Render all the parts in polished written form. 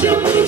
Shall we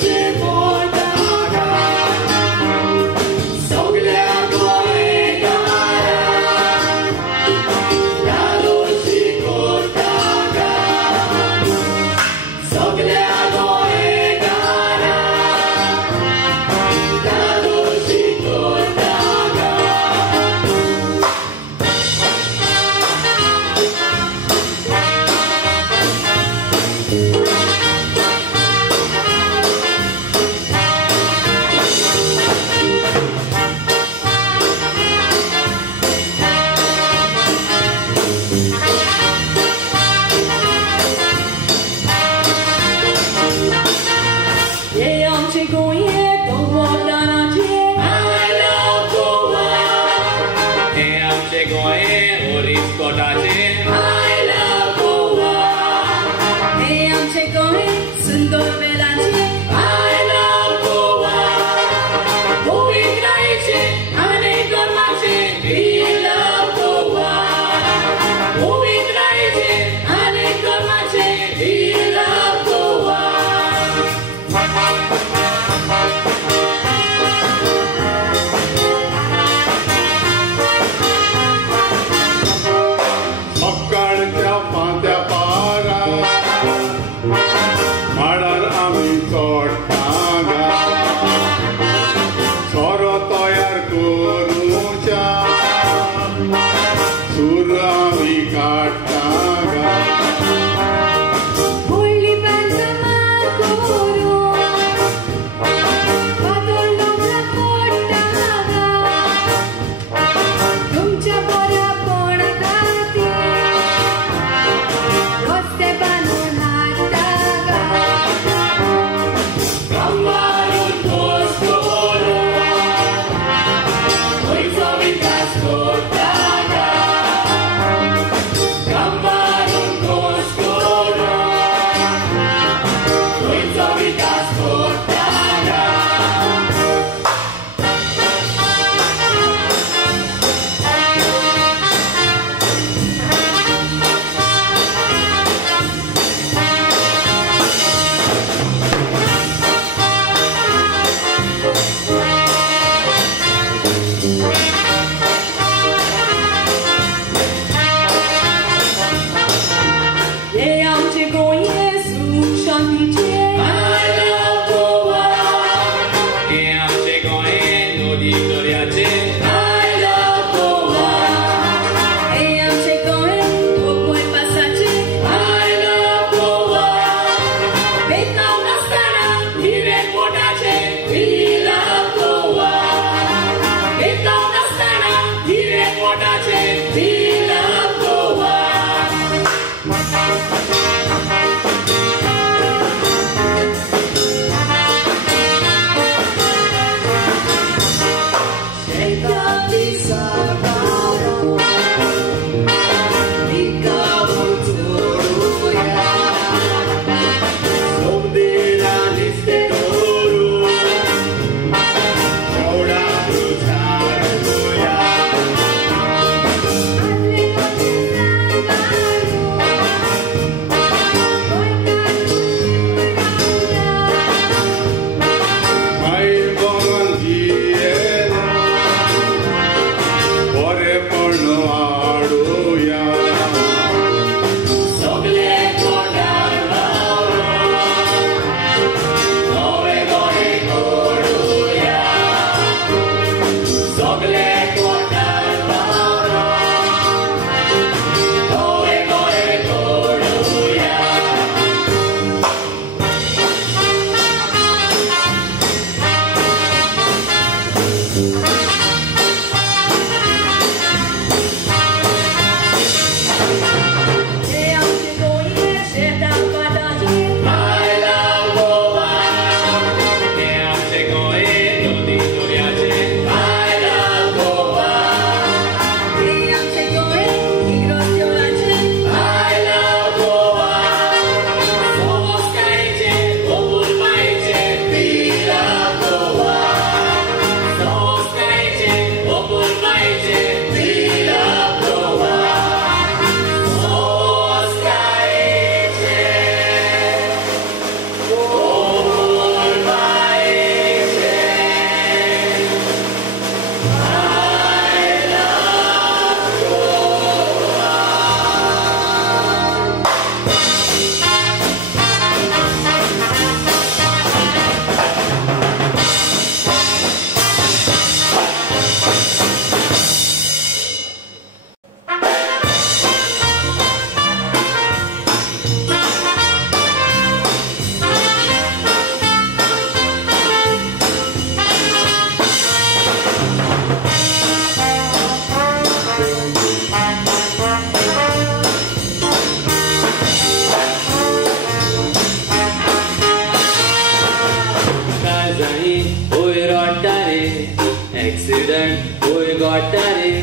accident होय घडटा रे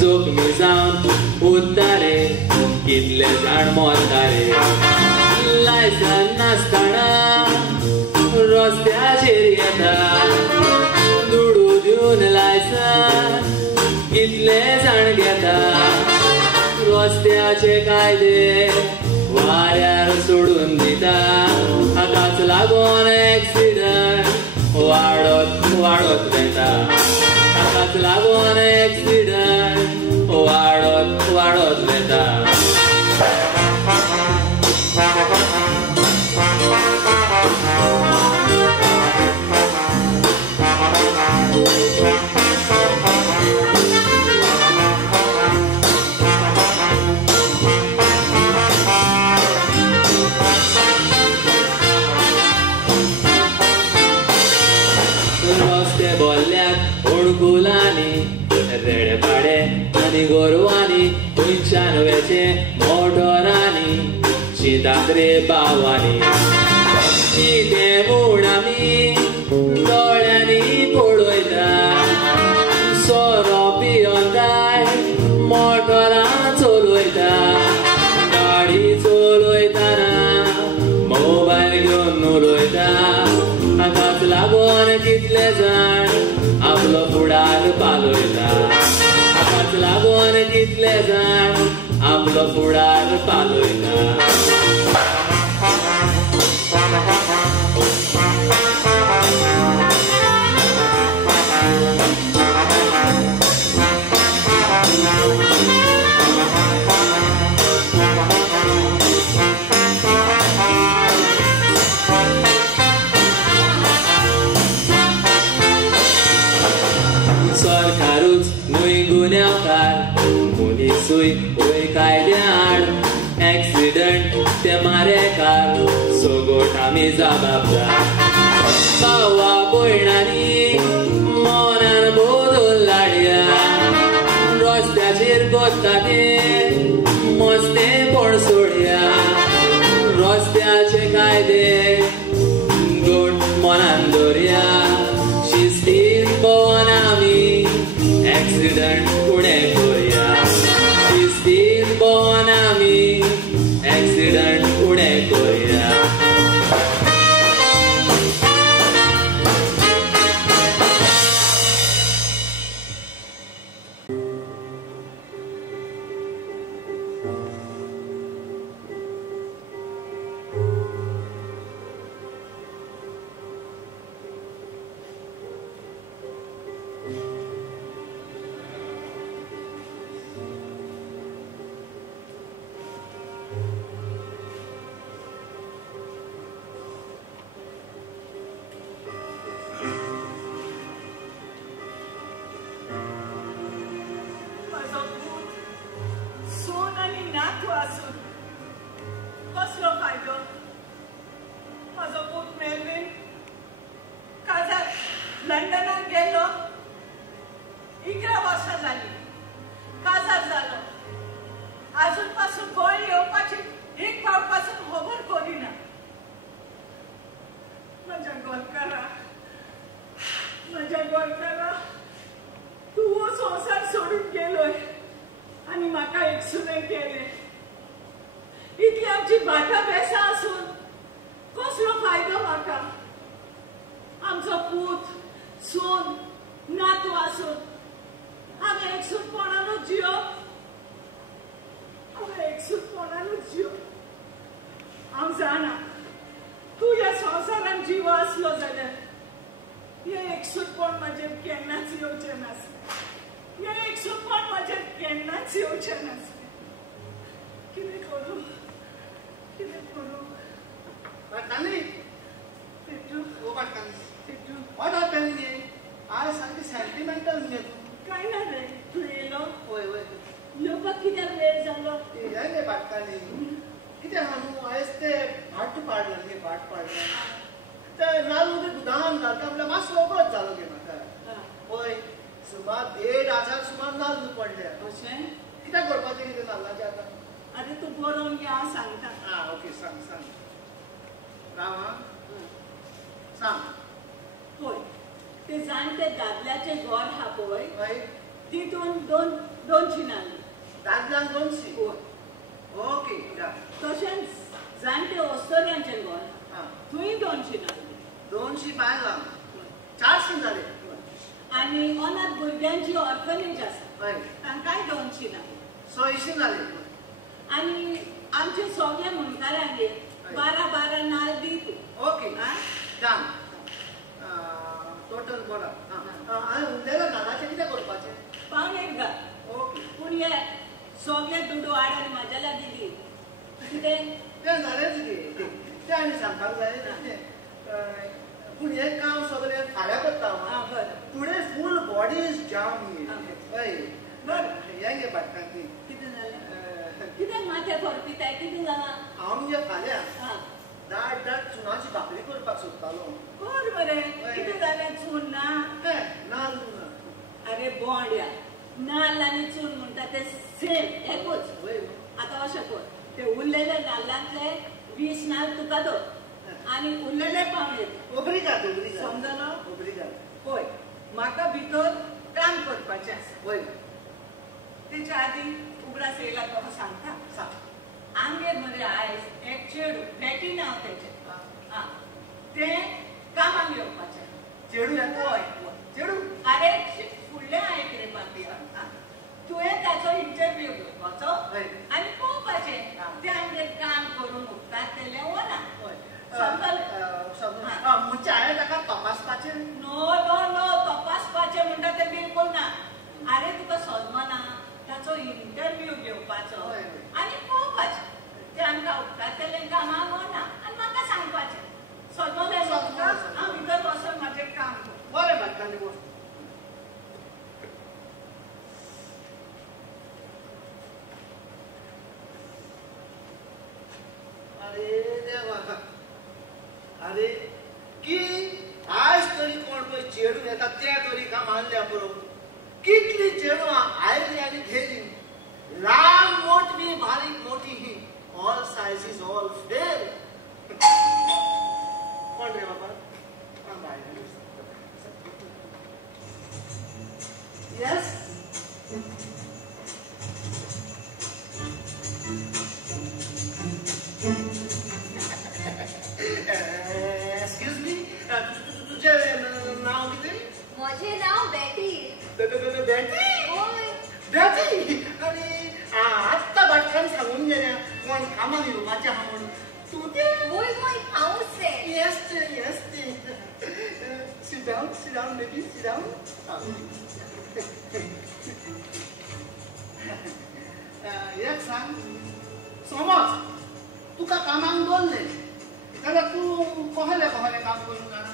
जोखमी जावन उरता रे कितले जाण मरता रे लायसन नासतना रस्त्याचेर येता दुडू दिवन लायसन कितले जाण घेता रस्त्याचे कायदे वाऱ्यार सोडून दिता हाकाच लागून एक्सिडंट वाडत वाडत वता हाकाच लागून एक्सिडंट वाडत वाडत वता रेडपाडे आनी गोरवांनी खंयच्यान वेचे मोटरांनी शितात रे बावांनी कितें म्हूण आमी दोळ्यांनी पळयता सोरो पियोंताय मोटरां चलयता गाडी चलयतना मोबायल घेवन उलयता हाकाच लागून कितले जाण आपलो फुडार पालयता हाकाच लागून कितले जाण आपलो फुडार पालयता सरकारूच न्हय गुन्यांवकार मुनीसूय वय कायद्याआड एक्सिडंट ते मारेकार सोगोट आमी जबाबदार भावा भयणांनी मनान बदल लाडया रस्त्याचेर कोत्ता ते मस्तेपण सोडया रस्त्याचे कायदे गोट मनान दवरया शिस्तीन भोंवन आमी एक्सिडंट फुडें करुया शिस्तीन भोंवन आमी एक्सिडंट फुडें करुया लंडनात गेलो 11 वर्सां जाली काजार जालो अजून पासून गोंय येवपाची एक फावट पासून खबर करिना म्हज्या गोंयकारा तूं हो संवसार सोडून गेलोय आनी म्हाका एक्सिडंट केले इतली आमची भाटां बेसां आसून कसलो फायदो म्हाका आमचो पूत सून नातू आसून हांवें एकसूटपणानूच जियो हांव जाणा तूं ह्या संवसारान जिवो आसलो जाल्यार हे एकसूटपण म्हाजेर केन्नाच येवचें नासलें कितें करूं What happened? I something sentimental here. काय ना रे तू येलो होय येवपाक कित्याक वेळ जालो हे बाटकानी कित्याक न्हू आयज ते भाट पाडला ते नाल्ल ते दुदान घालता म्हणल्यार मातसो वगत जालो गे म्हाका होय सुमार 1,500 सुमार नाल्ल पडले अशें कित्याक करपाचें कितें नाल्लाचें आतां आरे तू बरोवन घे हांव सांगता ओके सांग राव सांग होय ते जाणटे दादल्याचे घर हा पळय हय तितून दोन शिनाली दादल्यांक 200 ओके तशेंच जाणटे ऑस्ट्रेलियांचे घर हा थंय 2 शिनाली 200 बायलां 400 जाले आनी अनाथ भुरग्यांची ऑर्फनेज आसा हय तांकांय 2 शिनाली 600 जाले आनी आमचे सगळे मुणकारांगेर 12 नाल दीत ओके डन टोटल बोला आनी उरलेल्या नाल्लाचें कितें करपाचें पावणेर घाल ओके पूण हे सगळे दुडू हाडून म्हाज्या लागीं दी कितें तें जालेंच गे तें आनी सांगपाक जाय ना पूण हें काम सगळें फाल्यां करता आं बरें टुडे फूल बॉडी इज जाम हय बरें हें गे भाटकांती कितें जालें कित्याक माथे फरपिताय कितें जालां हांव म्हणजे फाल्यां आं दाट चुनाची भाकरी करपाक सोदतालो बरें बरें कितें जालें चून ना ना अरे बोंड्या नाल्ल आनी चून म्हणटा ते सेम एकूच वय आतां अशें कर ते उरलेले नाल्लांतले 20 नाल्ल तुका दो आनी उरलेले पावणेर ओब्रिगाद समजलो ओब्रिगाद पळय म्हाका भितर काम करपाचें आसा वय तेच्या आदी उगडास येयला तो सांगता सांग आमगेर मरे आयज एक चेडू बेटी नांव तेचें आं तें कामाक येवपाचें चेडू येता हय चेडू अरे फुडलें आयक रे बाबी तुवें ताचो इंटरव्यू घेवपाचो हय आनी पळोवपाचें ते आमगेर काम करून उठतात ते लेवना हय समजलें म्हणजे हांवें ताका तपासपाचें नो नो नो तपासपाचें म्हणटा तें बिलकुल ना अरे तुका सदमना ताचो इंटरव्यू घेवपाचो हय. आनी पळोवपाचें ते आमकां उठतात तेलें कामाक वना आनी म्हाका सांगपाचें सदमलें तुका हांव भितर वचून म्हाजें काम कर बरें भाटकांनी वच अरे देवा अरे की आज तरी कोण पळय चेडू येता त्या तरी काम आणल्या बरोबर कितली चेडू आयली आनी गेली ल्हान मोठी बारीक मोठी ही ऑल सायझीस ऑल फेर कोण रे बाबा येस एक्सक्यूज मी तुझें नाव कितें माझे नाव बेटी बेटी होय बेटी आणि आत्ता भाटकान सांगून गेल्या कोण कामाक येवपाचें आहा म्हणून तूं तें होय होय हांवूच ते yes sit down baby sit down एक सांग समज तुका कामाक दवरलें जाल्यार तूं कहलें काम करूंक जाणा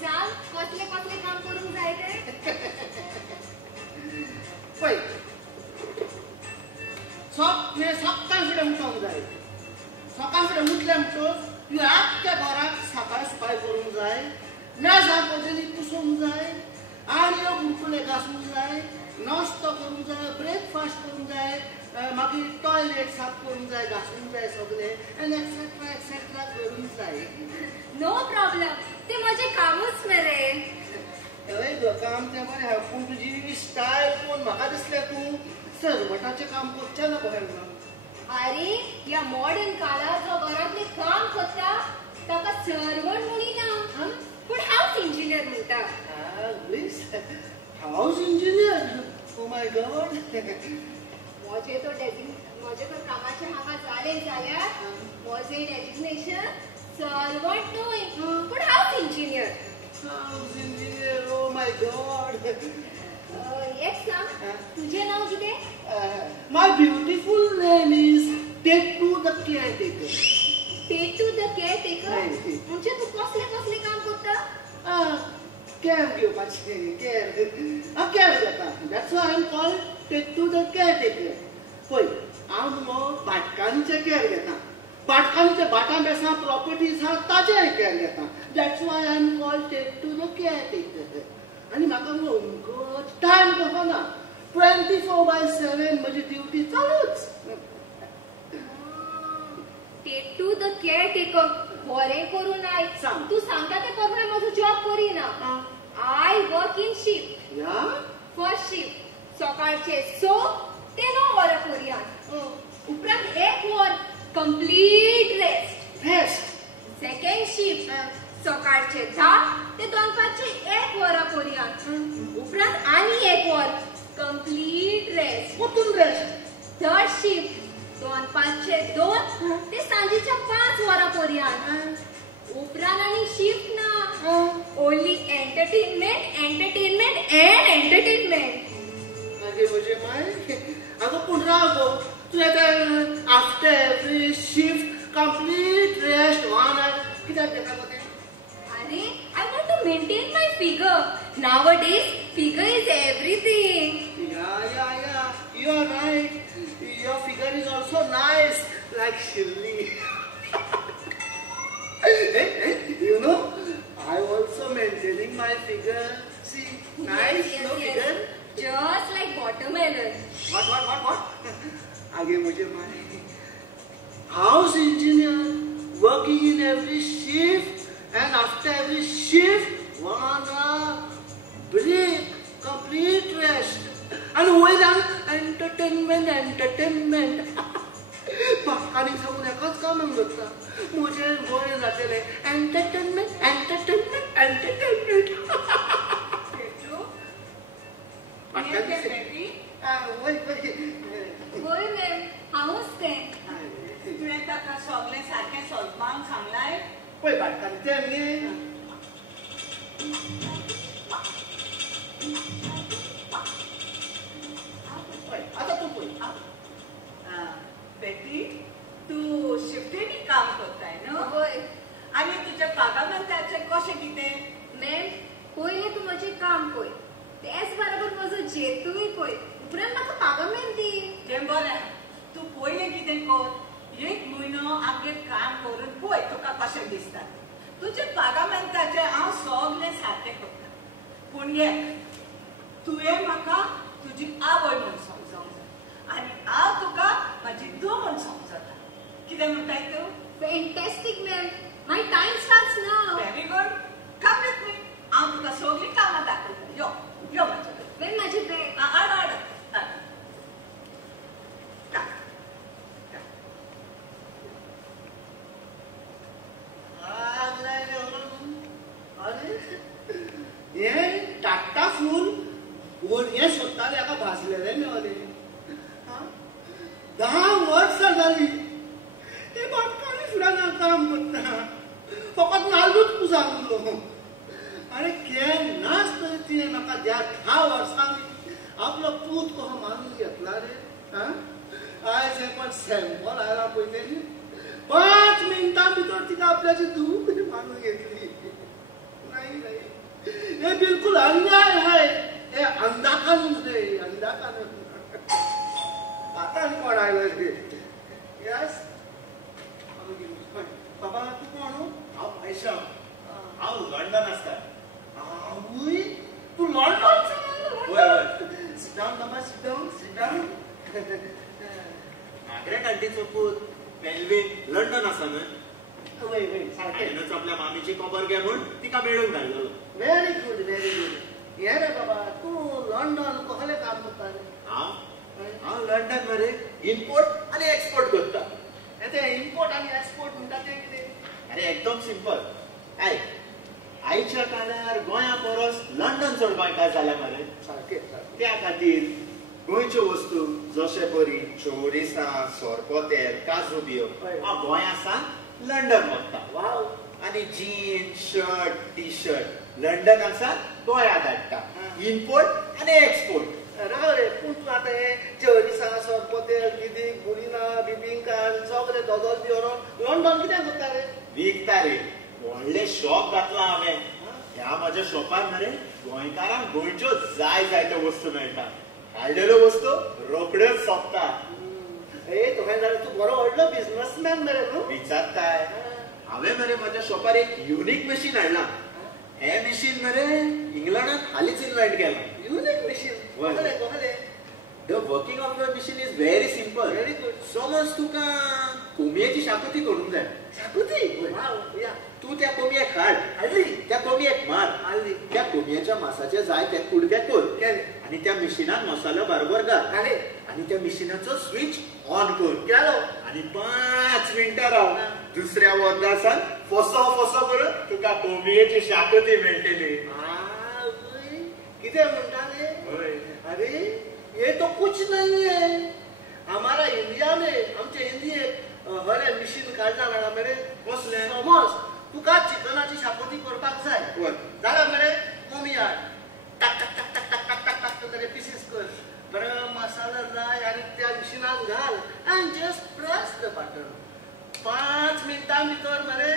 सांग कसले कसले काम करूंक जाय ते पळय सकाळ फुडें उठोंक जाय सकाळ फुडें उठलें म्हणटच तुवें आख्ख्या घराक सकाळी करूंक जाय मेजां पयलीं पुसूंक जाय आडयो बुडकुले घासूंक जाय नाश्तो करूंक जाय ब्रेकफास्ट करूंक जाय मागीर टॉयलेट साफ करूंक जाय घासूंक जाय सगळें आनी एक्सेट्रा करूंक जाय नो प्रॉब्लेम ते माझे कामूच मरे हय गो काम तें बरें आहा पूण तुजी स्टायल पळोवन म्हाका दिसलें तूं सर्वंटाचें काम करचें ना कहें म्हणून अरे या मॉडर्न काळात जो घरातले काम करता ताका सर्वंट म्हणिना पण हाऊस इंजिनियर म्हणटा house engineer oh my God माझे तो कामाचे हांगा जालें जाल्यार माझे डेजिग्नेशन सर्वंट न्हय पण house engineer house engineer oh my god एक सांग तुझे नाव कितें my beautiful name is Tetu the caretaker Tetu the caretaker म्हणजे तू कसले काम करता केअर घेवपाचें केअर घेता that's why I am called Tetu the caretaker पळय हांव मुगो भाटकांचें केअर घेता भाटकांचे भाटां बेसां प्रॉपर्टीज आहा ताचेय केअर घेता that's why I am called Tetu the caretaker आनी म्हाका मुगो टायम कसो ना 24/7 म्हजी ड्युटी चालूच टेटू द केअरटेकर बरें करून आय सांग. तू सांगता ते प्रमाणे म्हजो जॉब करिना I work in shift. Yeah? First shift. सकाळचे 6 ते 9 वरां पर्यंत. उपरांत 1 वर complete rest. Rest. Second shift. सकाळचे 10 ते दनपारचे 1 वरां पर्यंत. उपरांत आनी 1 वर कंप्लीट रेस्ट. कुठून रेस्ट? Third shift. दनपारचे 2 ते सांजेच्या 5 वरां पर्यंत. उपरांत आनी शिफ्ट ना. Only entertainment, entertainment end entertainment. आगे म्हणजे माय अगं पूण राव गो तुवें तें after every shift complete rest 1 आवर कित्याक घेता गो तें? अरे, I want to maintain my figure. Nowadays, figure is everything. Yeah. You are right. Your figure is also nice, like Shirley. You know, I also maintaining my figure. See, nice, Yes, no yes. figure. Just like watermelon. What? Again, mujhe my house engineer working in every shift, and after every shift, 1 hour break, complete rest, and with an entertainment. आणि सांगून एकाच कामाक जाता मुझे गोय जातले entertainment. होय ma'am, हांवूच तें. तुवें ताका सगळें सारकें सोदपाक सांगलाय? पळय भाटकाली तें आमगे आता तू पळय. बेटी, तू शिफ्टेनी काम करताय न्हू? होय. आनी तुज्या पागामेंताचें कशें कितें? मॅम, पयलें तूं म्हजें काम पळय. तेच बरोबर म्हजो जेतूय पळय. उपरांत म्हाका पागामेंत दी. तें बरें. तू पयलें कितें कर, 1 म्हयनो आमगे काम करून पळय तुका कशें दिसता. तुज्या पागामेंताचें हांव सगळें सारकें करता. पूण तुवें म्हाका तुजी आवय म्हूण समजूंक जाय आनी हांव तुका म्हाजी धूव म्हूण समजता. कितें म्हणटाय तूं? Fantastic ma'am. My time starts now. Very good. Come with me. हांव तुका सगळीं कामां दाखयता. यो म्हाजे कडेन. मॅम, म्हाजी बॅग. हाड. हे टाटा फूल हे सोदताले हाका भाजलेले मेवले. 10 वर्सां जाली ते भाटकाली फुडान काम करता. फकत नाल्लूच पुजाक उरलो. अरे केन्नाच तरी तिणें म्हाका त्या 10 वर्सांनी आपलो पूत कसो मानून घेतला रे. आयज हे पण सॅम्पल आयला पळय तेणी 5 मिनटां भितर तिका आपल्याची धूव मानून घेतली. नाही हे बिलकुल अन्याय आहे. हे अंधाकानूच रे, अंधाकानून. आता आनी कोण आयलो रे? यस बाबा, तू कोण? हांव पैसा. हांव लंडन आसता. आवय, तू लंडन? Sit down, बाबा, sit down. मार्गरेट आंटीचो पूत मेल्विन लंडन आसा न्हय. वय सारकें. हांवेनच आपल्या मामीची खबर घे म्हूण तिका मेळूंक धाडलेलो. Very good. हे रे बाबा, तू लंडन कसले काम करता रे? हांव लंडन मरे इम्पोर्ट आनी एक्सपोर्ट करता. ते इम्पोर्ट आनी एक्सपोर्ट म्हणटा तें कितें? अरे एकदम सिंपल. आयच्या काळार गोंया परस लंडन चड गोंयकार जाल्या मरे. सारकें. त्या खातीर गोंयच्यो वस्तू जशे परी चोरिसां, सोरपोतेल, काजू बियो हांव गोंयासान लंडन व्हरता. वाव. आनी जीन्स, शर्ट, टी शर्ट लंडनासान गोंया धाडटा. इम्पोर्ट आनी एक्सपोर्ट. राव रे, पूण तूं आतां हे चोरिसां, सोरपोतेल, किदीक, बुलिना, बिबिंका सगळे दोदोल बी व्हरोन लंडन कित्याक करता रे? विकता रे. व्हडले शॉप घातला हांवें. ह्या म्हज्या शॉपार मरे गोंयकारांक गोंयच्यो जाय त्यो वस्तू मेळटा. हाडलेल्यो वस्तू रोखड्योच सोंपता. तुवें जाल्यार तूं बरो व्हडलो बिझनसमॅन मरे न्हू? विचारताय. हांवें मरे म्हज्या शॉपार एक युनिक मशीन हाडलां. हे मशीन मरे इंग्लंडान हालींच इन्व्हेंट केलां. Unique machine? वय. कसलें? The working of your machine is very simple. Very good. समज तुका कोंबयेची शाकोती करूंक जाय. शाकोती? वाव, या. तू त्या कोंबयेक हाड. हाडली. त्या कोंबयेक मार. हाडली. त्या कोंबयेच्या मांसाचे जाय ते कुडके कर. केले. आणि त्या मशिनान मसालो बरोबर घाल. घाले. आणि त्या मशिनाचो स्विच ऑन कर. केलो. आणि 5 मिनिटां राव. दुसऱ्या वॉर्डासान फसो करून तुका कोंबयेची शाकोती मेळटली. किती म्हणताले? अरे ये तो कुछ नहीं है. हमारा इंडिया में आमचे इंडियेक हरे मशीन काढला मेळा मरे. कसले? समज तुका चिकनाची शाकोती करपाक जाय जाल्यार मरे मम्मी हाड. टक टक टक टक टक टक टक टक मरे पीसीस कर. बरं मसाला जाय आणि त्या मशिनान घाल and just press the button. 5 मिनिटां भितर मरे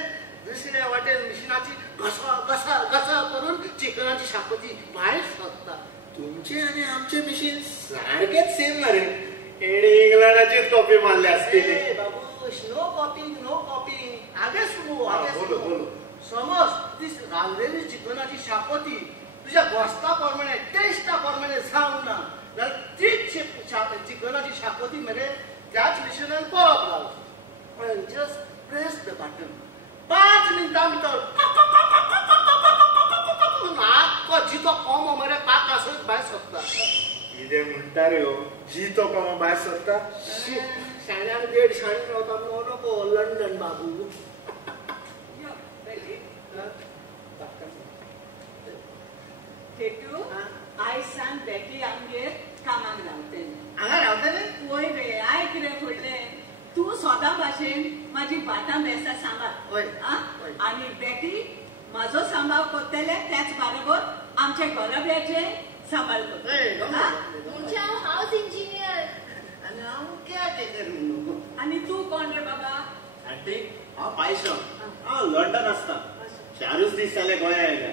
दुसऱ्या वाटेन मशिनाची घसा करून चिकनाची शाकोती भायर सरता. तुमचे आणि आमचे मशीन सारखेच सेम मरे. एडी इंग्लंडाचीच कॉपी मारली असतील. बाबू नो कॉपिंग आगे सुरू. बोलो. समज ती रांधलेली चिकनाची शाकोती तुझ्या गोस्ता प्रमाणे टेस्टा प्रमाणे जावं ना जाल्यार तीच चिकनाची शाकोती मरे त्याच मिशिनान परत घाल. Just press the button. 5 मिनिटां भितर आख्खो जितो कोंबो मरे पाक आसत भायर सरता. कितें म्हणटा रे हो? जी तो कोंबो भायर सरता? शाण्याक 1.5 शाणी रावता नको लंडन बाबू. तेटू आयज सांग बेटी आमगेर कामाक रावतली. हांगा रावतले? वय रे आयक रे फुडलें. तू सोदा भाशेन म्हाजी भाटां बेसा सांबाळ. आणि बेटी म्हाजो सांबाळ करतले त्याच बरोबर आमच्या घराब्याचे सांबाळ करतले. म्हणजे हांव हाऊस इंजिनियर. आणि हांव केअरटेकर म्हणून. आणि तू कोण रे बाबा? आंटी हांव पायसो. हांव लंडन आसता. 4 दीस जाले गोंया आयल्या.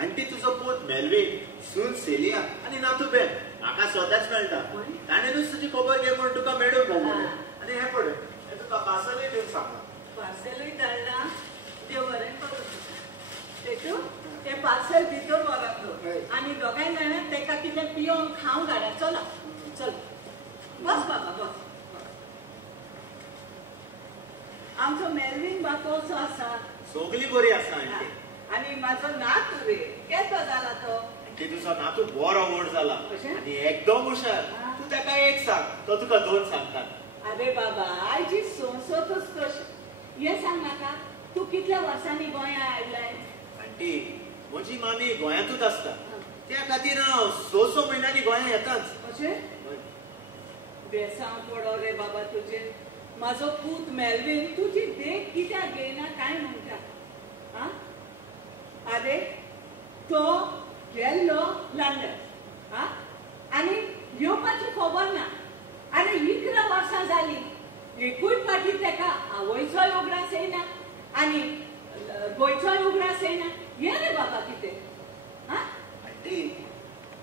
आंटी तुजो पूत मेलवीन, सून सेलिया आणि नातू बेन म्हाका स्वताच मेळटा. ताणेनूच तुजी खबर घे म्हूण तुका मेळूंक घातलें. आणि हे पळय हे तुका पार्सलूय दिवंक सांगला. पार्सलूय धाडला. देव बरें करूं. तेटू ते पार्सल भितर व्हरात दवर. आणि दोगांय जाणां तेका कितें पिवंक खावंक धाडा. चला चल बस बाबा बस. आमचो मेलवीन बाबा कसो आसा? सगळी बरी आसा आंटी. आणि माझो नातू रे केसो जाला तो? आंटी तुजो नातू बरो व्हड जाला आणि एकदम हुशार. तू ताका एक सांग तो तुका 2 सांगता. अरे बाबा आयची संसदच कशी. हे सांग म्हाका तू कितल्या वर्सांनी गोंया आयलाय? आंटी म्हजी मामी गोंयांतूच आसता. त्या खातीर हांव 6 म्हयन्यांनी गोंया येताच. अशें? बेसांव पडो रे बाबा तुजे. म्हाजो पूत मेलवीन तुजी देख कित्याक घेयना काय म्हणटा. अरे तो गेल्लो लंडन आणि येवपाची खबर ना. अरे 11 वर्सां जाली. एकूच फाटी तेका आवयचोय उगडास येयना आणि गोंयचोय उगडास येयना. हे रे बाबा कितें? आंटी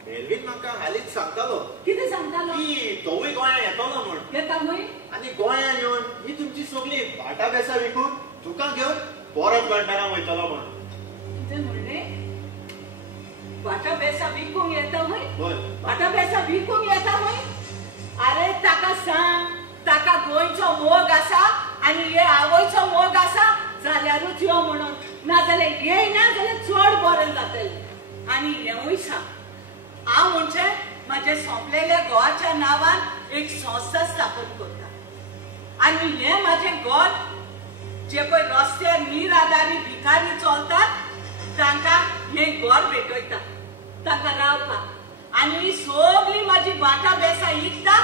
मेलवीन म्हाका हालींच सांगतालो. कितें सांगतालो? की तोवूय गोंया येतलो म्हूण. येता मय? आणि गोंया येवन ही तुमची सगळी भाटां बेसां विकून तुका घेवन परत लंडनाक वयतलो म्हूण. कितें म्हणले? भाटां बेसां विकूंक येता मय? हय. भाटां बेसां विकूंक येता मय? अरे ताका सांग ताका गोंयचो मोग आसा आणि हे आवयचो मोग आसा जाल्यारूच यो म्हणून. नाजाल्यार येयना जाल्यार चड बरें जातलें. आणि हेंवूय सांग हांव म्हणजे म्हाजे सोंपलेल्या घोवाच्या नांवान एक संस्था स्थापन करता. आणि हे म्हाजें घर जे पळय रस्त्यार निराधारी भिकारी चलतात तांकां हें घर भेटयता तांकां रावपाक. आणि सगळी म्हाजी भाटां बेसां विकता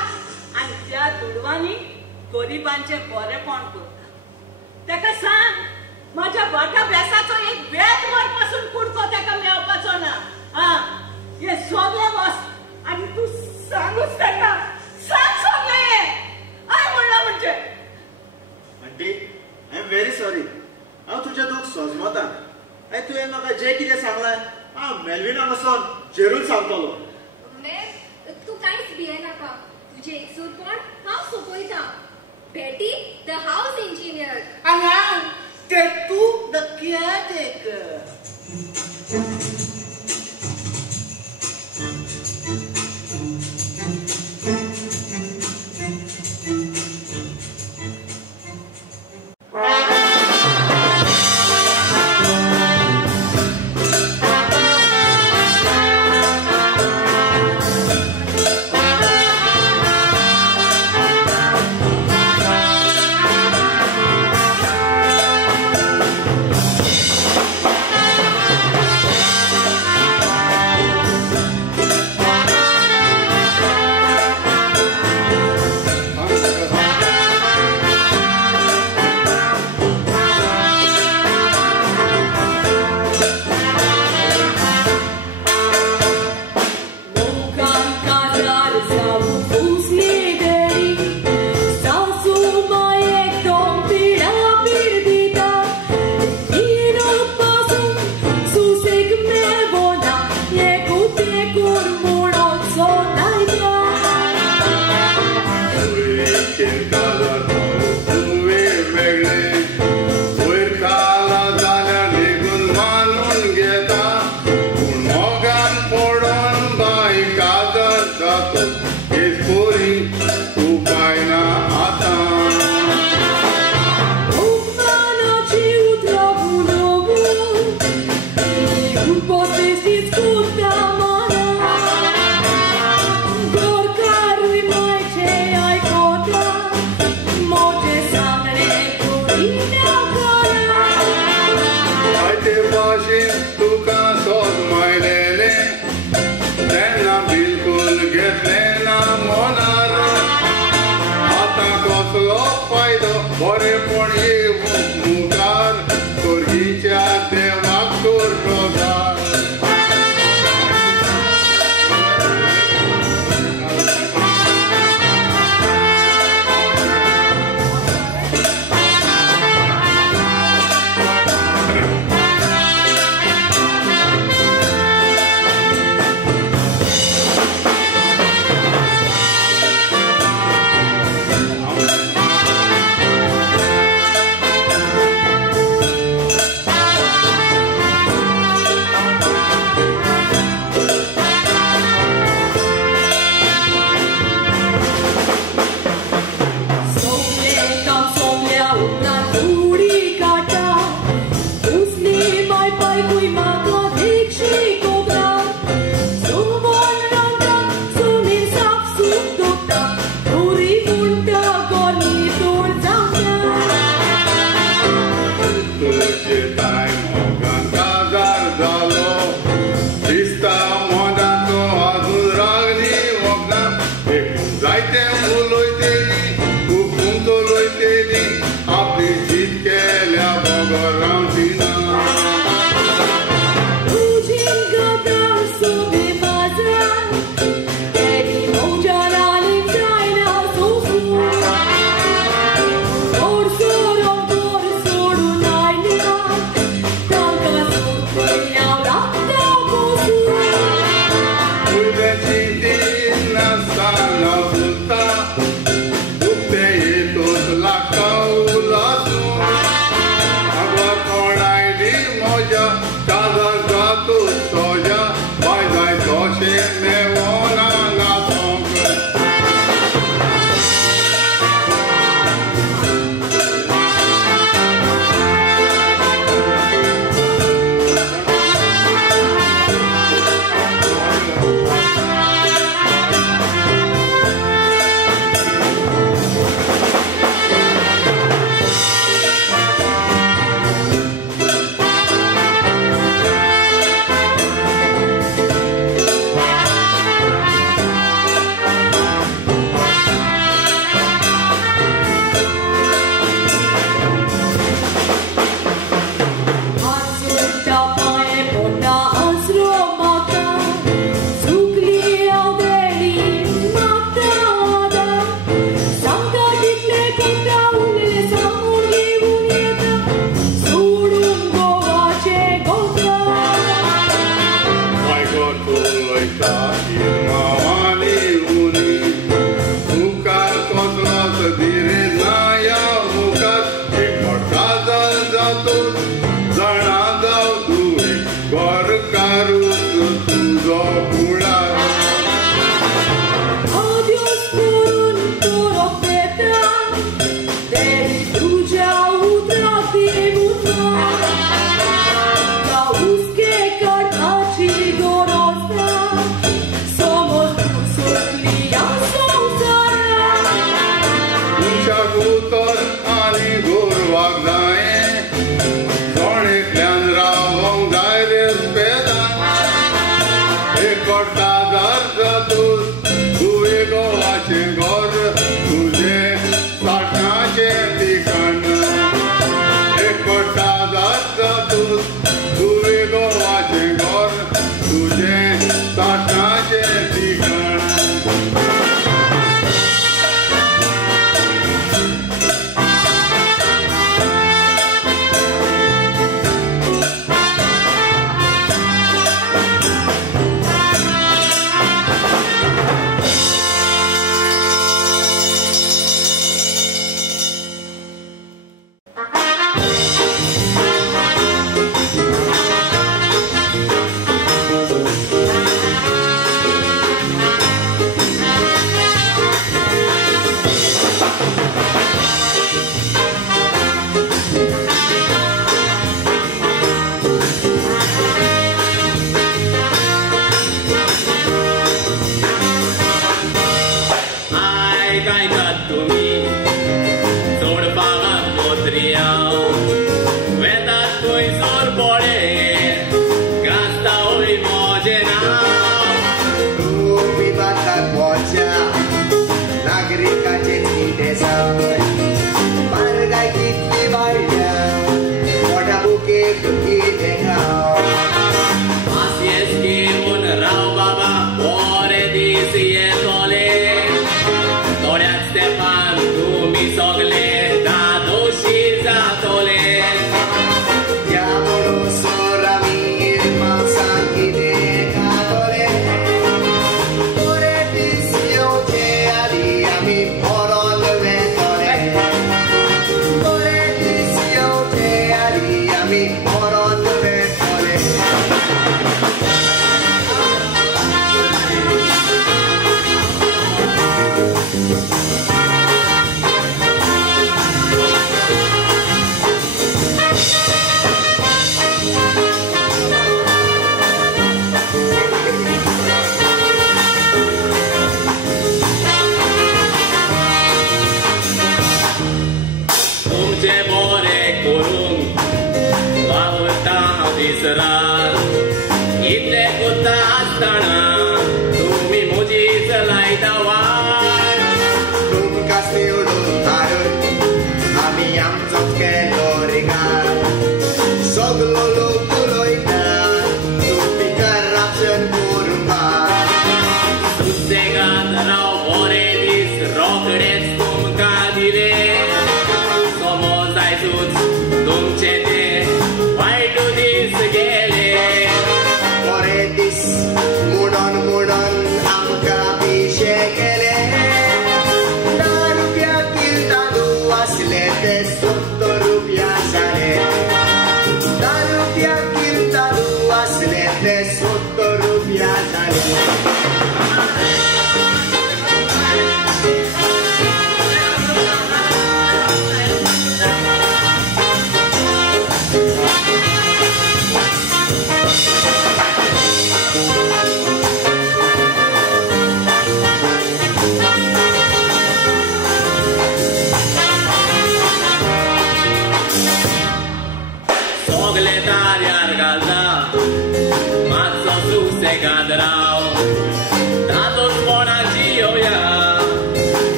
आणि त्या दुडवांनी गरिबांचें बरेपण करता. ताका सांग म्हाज्या भाटां बेसाचो एक बेत वर पासून कुडको ताका मेळपाचो ना. हे सगळे वस्त आणि तू सांगूच ताका. सांग सगळें. हांवें म्हणलां म्हणजे. Aunty I am very sorry. हांव तुजें दूख समजता. तुवें म्हाका जें कितें सांगलां हांव मेलविनाक वचोन जरूर सांगतलो. तू कांयच भियेनाका. तुजें एकसूरपण हांव सोंपयता. बेटी द हाऊस इंजिनियर. आणि हांव तेटू द केअरटेकर.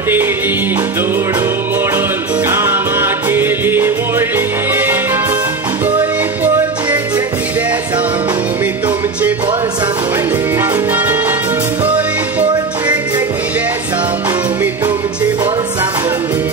मोठीनी जोडू मोडून कामा केली मोडली गोरी पोरचेचे कितें सांगू मी तुमची बोलसां मोडली गोरी पोरचेचे कितें सांगू मी तुमची बोलसां मोडली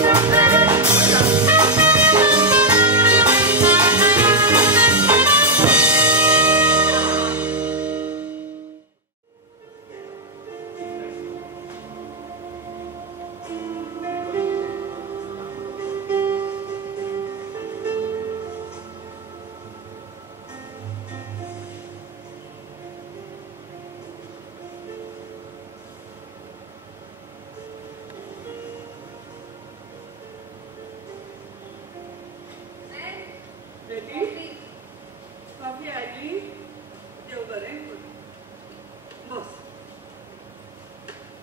बेटी कॉफी हाडली देव बरें बस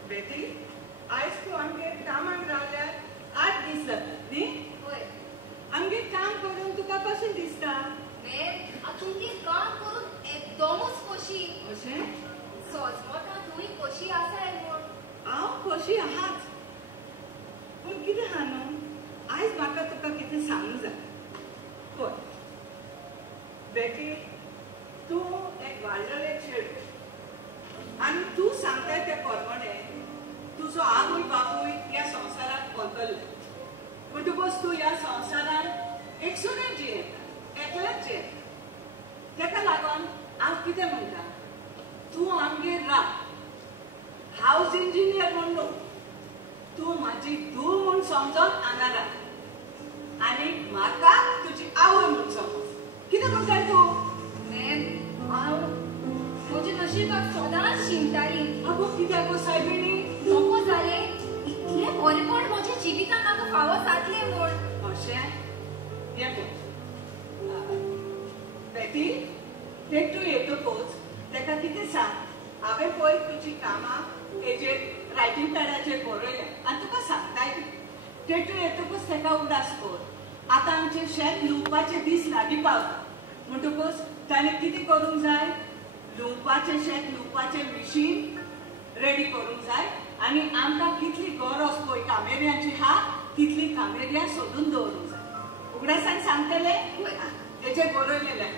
बेटी आयज तूं आमगेर कामाक रावल्यार 8 दीस जातात न्ही आमगेर काम करून तुका कशें दिसता तुमची काम करून एकदमच खोशी अशें सोजमोटा तुमी खोशी आसाय म्हूण हांव खोशी आहाच पूण कितें आहा न्हू आयज म्हाका तुका कितें सांगूंक जाय पळय बेटी तूं एक वाडलेलें चेडूं आनी तूं सांगताय ते प्रमाणें तुजो आवय बापूय ह्या संवसारांत कोंतले म्हणटकूच तूं ह्या संवसारांत एकसुणें जियेता एकलेच जियेता तेका लागून हांव कितें म्हणटा तूं आमगेर राव हावस इंजिनियर म्हूण न्हू तूं म्हाजी धूव म्हूण समजून हांगा राव आनी म्हाका तुजी आवय म्हूण समज कितें म्हणटाय तूं हांव म्हज्या नशिबाक सदांच शिंकताली आगो कित्याक गो सायबिणी नको जालें इतलें बरेपण म्हज्या जिवितांत म्हाका फावो जातलें म्हूण अशें ये पळय बेटी ते तूं येतकूच तेका कितें सांग हांवें पळय तुजी कामां हेजेर रायटींग पॅडाचेर बरयल्या आनी तुका सांगताय ते तूं येतकूच तेका उदास कर आतां आमचें शेत लुवपाचे दीस लागीं पावता म्हणटकूच ताणें कितें करूंक जाय लुवपाचें शेत लुवपाचें मिशीन रेडी करूंक जाय आनी आमकां कितली गरज पळय कामेऱ्यांची हा तितली कामेऱ्यां सोदून दवरूंक जाय उगडासान सांगतलें तेजेर बरयलेलें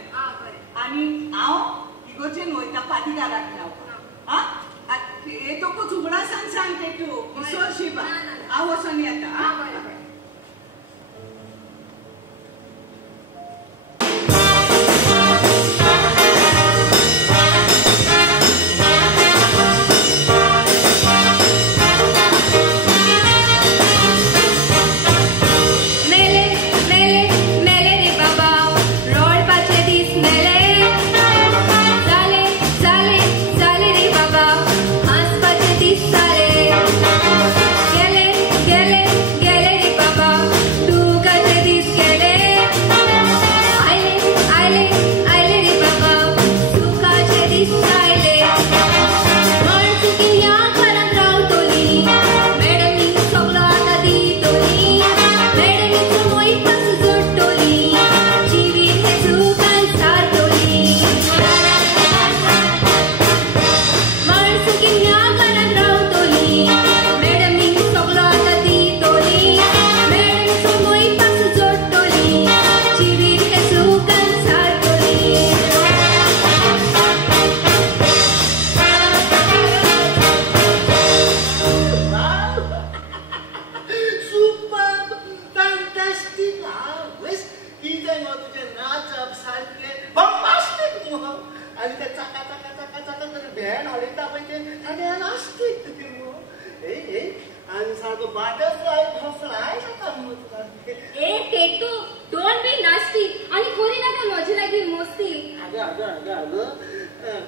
आनी हांव इगोर्जेन वयता पाटीकाराक मेळपाक आं येतकूच उगडासान सांग ते तूं विसरशीबा हांव वचून येता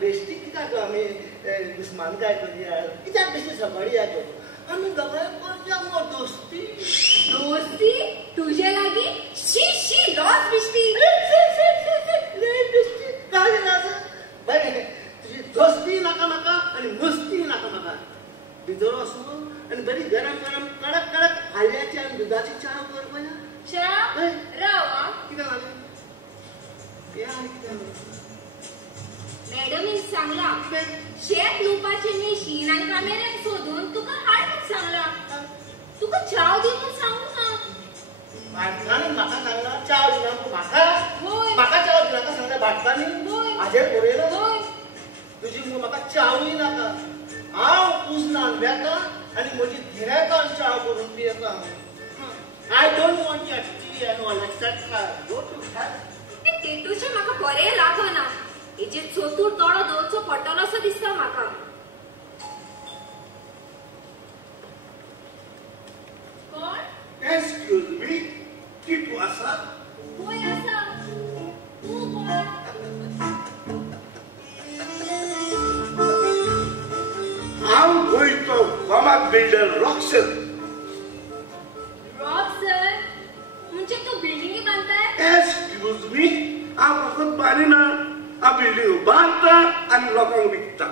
बेश्टी कित्याक आमी दुस्मान काय करूया कित्याक बेश्टी सकाळी या करू आमी दोगांय करया मो दोस्ती दोस्ती तुझे लागीं शी शी लॉस बिश्ती बेश्टी काय नाज बरें तुजी दोस्ती नाका म्हाका आनी मस्ती नाका म्हाका भितर वचून आनी बरी गरम गरम कडक कडक हाल्ल्याची आनी दुदाची च्या कर पळय च्या राव कितें जालें हे आनी कितें जालें मॅडमीन सांगला शेत लुवपाचे मशीन आनी कामेऱ्याक सोदून तुका हाड सांगला तुका चाव दी म्हणून सांगू ना. भाटकांनी म्हाका सांगला चाव दिना तू म्हाका होय. म्हाका चाव दिनाका सांगले भाटकांनी होय. हाजेर बरयलो होय. तुजी म्हाका चावूय नाका हांव उजनान बेता आनी म्हजी गिरायकां चाव करून पियेता. I don't want your tea and all etcetera. Go to ते टेटूचे म्हाका बरें लागना. हेजे चोतूर तोडो दवरचो पडटलो असो दिसता म्हाका. कोण? एक्सक्यूज मी, टिटू आसा? होय आसा. तू कोण? हांव गोंयचो फामाद बिल्डर रॉक्सन. रॉक्सन? म्हणजे तू बिल्डिंगी बांदताय? एक्सक्यूज मी, हांव फकत बांदिना, हांव बिल्डिंग बांदता आनी लोकांक विकता.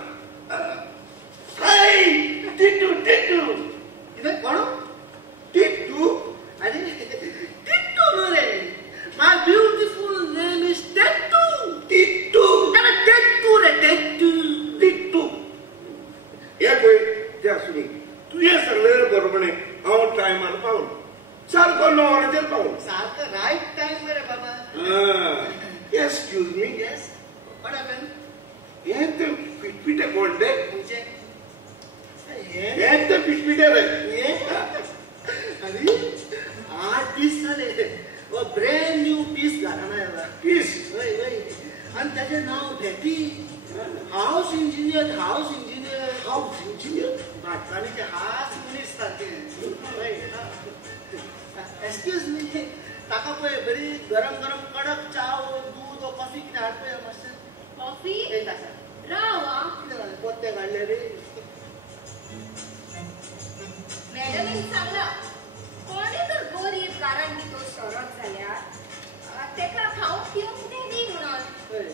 हाय टिटू टिटू. कितें कोण? टिटू? अरे टिट्टू न्हू रे. My beautiful name is Tittu. Titu. अरे टिट्टू रे टिट्टू. टिटू. हे पळय तें आसूं दी. तुवें सांगलें बरोबरें हांव टायमार पावलो. सारको 9 वरांचेर पावलो. सारको रायट टाइम मरे बाबा. Excuse me, yes. What happen? हे ते पिटपिटे कोण ते? म्हणजे हे ते पिटपिटे रे. अरे 8 पीस झाले. वो ब्रँड न्यू पीस घालून आयला. पीस. वय वय. आणि त्याचे नाव भेटी. House engineer. House engineer. House engineer. भाटकांनी ते हाच मनीस सारखे. एक्सक्यूज मी, ताका पळय बरी गरम गरम कडक चाव दूध ओ कॉफी कितें हाड पळय मातशें. कॉफी? ए ताका रावा. कितें जालें? पोत्ते काडले रे. मॅडमीन सांगला कोणी जर गरीब कारण मी तो सरत जाल्यार तेका खावंक पिवंक कितें दी म्हणून. हय.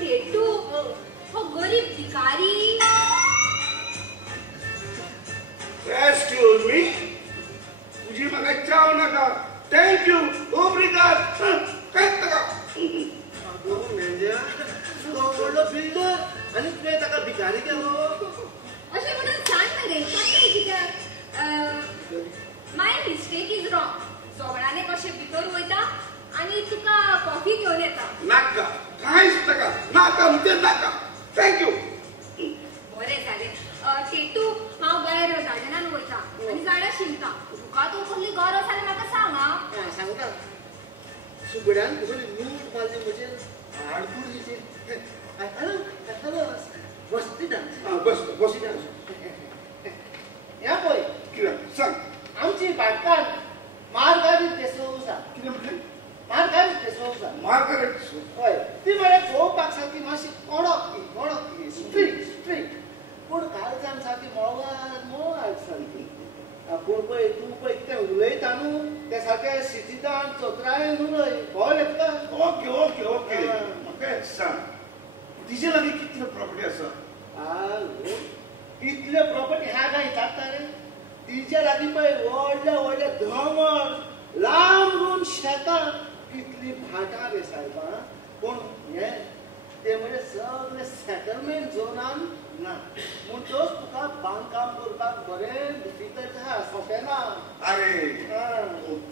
टेटू हो गरीब भिकारी. एक्सक्यूज मी, तुझी म्हाका चाव नाका. थँक्यू. ओब्रिगाद. काय ताका? अगो मेंढ्या, तो व्हडलो बिल्डर आनी तुवें ताका भिकारी केलो. अशें म्हणून सांग मरे. कशें कित्याक माय मिस्टेक इज रॉंग. सोगळ्यांनी कशें भितर वयता आनी तुका कॉफी घेवन येता. नाका. कांयच ताका नाका म्हणजे नाका. थँक्यू. बरें जालें. टेटू हांव भायर गार्डनान वयता आनी झाडां शिंपता. तुका तूं कसली गरज जाल्यार म्हाका सांग. हां सांगता. सुगड्यान बरी लूट मारली म्हजे हाडकुडीचेर. Hello hello. बसती ना. बस बस. या पळय कित्याक सांग. आमची भाटकान मार्गारीत देसोजा. कितें म्हटलें? मार्गारीत देसोजा. मार्गारेट. हय. ती म्हळ्यार पळोवपाक सारकी मातशी कडक स्ट्रीट. पूण काळजान सारकी मळवार सारकी. पूण पळय तूं पळय कितें उलयता न्हू तें सारकें सिटीदान चोत्रायेन उलय. कळ्ळें तुका? Okay okay okay. म्हाका एक सांग, तिचे लागीं कितल्यो प्रॉपर्टी आसा? आवय, इतले प्रॉपर्टी ह्या गाय जाता रे. तिच्या लागीं पळय व्हडले व्हडले धमर लांब रूम शेतां कितली भाटां रे सायबा. पूण हे ते म्हणजे सगळे सेटलमेंट झोनान ना. म्हणटच तुका बांदकाम करपाक बरें डिफिकल्ट आहा. सोंपेना. अरे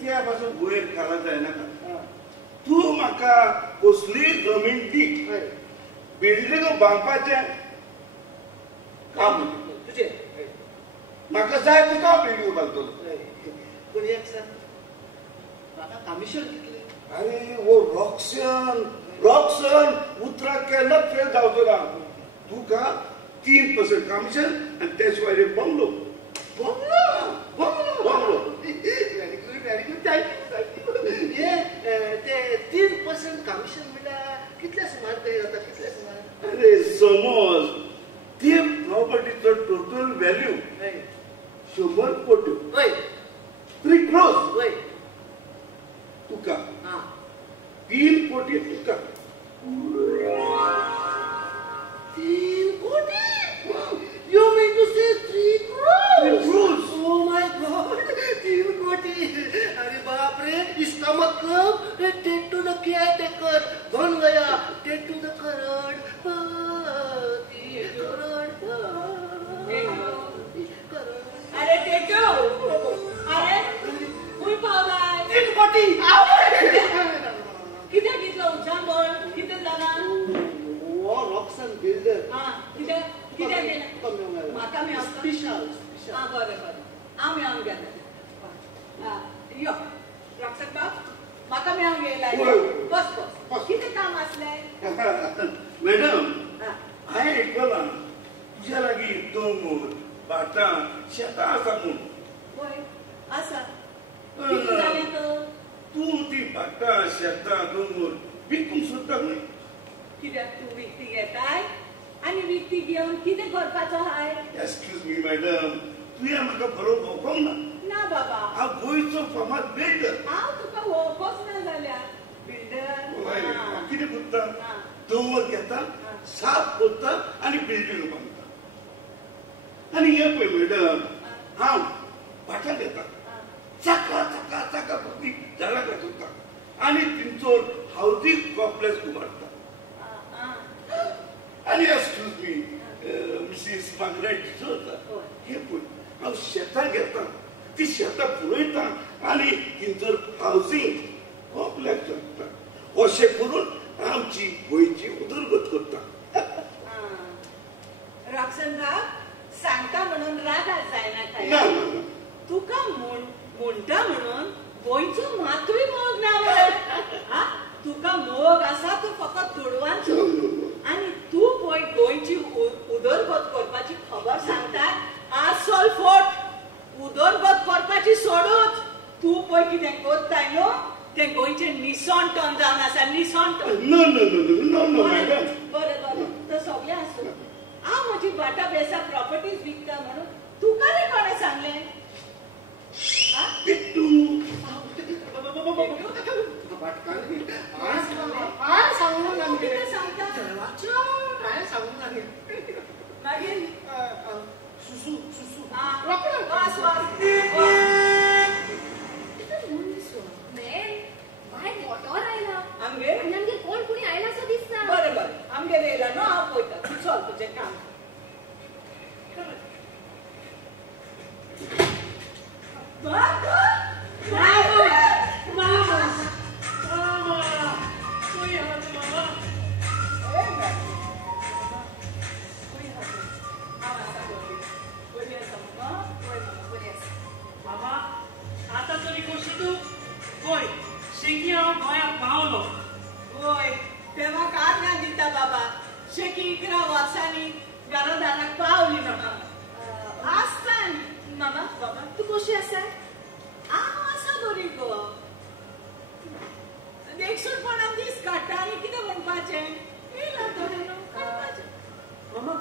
त्या पासून वयर काला जायनाका. हां. तूं म्हाका कसली जमीन दी. हय. बिल्डींग बांदपाचें काम तुजें. म्हाका जाय तुका बिल्डींग बांदतलो. पूण एक सांग, म्हाका कमिशन कितलें? अरे वो रॉक्सन उतराक केन्नाच फेल जावचो ना. तुका 3% कमिशन आनी त्या शिवाय एक bungalow. Bungalow. Very good thank you. ते 3% कमिशन म्हळ्यार कितले सुमार पे जाता? कितले सुमार? अरे समज ते प्रॉपर्टीचो टोटल व्हॅल्यू 100 कोटी. हय. 3 crores. हय. तुका हां. 3 कोटी तुका. 3 कोटी? You mean to say 3 crores? 3 crores. Oh my God! 3 कोटी. अरे बाप रे, इसका मतलब टेटू द केयरटेकर बन गया. टेटू द करोड़. बिल्डर कितें दिलें म्हाका मेळोंक स्पेशल बरें हांव मेळोंक गेलें यो रक्षक बाब म्हाका मेळोंक येयला बस कितें काम आसलें मॅडम हांवें आयकलां तुज्या लागीं दोंगर भाटां शेतां आसा म्हूण पळय आसा कितें जालें तर तूं ती भाटां शेतां दोंगर विकूंक सोदता न्हय कित्याक तूं विकती घेताय आनी विकती घेवन कितें करपाचो हाय एक्सक्यूज मी मॅडम तुवें म्हाका बरो भोंवोंक ना ना बाबा हांव गोंयचो फामाद बिल्डर हांव तुका वळखोच ना जाल्यार बिल्डर कितें करता हां. दोंगर घेता साफ करता आनी बिल्डींग बांदता आनी हे पळय मॅडम हांव भाटां घेता चाका चाका चाका फक्त झाडां घालता आनी तिंचो हावजींग कॉम्प्लेक्स उबारता आनी एक्सक्यूज मी मिसीस मार्गरेट डिसोजा हे पळय हांव शेतां घेता ती शेतां पुरयता आनी तिंचो हावजींग कॉम्प्लेक्स करता अशें करून आमची गोंयची उदरगत करता रक्षण बाब सांगता म्हणून रागार जायना काय ना ना ना तुका म्हणटा म्हणून गोंयचो मातूय मोग ना वय तुका मोग आसा तूं फकत तुडवांचो आनी तूं पळय गोंयची उदरगत करपाची खबर सांगता आसोल फोट उदरगत करपाची सोडूच तूं पळय कितें करताय न्हू तें गोंयचें निसण टन जावन आसा निसण टन no no no no no madam बरें तें सगळें आसूं हांव म्हजी भाटां बेसा प्रॉपर्टीज विकता म्हणून तुका रे कोणें सांगलें किट्टू कितें सांगता मागीर सुसू सुसू वास वास आमगे कोण कुणी आयला असं दिसता बरें आमगेर येयला न्हू हांव पळयता तूं चल तुजें काम आता तरी कशी तू होय शेकी हांव गोंयांत पावलो होय तेव्हा कारणां दिता बाबा शेकी 11 वर्सांनी घरादाराक पावली म्हाका आसता मामा बाबा तूं कशी आसा हांव आसा बरी गो देखसूटपणान दीस काडटा आनी कितें म्हणपाचें येयला तर काडपाचें मामा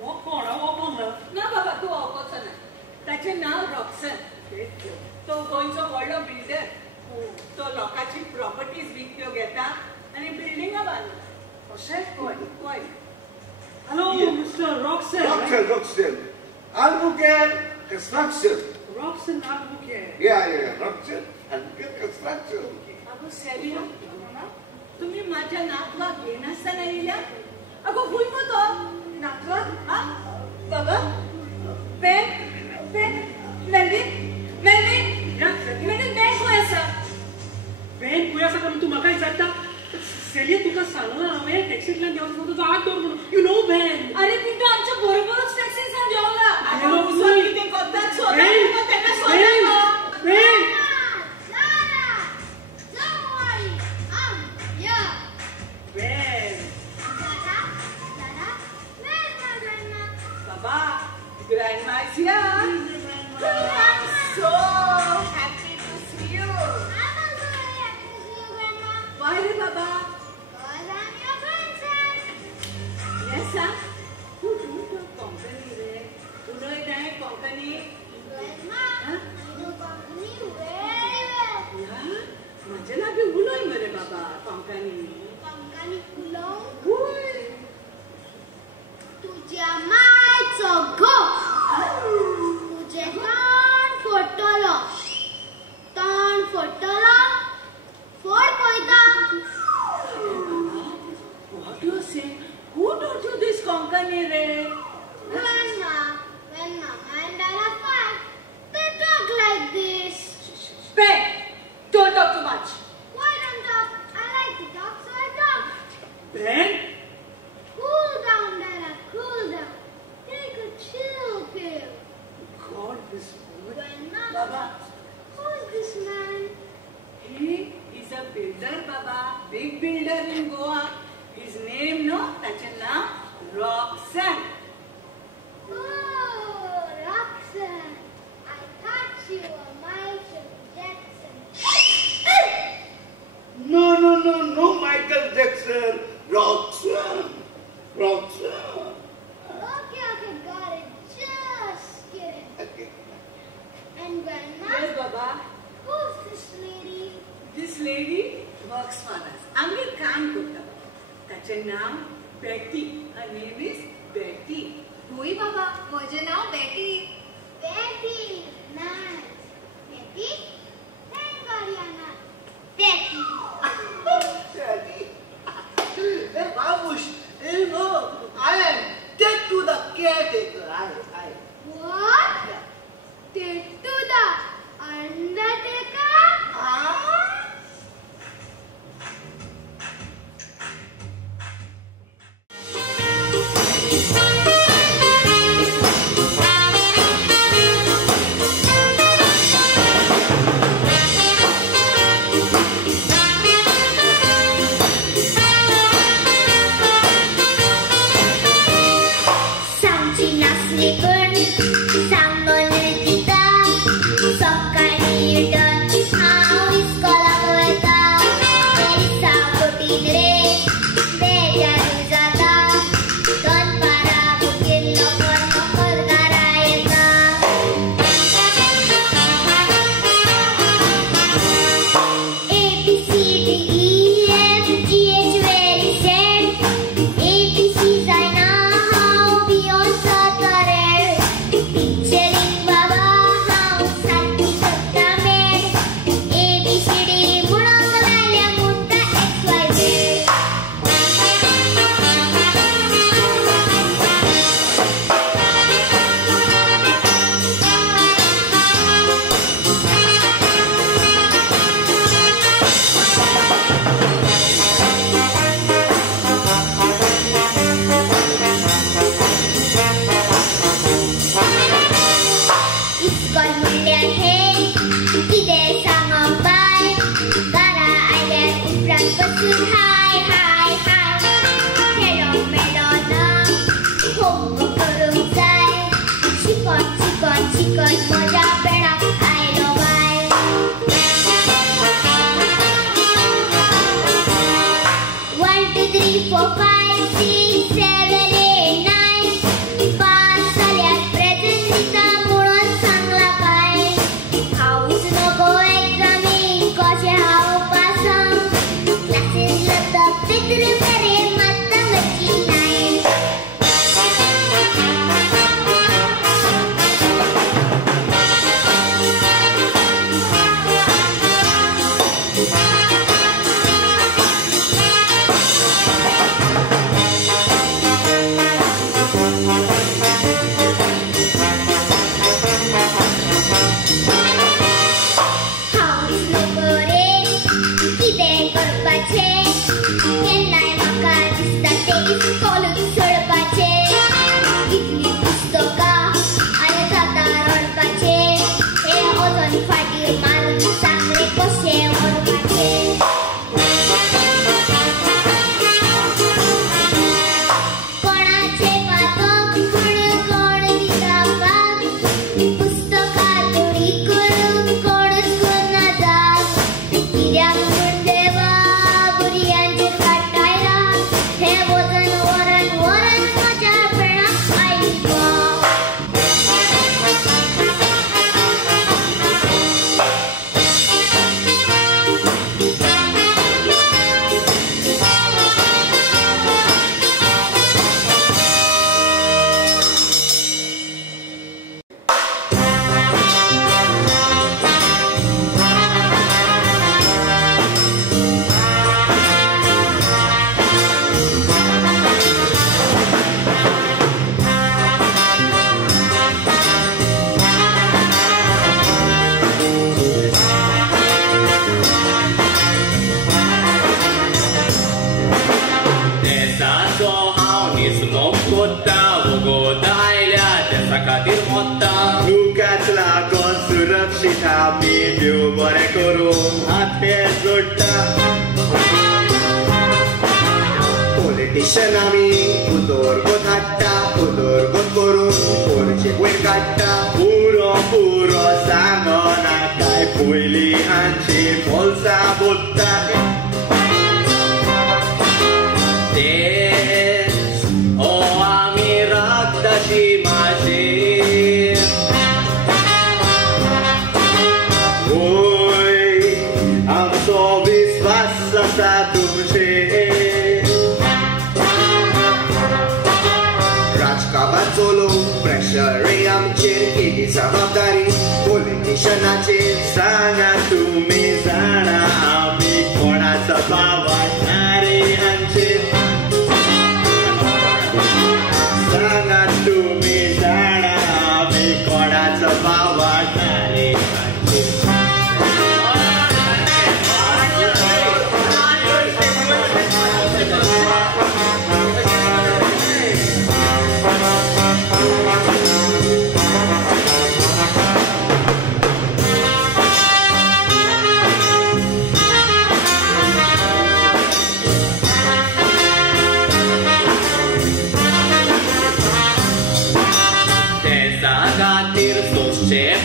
हो कोण हांव वळखूंक ना ना बाबा तूं वळखोचो ना ताचें नांव रॉक्सन तो गोंयचो व्हडलो बिल्डर तो लोकांची प्रॉपर्टीज विकत्यो घेता आनी बिल्डिंगां बांदता अशें पळय hello mister Roxanne Roxanne. Albuquerque Construction. Roxanne Albuquerque. Yeah. Roxanne Albuquerque Construction. अगो सेलिया तुम्ही माझ्या नातवाक घेनासतना येयल्या अगो खूंय गो तो नातवाक बाबा पेन मेल्वीन बँक खंय आसा बँक खंय आसा काय तूं म्हाका विचारता सेलिया तुका सांगलां हांवें टॅक्सींतल्यान देंवता तुजो हात दवर म्हणून यू नो बँक अरे पूण तो आमच्या बरोबरच टॅक्सीसान देंवला Hello, आतां कितें करतात सोदा तेन्ना सोदा Baba, Grandma is here. I'm so happy to see you. I'm also very happy to see you, Grandma. Why, Baba? Because I'm your princess. Yes, sir. Who do the company there? Who do the company? Grandma, Huh? I know company very well. Yeah? माझ्या लागीं उलय मरे बाबा company. Company उलोवंक Whoy. तुझ्या मायचो घोव तुझे तोंड फोडटलो फोड पळयता What do you say? Who taught you this company, Ray? Grandma, when Mama and Dada fight, they talk like this. Ben, don't talk too much. Why don't talk? I like to talk, so I talk. Ben? Cool down, Roxanne. Oh, Roxanne. I thought you were Michael Jackson. No, Michael Jackson. Roxanne. Okay, got it. Just kidding. Okay. And Grandma? Yes, Baba. Who's this lady? This lady works for us. आम्ही काम करता. त्याचे नाव बेटी. Her name is Betty. होय बाबा माझे नाव बेटी. Betty. Nice. Betty? Thank God you're not Betty. Hey, Babush, you know, I am dead to the caretaker. I. What? Dead to the undertaker? Samci nasli pun, samon kita, sokani dan awis sekolah mereka, dari sabutin re, beda zata, don para bikin lokor garayeta. A B C D E F G H very sad, A B C's I know how beyond Satare, picturing Baba how Sati Satamed, A B C D Munang Laya Munta X Y Z. Iskol mulyan hey, kide sangambay, gara ayat upran pesun hai. Hello melona, home kurung say, chikon moja perak I love I. 1 2 3 4 5 6 7 8 9 पाच साल्यात प्रेझेंटीचा म्हणून सांगला काय house नको एक्झामी कशे हाव Pasang classes Lata पित्र करे मतंगची नाही house नको रे किते करपाचे केन्नाय म्हाका दिसता ते इस्कॉलूच सोडपाचे इतली पुस्तकां आनी जाता रडपाचे हे अजून फाटीर मारून सांग रे कशे व्हरपाचे कोणाचे पातक कोण दिता पाग पुस्तकां तोडी करूंक कोणूच कोन्ना जाग कित्याक म्हूण देवा भुरग्यांचेर काडटायला हे वजन वरण म्हज्या पेणाक आयली गो Nesazo haw nismok kotta ugoda ayल्या त्याचा खातीर मोत्ता तुकाच लागोन सुरक्षीत आमी देव बरें करूं हाते जोडटा पॉलिटिशियन आमी उदोरगो धाडटा हाडटा पुरो पुरो सांगना काय पयली हांची बोल्सा बोत्ता तेच ओ आमी रक्ताची माशी ओय आमचो विश्वास आसा तुमचेर राजकारण चलोवंक प्रेशरय आमचेर केली जबाबदारी पॉलिटिशनाचेर सांगा तुमी जाणा आमी कोणाचो भाव वाटणारे हांचेर सांगा तुमी जाणा आमी कोणाचो भाव वाटणारे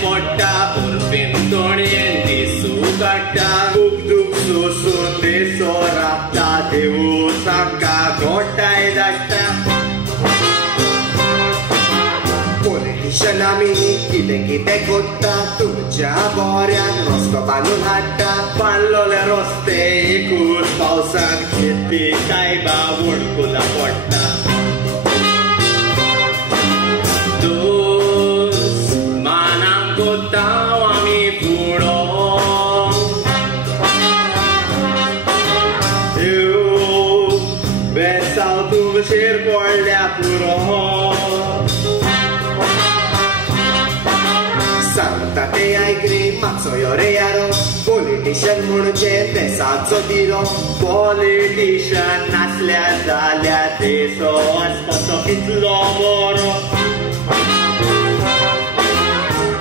मोठा उर्फीन तोणयेन दिसू काडटा खूब दूख सोसून देसो राबता देवू तांकां गोठाय धाडटा पॉलिटिशन आमी कितें कितें कोत्ता तुमच्या बोऱ्यान रस्तो बांदून हाडटा बांदलोले रस्ते एकूच पावसान शेती सायबा वणकुला पडटा कोत्तांव आमी फुडो बेसांव तुमचेर पडल्या पुरो सांगता ते आयक रे मातसो यो रे यारो पॉलिटिशन म्हणचे बेसाचो दिलो पॉलिटिशन नासल्या जाल्यार देसो आसपाचो कितलो बरो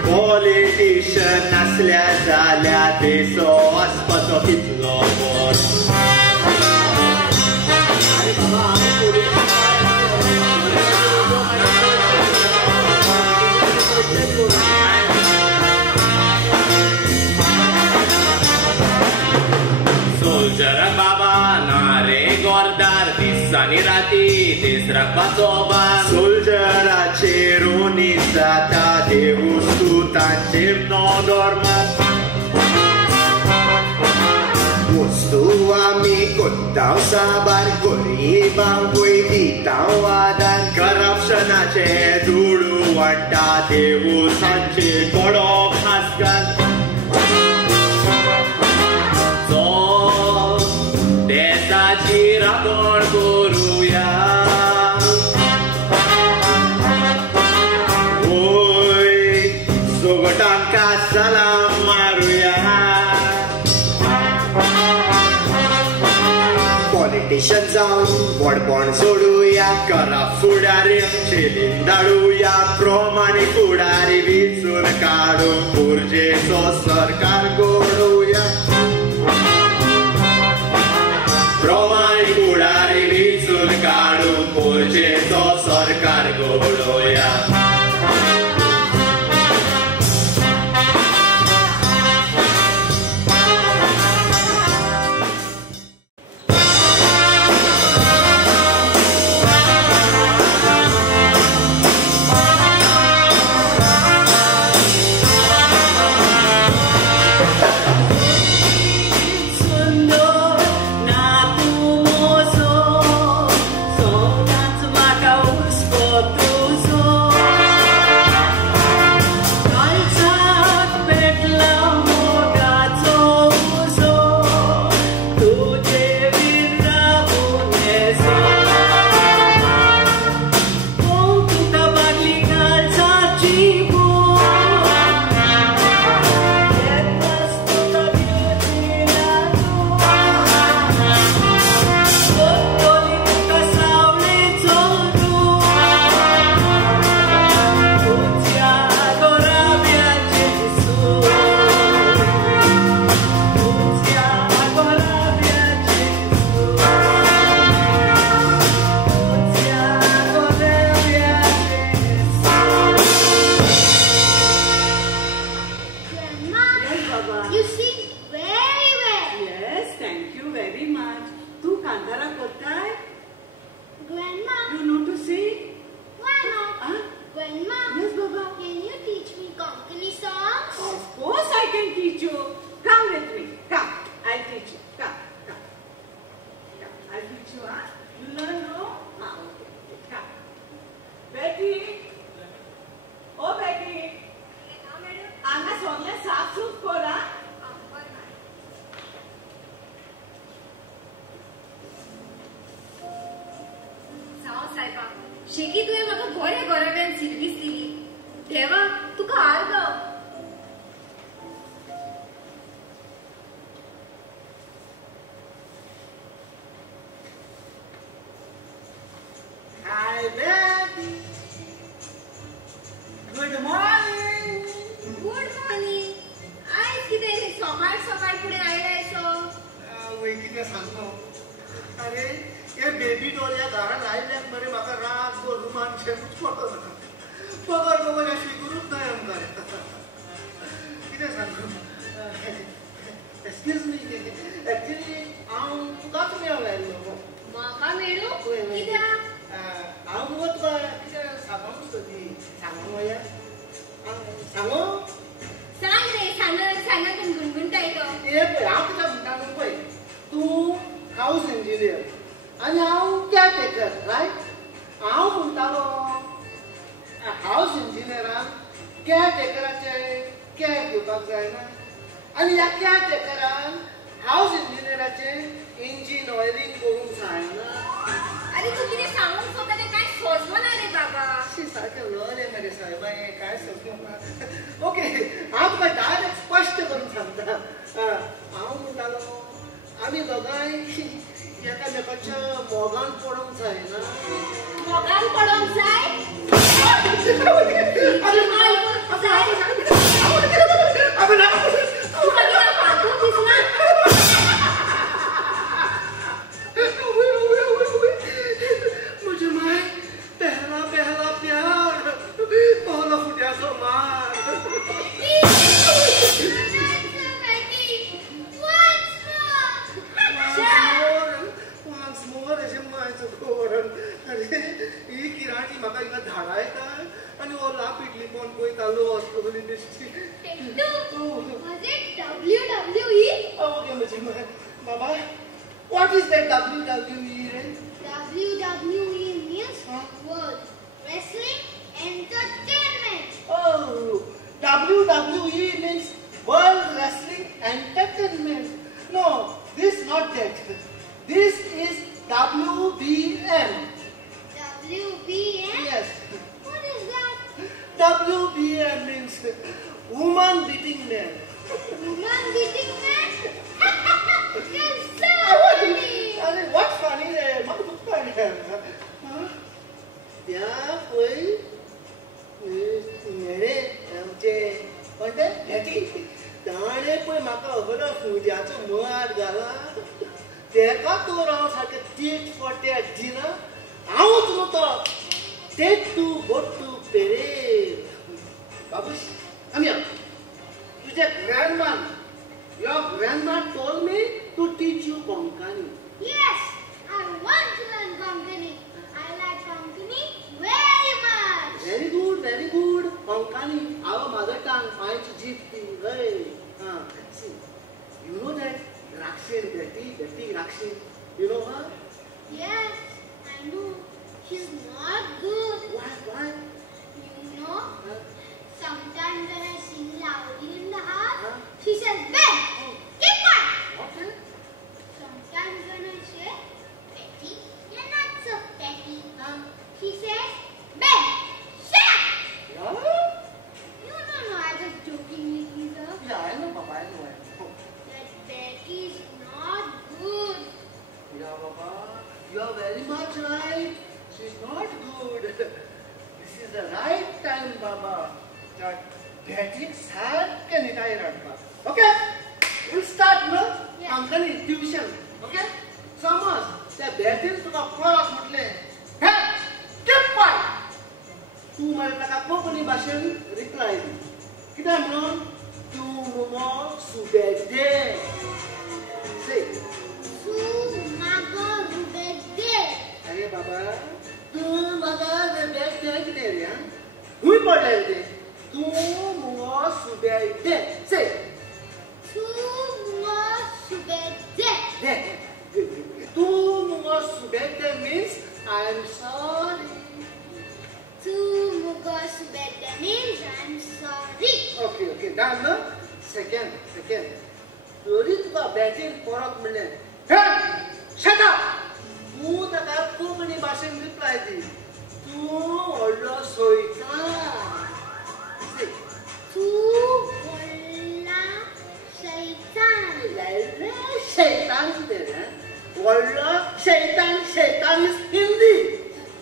पॉलिटिशन नासल्या जाल्यार देसो आसपाचो कितलो बरो सोल्जर बाबा ना रे गोरदार दिसांनी राती दीस राखपाचो बार सोल्जराचेर उनीस जाता देवूस तूं तांचेर नो दोरमात वस्तू आमी कोत्तांव साबार गरिबांकूय दितांव आदार करप्शनाचे धुडू वाडटा देवूस हांचे कडक हासगार देशाची राखण करुया ओय सोगटांका सलाम मारुया पॉलिटिशन जावन व्हडपण सोडुया करप फुडाऱ्यांक शेलीन धाडुया प्रमाणीक फुडारी विचून काडून पुर्जेचो सरकार घडोवया प्रमाणीक फुडारी विचून काडून पुर्जेचो सरकार घडोवया So बेटी ओ बेटी हांगा सगळें साफ सूफ कर आ साहेबा शेकी तुवें म्हाका बरे गोरव्यान सर्वीस दिली देवा तुका आर्ग Hi, Betty. Good morning. Good morning आयज कितें सकाळ सकाळ फुडें आयलायसो वय कितें सांगतो अरे हे बेबी डॉल ह्या घरान आयल्याक मरे म्हाका रातभर रुमान शेकूच पडटलो पगार पगार अशी करूच न्हय आमकां कितें सांगू एक्सक्यूज मी एक्चुअली हांव तुकाच मेळूंक आयल्लो म्हाका मेळू कित्याक हांव मुगो तुका कितें सांगूंक सोदी सांगूंक वया सांगू सांग रे सांगत गुणगुणटाय तो हे पळय हांव कितें म्हणटा न्हू पळय तूं हाऊस इंजिनियर आनी हांव कॅरटेकर रायट हांव म्हणटालो हाऊस इंजिनियरान कॅरटेकराचे कॅर घेवपाक जायना आनी ह्या कॅरटेकरान हाऊस इंजिनियराचे इंजीन ऑयलिंग करूंक जायना अरे तू कितें सांगूंक सोदता तें कांय सोजमना रे बाबा सारकें लॉले मरे साहेबा हें कांय समजना ओके हांव तुका डायरेक्ट स्पश्ट करून सांगता हांव म्हणटालो आमी दोगांय एकामेकाच्या मोगान पडोंक जायना मोगान पडोंक जाय तुका कितें फालतू दिसना मुझे माय पहला पहला प्यार पहला फुट्याचो मार once more अशें मायचो कोरण अरे ही किराणी म्हाका हिंगा धाडायता आनी हो लापिटली कोण पळयतालो वचतली दिसची WWE? ओके म्हजी माय बाबा what is that WWE ray WWE means World Wrestling Entertainment. Oh, WWE means World Wrestling Entertainment. No, this not that. This is WBM. WBM? Yes. What is that? WBM means Woman Beating Man. Woman beating man? That's so funny. What's funny? What funny? त्या पळय मेळे आमचे म्हणटा भेटी ताणे पळय म्हाका खबर फुड्याचो मार घाला तेका तर हांव सारकें टीट फॉर दिना हांवूच न्हू तो टेट्टू बोट्टू पेरेर बाबूश आमी तुज्या ग्रँडमान your grandma told me to teach you Konkani. Yes, I want to learn Konkani. I like Konkani very much. Very good, very good. Konkani, our mother tongue, finds Gypsy. Hey, see, you know that Rakshin, Betty Rakshin, you know her? Yes, I know. She's not good. Why? You know, sometimes when I sing loudly in the house, she says, Ben, keep quiet. Okay. Sometimes when I say, Betty, you're not so petty, she says, Ben, shut up. Yeah? No, I was jokingly teased her. Yeah, I know, Papa, I know. That Betty's not good. Yeah, Papa, you are very much right. She's not good. This is the right time, Baba. That Betty सारकें निटाय राडपाक. Okay? We'll start now. Yeah. Konkani tuition. Okay? समज त्या Bettyन तुका परत म्हटलें, हे, keep quiet. तूं मरे ताका कोंकणी भाशेन रिप्लाय दी. कितें म्हणून? तूं मुगो सुबेदे. Say. Sumago Rubede. अरे बाबा तूं म्हाका बेश्टें कितें रे आं खूंय पडलें तें तूं मुगो सुबेदे से Sumago Rubede. तूं मुगो सुबेदे means I am sorry. Tu मिनिटान न्हू सेकंड तरी तुका बॅटीन परत म्हणलें शट अप तूं ताका कोंकणी भाशेन रिप्लाय दी तूं व्हडलो सोयतान शैतान कितें रे व्हडलो शैतान इज हिंदी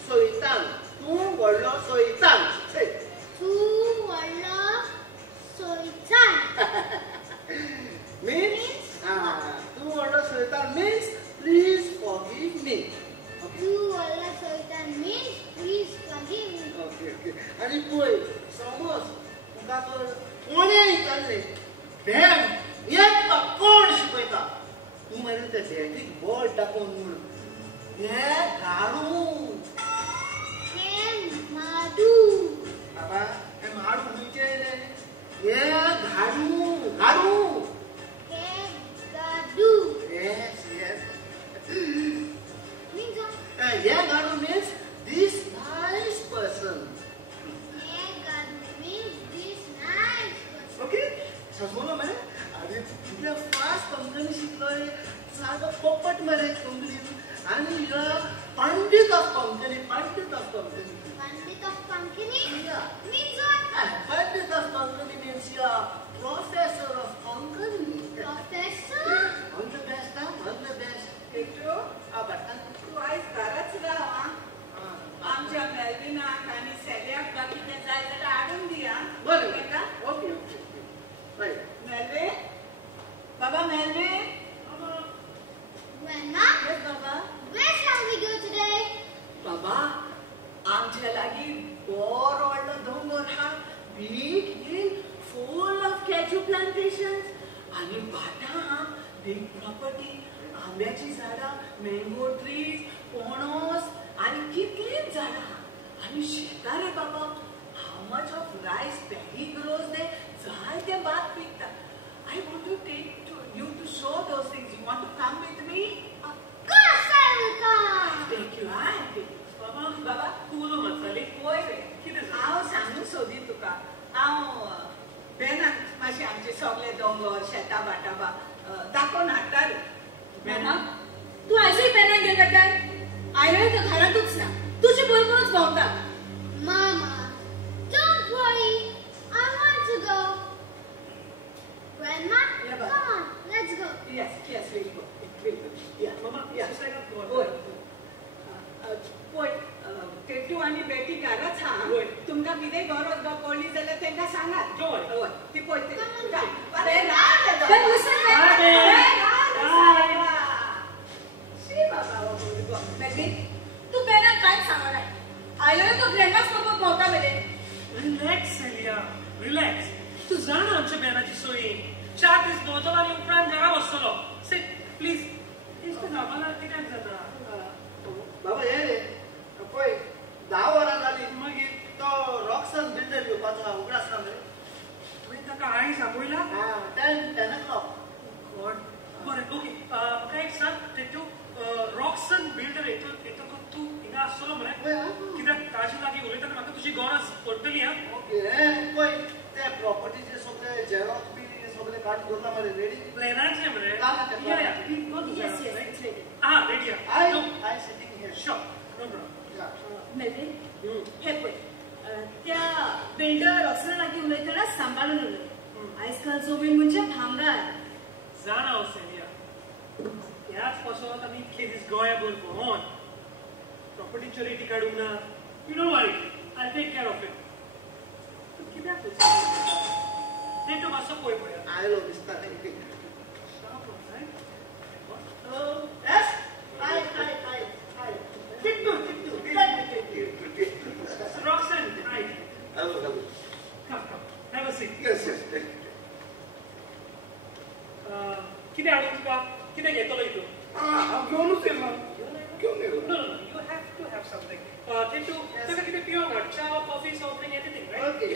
सोयतान तूं व्हडलो सोयतान means तूं व्हडलो सोयतान means please forgive me okay आनी पळय समज तुका तर कोणें विचारलें बॅग एक तुका कोण शिकयता तूं मागीर त्या बॅगीक बोट दाखोवन म्हण हे गाडू बाबा हे माडू खंयचें रे हे गाडू yes हे गाडू means this nice person okay समजलो मरे आनी तुगे फास्ट कोंकणी शिकलोय सादो पोपट मरे कोंकणीन आनी यो pandit of Konkani pandit of Konkani means you are professor of konkani all the best Petro, तू आयज घराच राव आमच्या मेल्विनाक आनी सेल्याक बाकी कितें जाय जाल्यार हाडून दिया बरें बेटा ओके रायट मेल्वे बाबा मेल्वे yes बाबा बाबा आमच्या लागीं बरो व्हडलो दोंगर आहा big hill full of cashew plantations आनी भाटां आहा big property आंब्याची झाडां मँगो ट्रीज पणस आनी कितलींच झाडां आहा आनी शेतां रे बाबा how much of rice paddy grows दे जाय ते भात पिकता I want to take you to show those things you want to come with me take you बाबा तूं उलो मातसाली पळय रे कितें हांव सांगूं सोदी तुका हांव बेनाक मातशें आमचे सगळे दोंगर शेतां भाटां दाखोवन हाडटा रे बेना तू आजूय पेनाक गेला काय आयलोय तो घरातूच ना तुझे बरोबरच भोंवता Mama, don't worry. I want to go. Grandma, Yeah, come on, let's go. Yes, we'll go. Yeah, Mama, yeah. होय पळय टेटू आनी बेटी घराच हा तुमकां कितेंय गरज बा पडली जाल्यार तांकां सांगात हय ती पळय तू पेनाक कांयच सांगना आयलोय तो ग्रँडमास बरोबर भोंवता मरे रिलॅक्स सेलिया रिलॅक्स तू जाणा आमच्या बेनाची सोयी 4 दीस भोंवतलो आनी उपरांत घरा वचतलो से प्लीज इश्ट जावपाना कित्याक जाता बाबा हे रे पळय 10 वरां जालीं मागीर तो रॉक्सन बिल्डर येवपाचो उगडास ना मरे तुवें ताका आयज आपयला 10 o'clock गॉड बरें ओके म्हाका एक सांग टेटू रॉक्सन बिल्डर येतकूच तूं हिंगा आसतलो मरे कित्याक ताजे लागीं उलयतना म्हाका तुजी गरज पडटली आं ओके पळय ते प्रॉपर्टीचे सगळे झेरॉक्स बी सगळे काडून दवरला मरे रेडी प्लॅनाचे मरे कामाचे yes आं ready I sitting here sure no problem मेरे हे पळय त्या बिल्डर रॉक्सना लागीं उलयतना सांबाळून उलय आयज काल जमीन म्हणजे भांगार जाणा हांव सेलिया ह्याच पासत आमी इतले दीस गोंयाभर भोंवन प्रॉपर्टीच्यो रेटी काडूंक ना you don't worry I take care of it तूं कित्याक रेटो मातसो पळय पळया आयलो दिसता Roxanne, hi. Hello. Come. Have a seat. Yes, thank you. कितें हाडूं तुका कितें घेतलो हितून हांव घेवनूच येयला घेवन येयला No, you have to have something. Tintu, ताका कितें पिवंक हाड च्या coffee something anything right Okay.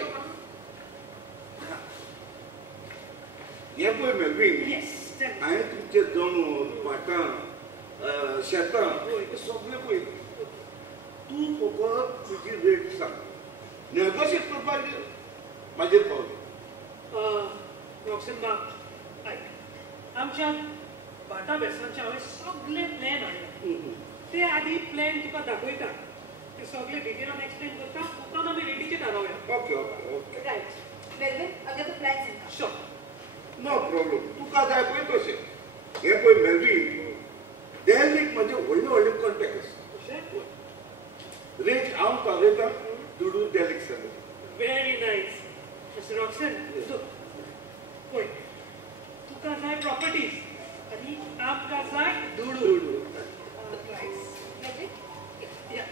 हे पळय मेलवीन Yes, tell me. हांवें तुमचे दोंगर भाटां शेतां सगळें पळय तूं फकत तुजी रेट सांग नेगोशिएट करपाक मागीर पावलें रॉक्सन ऐक आमच्या बाटा बेसांचे हांवें सगळे प्लॅन हाडले ते आदी प्लॅन तुका दाखयता ते सगळे डिटेलान एक्सप्लेन करता उपरांत आमी रेडीचे थारावया okay okay okay right Melvin अगे तू प्लॅन सांग शो नो प्रॉब्लेम तुका जाय पळय तशें हे पळय मेल्विन दिल्लीक म्हणजे व्हडले व्हडले कॉन्टॅक्ट आसा रेट हांव पावयता दुडू दिल्लीक सांगता व्हेरी नायस मिस्टर रॉक्सन पळय तुका जाय प्रॉपर्टीज आनी आमकां जाय दुडू या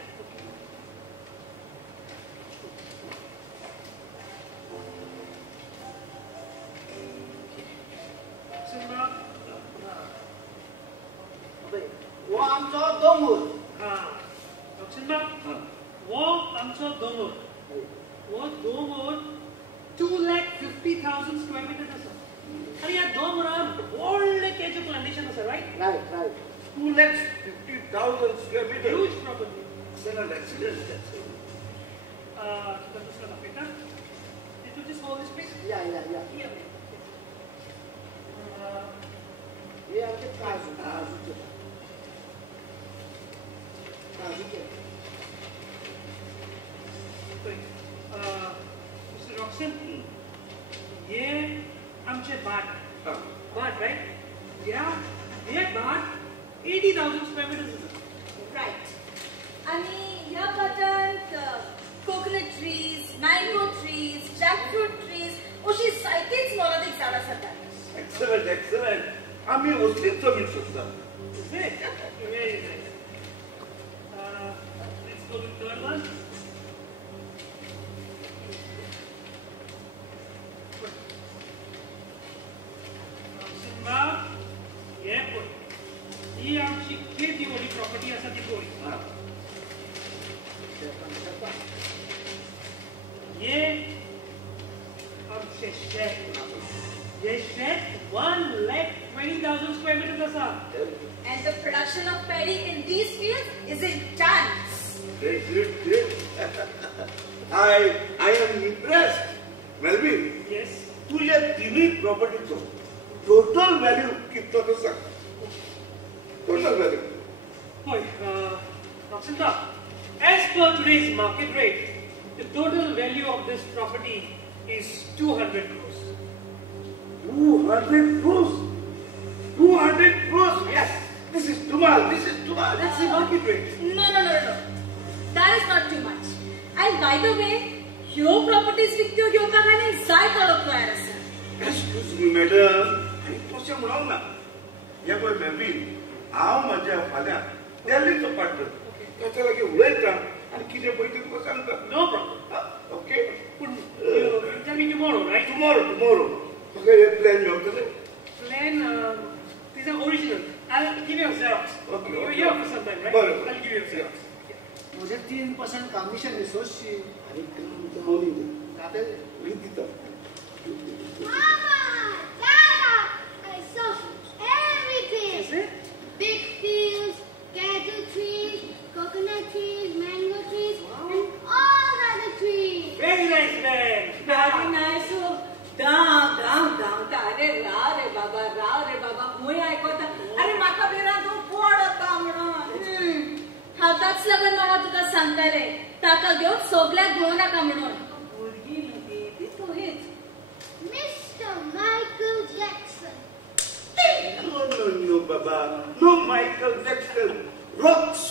हो आमचो दोंगूर वो आमचो दोंगोर वो दोंगोर 2,50,000 स्क्वेअर मीटर आसा आनी ह्या दोंगरान व्हडलें केजू प्लांटेशन आसा right right right 2,50,000 square meter. Huge property Excellent, excellent. तुका दुसरा दाखयता Did you just hold this please? या हे आमचे काजूचे मिस्टर रॉक्सन हे आमचे बाट रायट हे बाट 80,000 स्क्वेअर मीटर आसा रायट आणि ह्या बाटांत coconut trees mango trees jackfruit trees अशी जायतीच मोलादीक झाडां आसात Excellent, excellent. आम्ही असलीच जमीन सोदता Very nice. Let's go to third one. Simba, yeah, boy. ही आमची किती व्हडली प्रॉपर्टी आसा ती पळय. हे आमचे शेत. हे शेत 1,20,000 square meters आसा. And the production of paddy in these fields is in tons. Great. I am impressed. Melvin, Yes. तुझ्या तिन्ही प्रॉपर्टीचो टोटल व्हॅल्यू कितलो तो सांग. Total value. Boy, Roxanda, as per today's market rate, the total value of this property is 200 crores. 200 crores. 200 crores. Yes. This is too much. That's the market rate. No. That is not too much. And by the way, ह्यो properties विकत्यो घेवपाक आनी जाय तो लोक तयार आसा. Excuse me, madam. आणि तशें म्हणूंक ना. हे पळय मेल्विन, हांव म्हज्या फाल्यां दिल्लीचो पार्टनर. ताच्या लागीं उलयता आनी कितें पळय तें तुका सांगता. No problem. Okay? You tell me tomorrow, right? Tomorrow. म्हाका हे प्लॅन मेळटले. Plan, these are original. I'll give you a Xerox. Okay. You're here for some time, right? Bye. I'll give you a Xerox. म्हणजे 3% commission सोडशी आणि जावली ताते दिता. Mama, Dada, I saw everything. Is it? Big fields, cattle trees, coconut trees, mango trees, and all the other trees. Very nice, man. Very nice. Down. अरे राव रे बाबा मुय ऐकता. अरे म्हाका बिरान तूं पडता म्हणून. हाताच लागून मामा तुका सांगताले ताका घेवन सगळ्याक घेवं नाका म्हणून. भुरगीं न्ही ती तुहीच. Mr. Michael Jackson. No, Baba. No, Michael Jackson. Rocks.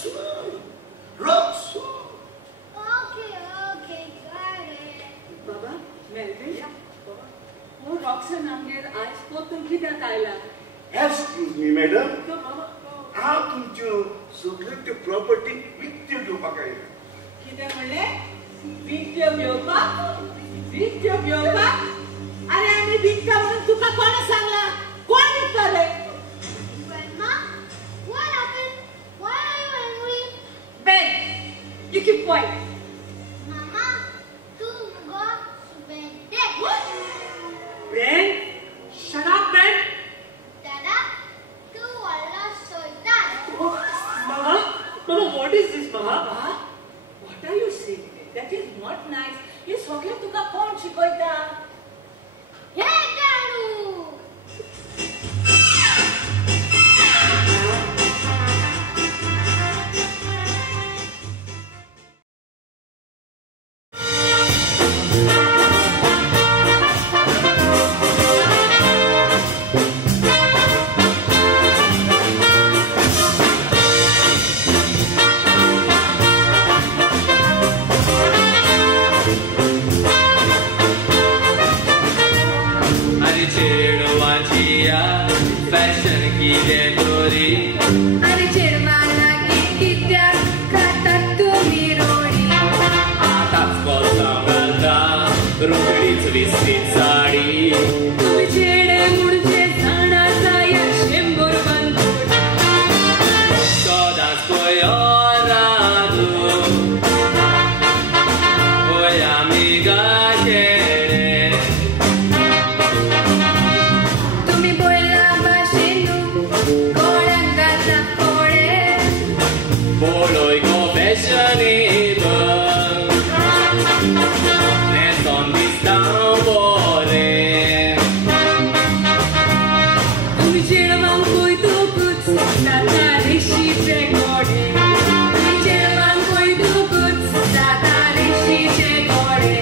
Okay, got it. बाबा मेल्विन हो रॉक्सन आमगेर आयज पोतून कित्याक आयला? Excuse me, madam. तो मामा हांव तुमच्यो सगळ्यो त्यो प्रॉपर्टी विकत्यो घेवपाक आयला. कितें म्हणलें? विकत्यो घेवपाक? अरे आमी विकता म्हणून तुका कोणे सांगला? कोण विकतले? Grandma, what happened? Why are you angry? Ben, you keep quiet. Mama, tu go to bed. What? Ben? Shut up, Ben. Dada, tu wala soitan. Mama, what is this, Mama? Baba, what are you saying? That is not nice. हे सगळें तुका कोण शिकयता? Hey, Dadu! रोकडीच विस्तीत साडी तुम्ही चेडे मुडचे झाडाचा या शेंबोर बांधून सदांच पयारादू ओय आमी गाशेरे तुम्ही बोलला भाषेनू गोळ्यात घातला कोळे Poloy go fashionable Let's on this down body तुम्ही चेडवांक कोयतूकच जाता रेशीचे गोडे तुम्ही चेडवांक कोयतूकच जाता रेशीचे गोडे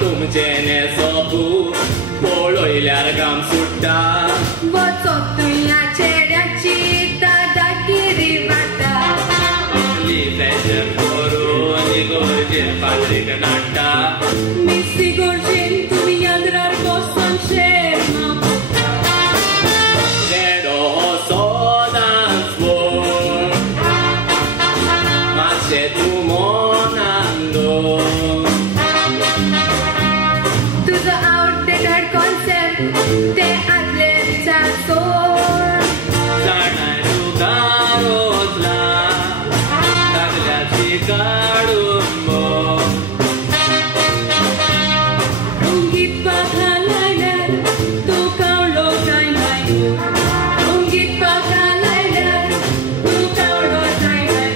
तुमचेने सोपू पळयल्यार घाम सुट्टा वचत तुया चेड्याची दादागिरी वाटा आपली प्लेजर करून इगोर्जेर फाटलीक नाट्टा मिसी गोडशेन तुम्ही यादरार बसून शेमा चेडो हो सदांच बोल मातशें तूं मोनान दवर तुझं आउटडेटेड कॉन्सेप्ट ते आदले विचार सोड जाणाय तुका रोजला दादल्याची काडून बो रंगीत पाखा लायल्यार तूं कावळो जायनाय रंगीत पाखा लायल्यार तूं कावळो जायनाय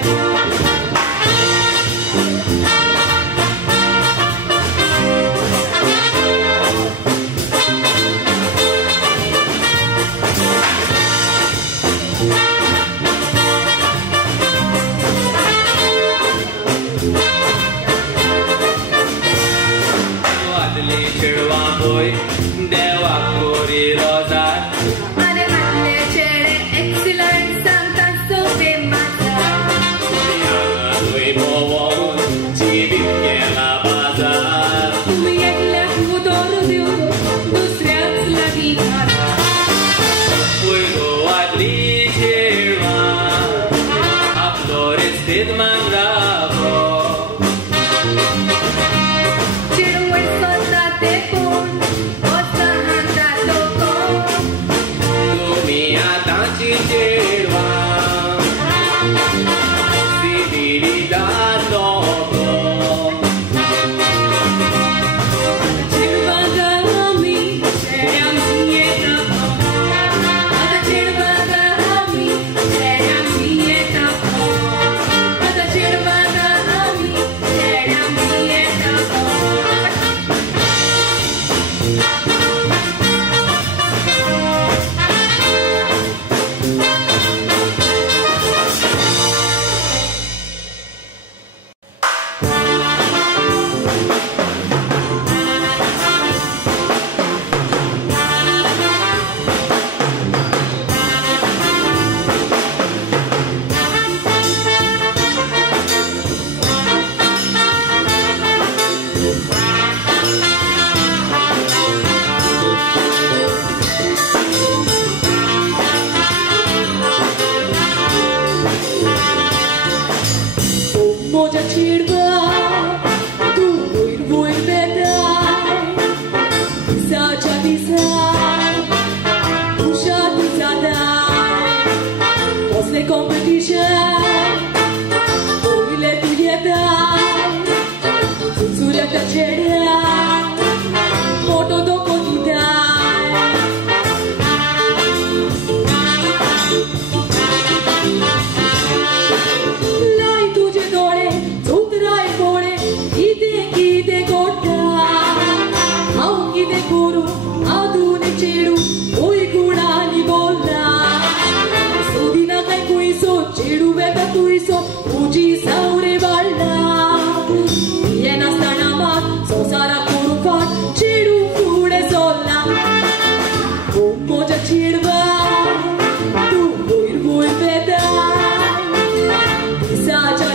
वादली चेडवां पळय देवाक कोरी रोजार आरे आदले चेडे एक्सिलंट सांगता सोबे माता तुवें भोंवून जिवीत गेला बाजार तुम्ही एकल्याक उदोर दिवन दुसऱ्याच लागीं घाला पळय गो वादली चेडवां आपलो रेस्तेत मान राखो चेडवय स्वता ते कोण वचा हाता तो कोण तुमी आतांची चेडवां सिविलिदाद लोको चेडवा गामी चेड्यांक येता आतां चेडवा गामी चेड्यांक येता आतां चेडवा गामी चेड्यांक येता Moja chirba, tu voi vedrai, saja disai, usha disadai, osle competition, oile tu yedai, zuzura ta chedai, moto doko didai. Lai तुझे डोळे झुकराय पोळे किते किते गोटा हांव किते करू आदून चेडू ओय गुणांनी बोलला सोदिना काय कुयसो चेडू बेता तुयसो तुजी सावरे वाडला ये नासतना मात संसारा करू फाट चेडू फुडें सोल्ला ओ मोजा चेडवा तू वयर वयर बेता दिसाच्या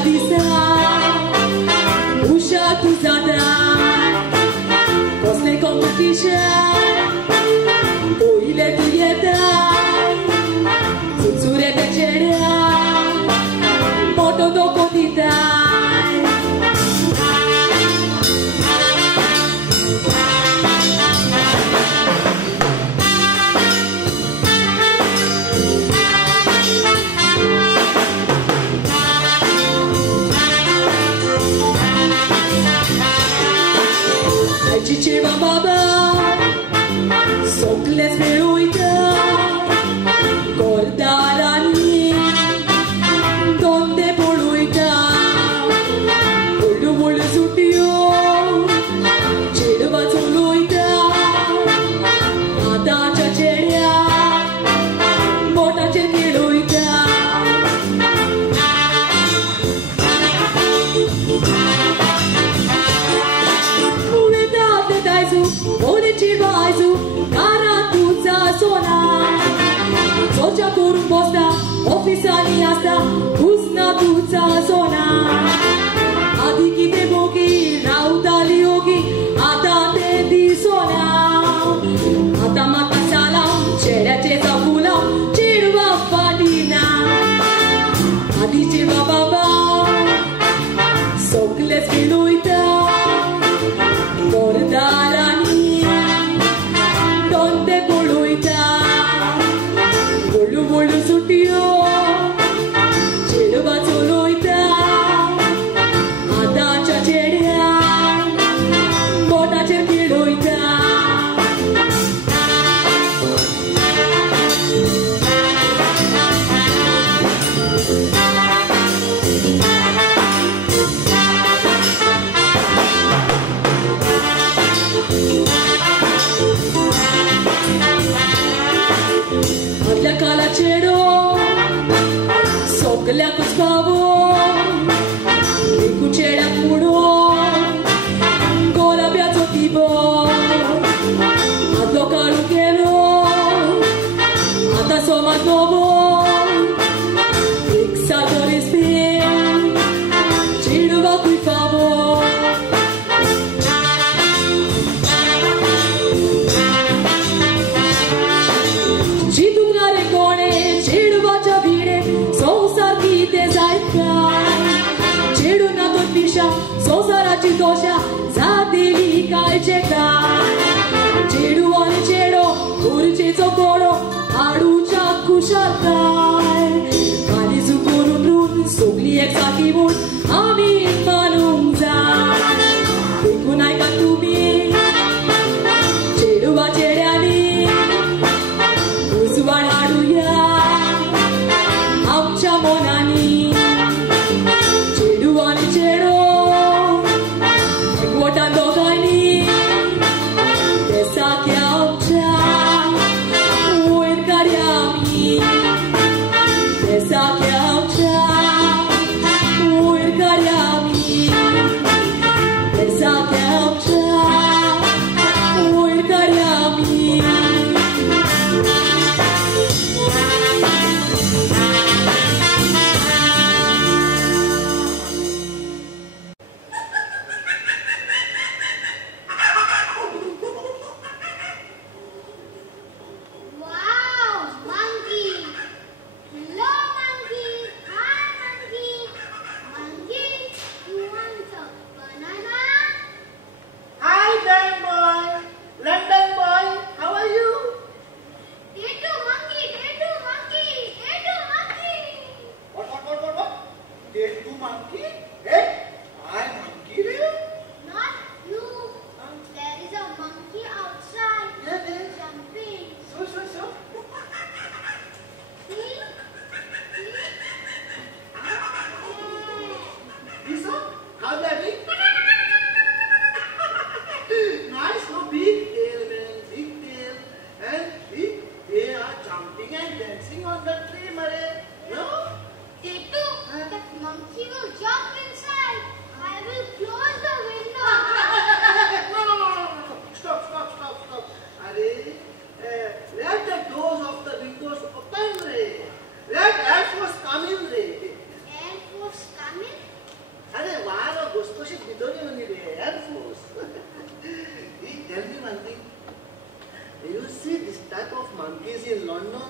हुस्न तुझा सोना आधी किती बोगी रावताली योगी आता ते दिसोना आता माता साला चेहऱ्याचे फुला चिडवा पाटीना आधीचे बाबा सगळेच विलोयता गोरदारांनी दोंते पळोयता बोलू बोलू सुटियो चेडवा चलोयता आतांच्या चेड्या बोटाचेर खेळोयता आदल्या काला चेडो सगल्याकूच बाबो एकू चेड्याक मुडो गोलाब्याचो तिबो आदलो काळू गेलो आतां समाज नवो एक सादो रिस्ते चेडवाकूय फावो चितूंगारे कोणे चेडवाच्या भिडे संसार कितें जायत काय चेडू ना तो पिशा संसाराची दोशा जातेली कायचे काय चेडू आनी चेडो उर्चेचो कोडो हाडूच्या खुशाल काय कालीजू करून रून सोगली एक साकी म्हूण आमी मानूंक जाय देखून आयका तुमी चेडवा चेड्यांनी उजवाड हाडुया आमच्या मोनांनी चेडू आनी चेडो एकवटान दोगांनी ते साख्या आमच्या वयर काडया आमी ते साख्या आमच्या वयर काडया आमी ते साख्या आमच्या वयर काडया आमी Wow, monkey. Hello, monkey. Hi, monkey. Monkey, you want a banana? Hi, Dan boy. London boy, how are you? Tetu monkey, Tetu monkey, Tetu monkey. What? Take two monkey? Hey, I monkey re? Not you. There is a monkey outside. Yeah, yeah. Jumping. So. See? This one? How that big? Nice, no big tail, man, big tail. And see, they are jumping and dancing on the tree, Mare. No? Tetu, that monkey will jump inside. I will close the window. No. Stop. Let the doors of the windows open, Ray. Let air force come in, Ray. Air Force coming? वारो गोष्टोशी भितरी उरली रे, Air Force. Tell me one thing. Do you see this type of monkeys in London?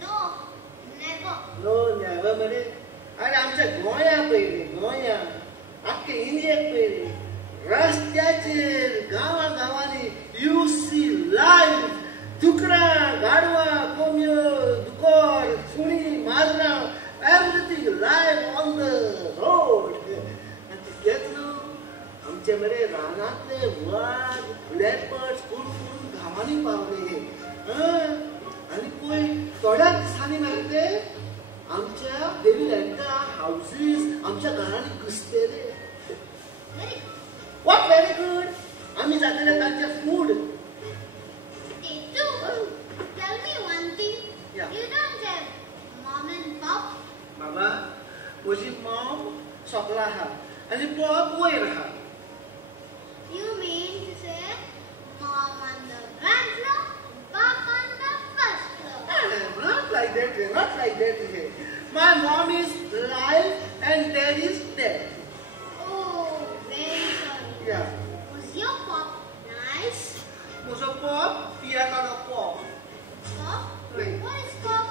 No, never. No, never, Mare. आमच्या गोंया पयली, गोंया. आख्खे इंडियेक पयली. रस्त्याचेर, गांवांनी you see live दुकरां, गाडवां, कोंबयो, दुकोर, सुणी, माजरां, everything live on the road. And तितलेंच न्हू, आमचे मरे रानांतले वाघ, लेपर्ड्स करून गांवांनी पावले. आनी पळय थोड्याच दिसांनी मरे आमच्या देविलांच्या हाऊसेस आमच्या घरांनी घुसतले. What very good. आम्ही जातले तांचे food. Tetu, tell me one thing. Yeah. You don't have mom and pop? बाबा, म्हजी मॉम सकला आहा आनी पॉप वयर आहा. You mean to say mom on the ground floor, pop on the first floor? Not like that, not like that. My mom is alive and dad is dead. Oh, very sorry. Yeah. Was your pop nice? Was a pop? Yeah, not a pop. Pop? Right. What is pop?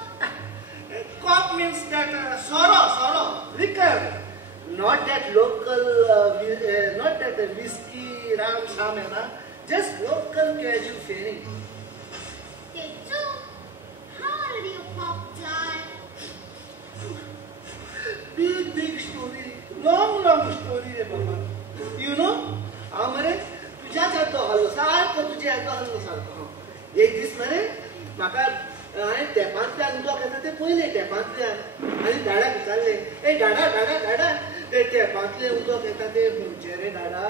Cop means that sorrow, liquor. Not that local, not that whiskey, ram, sham, just local casual fairing. Tetsu, how did your pop die? Big story, long story, रे बाबा. You know, Amre तुझ्या जातो हल्लो सारखं तुझ्या जातो हल्लो सारखं. एक दिस मरे म्हाका हांवें टॅपांतल्यान उदक येता तें पयलें टॅपांतल्यान आनी डाडाक विचारलें ए डाडा तें टॅपांतलें उदक येता तें खंयचें रे डाडा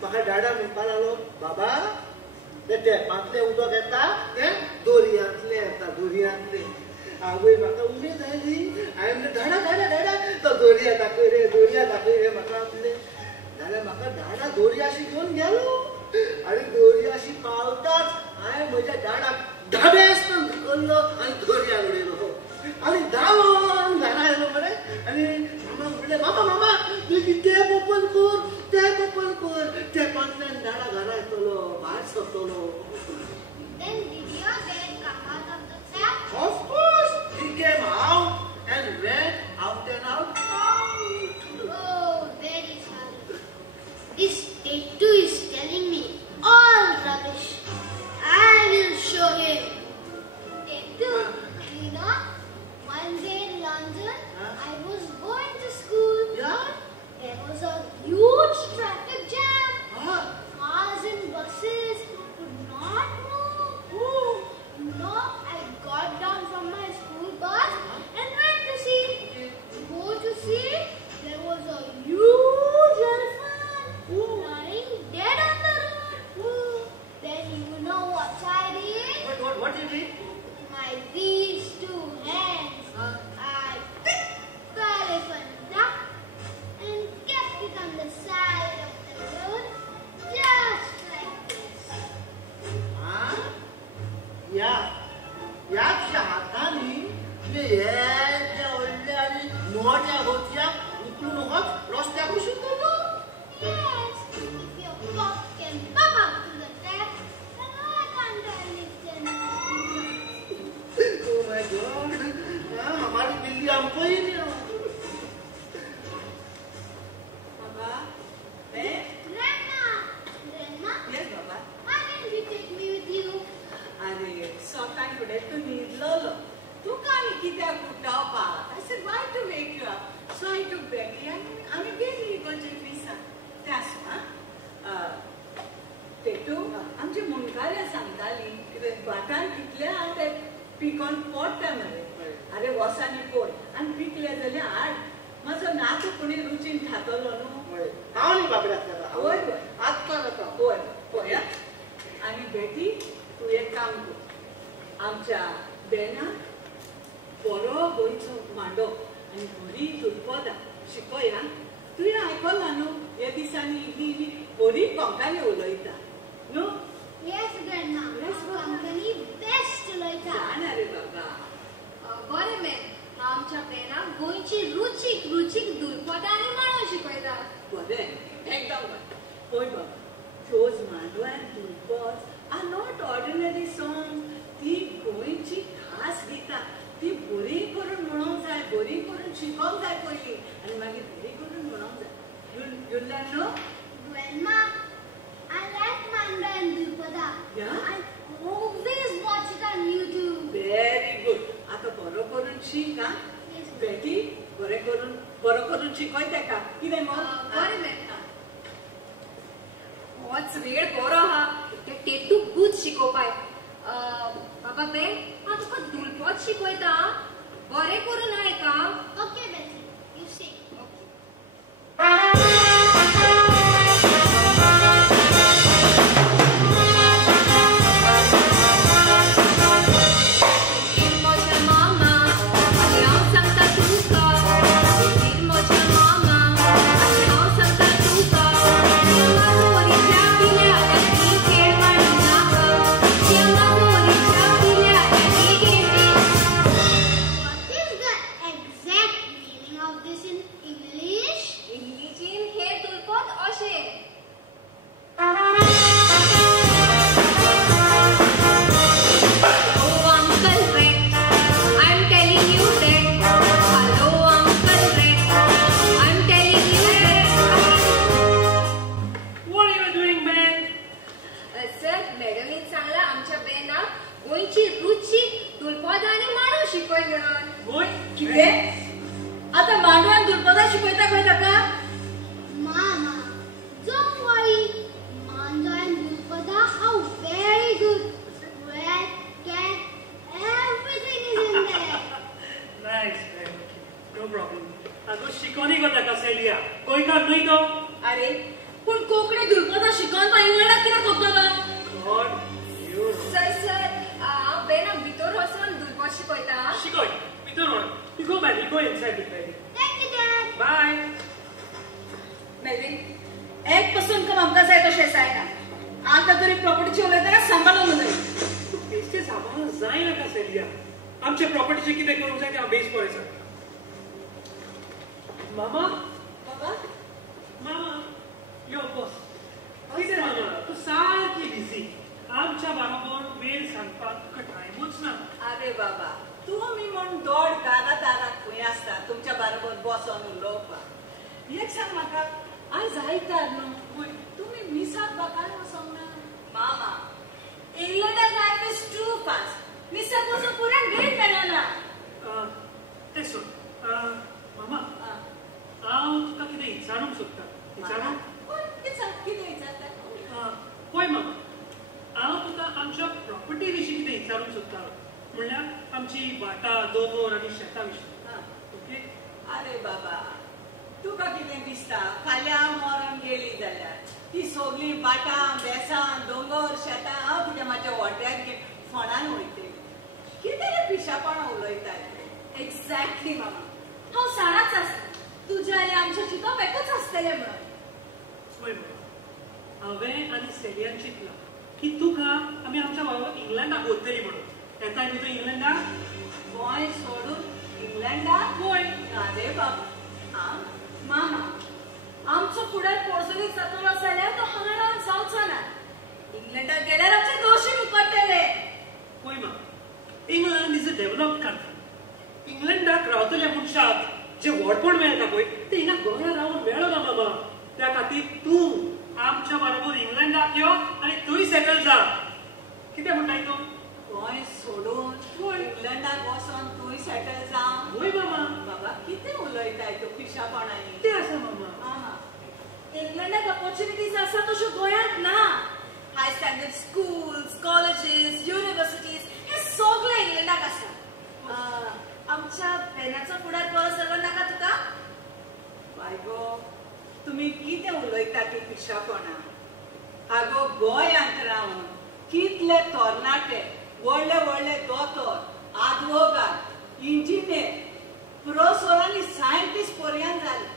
म्हाका डाडा म्हणपा लागलो बाबा तें टॅपांतलें उदक येता तें दोरयांतलें येता दोरयांतलें आवय म्हाका उमेद आयली हांवें म्हणलें डाडा तो दोरया दाखय रे म्हाका आपलें जाल्यार म्हाका डाडा दोरयाशी घेवन गेलो आनी दोरयाशी पावताच हांवें म्हज्या डाडाक धाबेस्तान धरलो आनी दोरया उडयलो आनी धांवन घरा आयलो मरे आनी मामा म्हणलें मामा टॅप ओपन कर टॅपांतल्यान डाडा घरा येतलो भायर सरतलो. Then did your dad come out of the tap? Of course, he came out and went out and out. Oh, very sorry. This Tetsu is telling me all rubbish. I will show him. Tetsu, you know, one day in London, I was going to school. Yeah? There was a huge traffic jam. Cars and buses could not move. No, I got down from my school bus and went to see. There was a huge elephant lying dead on the road. Then you know what I did? What did you do? These two hands, I picked the elephant up and kept it on the side of the road, just like this. या तुझ्या हातांनी तुझ्या व्हडल्या आनी मोठ्या गोत्याक उखलून वच रस्त्याक वचून दवरलो. Yes, if your pop can pop up to the tap, then why can't I lift it? Oh my God, हमारी बिल्ली हमको ही नहीं बाबा, eh? Grandma, Yes, बाबा. why didn't you take me with you? अरे स्वतः फुडें तू न्हिदलोलो. तुका आनी कित्याक उठवपाक? I said, why to wake you up? So I took Betty and आमी गेली इगोर्जे दिसान. तें आसूं तेतू आमची मुनकार्या सांगताली कितें भाटान कितले आहा ते पिकोन पडटा मरे. अरे वसांनी पळय आनी पिकले जाल्यार हाड. म्हजो नातू कोणी रुचीन खातलो न्हू. हांव न्ही बाबड्याक होय होय आत्ता जाता. होय पळय आनी बेटी तूं एक काम कर आमच्या बेनाक बरो गोंयचो मांडो आनी बरी दुर्पदां शिकया. तुवें आयकलां न्हू हे दिसांनी ही बरी कोंकणी उलयता न्हू. Yes, Grandma. Yes, Our company best उलयता. जाणा रे बाबा. बरें मॅम हांव आमच्या बेनाक गोंयची रुचीक दुर्पदां आनी मांडो शिकयता. बरें एकदम बरें. पळय बाबा those मांडो आनी दुर्पद आर नॉट ऑर्डिनरी सॉंग्स. ती गोंयची खास गितां. ती बरी करून म्हणूंक जाय बरी करून शिकोवंक जाय पयलीं आनी मागीर बरी करून म्हणूंक जाय. You learn, no? Grandma, I like Manda and Drupada. Yeah? I always watch it on YouTube. Very good. आता बरो करून शिक हा. Yes. बेटी बरो करून शिकय तेका. कितें मग? बरें मॅम. होच वेळ बरो आहा ते टेटू गुड शिकोवपाक. बाबा बेन हांव तुका दुर्पद शिकयता. बरें करून आयका. Okay, Betty, you sing. What is the exact शिकयता खंय ताका? Mama, don't worry. Manja and Dulpada are very good. Rat, cat, everything is in there. Nice, very okay. No problem. अगो शिकोनी को ताका सेलिया. कोई काम नहीं तो? अरे पण कोंकणी दुलपदा शिकोन तो इंग्लंडाक कित्याक वतलो? God, you. सर हांव बेना भितर वचून दुलपद शिकयता. शिकोय. भितर वळ. You go, man. You go inside, baby. Thank you, Dad. Bye. Melvin, एक पासून काम आमकां जाय तशें जायना. आतां तरी प्रॉपर्टीची उलयतना सांबाळून उलय. बेश्टे सांबाळून जायना का सेलिया? आमच्या प्रॉपर्टीचे कितें करूंक जाय तें हांव बेस पळयता. मामा, बाबा, मामा, यो बस. कितें मामा? तूं सारकी बिझी. आमच्या बरोबर वेळ सांगपाक तुका टायमूच ना. अरे बाबा, तुमी म्हण दोड दारात खंय आसता तुमच्या बरोबर बसोन उलोवपाक. एक सांग म्हाका, आज आयतार न्हू, तुमी मिसाक बाकार वचोंक ना? मामा, इंग्लंडाक लायफ इज टू फास्ट. मिसाक वचून पुरान वेळ मेळना. तें सोड. मामा, हांव तुका कितें विचारूंक सोदता. विचारूं? कितें विचारता? पळय मामा, हांव तुका आमच्या प्रॉपर्टी विशीं कितें विचारूंक सोदता. म्हणल्यार आमची भाटां, दोंगर आनी शेतां विशीं. ओके? अरे बाबा, तुका कितें दिसता फाल्यां मरण गेली जाल्यार ती सगळी भाटां, बेसां, दोंगर, शेतां हांव कितें म्हाज्या व्हड्याक घेवन फोंडान वयतली? कितें रे पिशापणां उलयतात? एक्झॅक्टली मामा. हांव साराच आसता. तुजे आनी आमचे चिंतप एकच आसतलें म्हणून. पळय मामा, हांवें आनी सेलियान चिंतलां की तुका आमी आमच्या बरोबर इंग्लंडाक व्हरतली म्हणून. येताय न्ही तूं इंग्लंडाक? गोंय सोडून इंग्लंडाक? गोंय. ना रे बाबा. मामा, आमचो फुडार पोर्तुगीज जातलो जाल्यार तो हांगा रावन जावचो ना. इंग्लंडाक गेल्यार आमचे दोशी मुकट्टले. पळय मामा, England is a developed country. इंग्लंडाक रावतल्या मनशाक जे व्हडपण मेळटा पळय तें हिंगा गोंयांत रावून मेळना मामा. त्या खातीर तूं आमच्या बरोबर इंग्लंडाक यो आनी थंय सेटल जा. कितें म्हणटाय तूं? गोंय सोडून इंग्लंडाक वचोन थंय सेटल जावं? वय मामा. बाबा, कितें उलयताय तूं पिशापणांनी? तें आसा मामा. इंग्लंडाक ऑपॉर्च्युनिटीज आसा तश्यो गोंयांत ना. हाय स्टँडर्ड स्कूल्स, कॉलेजीस, युनिव्हर्सिटीज हे सगळे इंग्लंडाक आसा. आमच्या बेनाचो फुडार बरो जालो नाका तुका? बाय गो, तुमी कितें उलयता ती पिशापणां? आगो, गोंयांत रावन कितले तरणाटे व्हडले व्हडले दोतोर, आदवोगाद, इंजिनियर, प्रोफेसर आनी सायंटिस्ट पर्यंत जाले.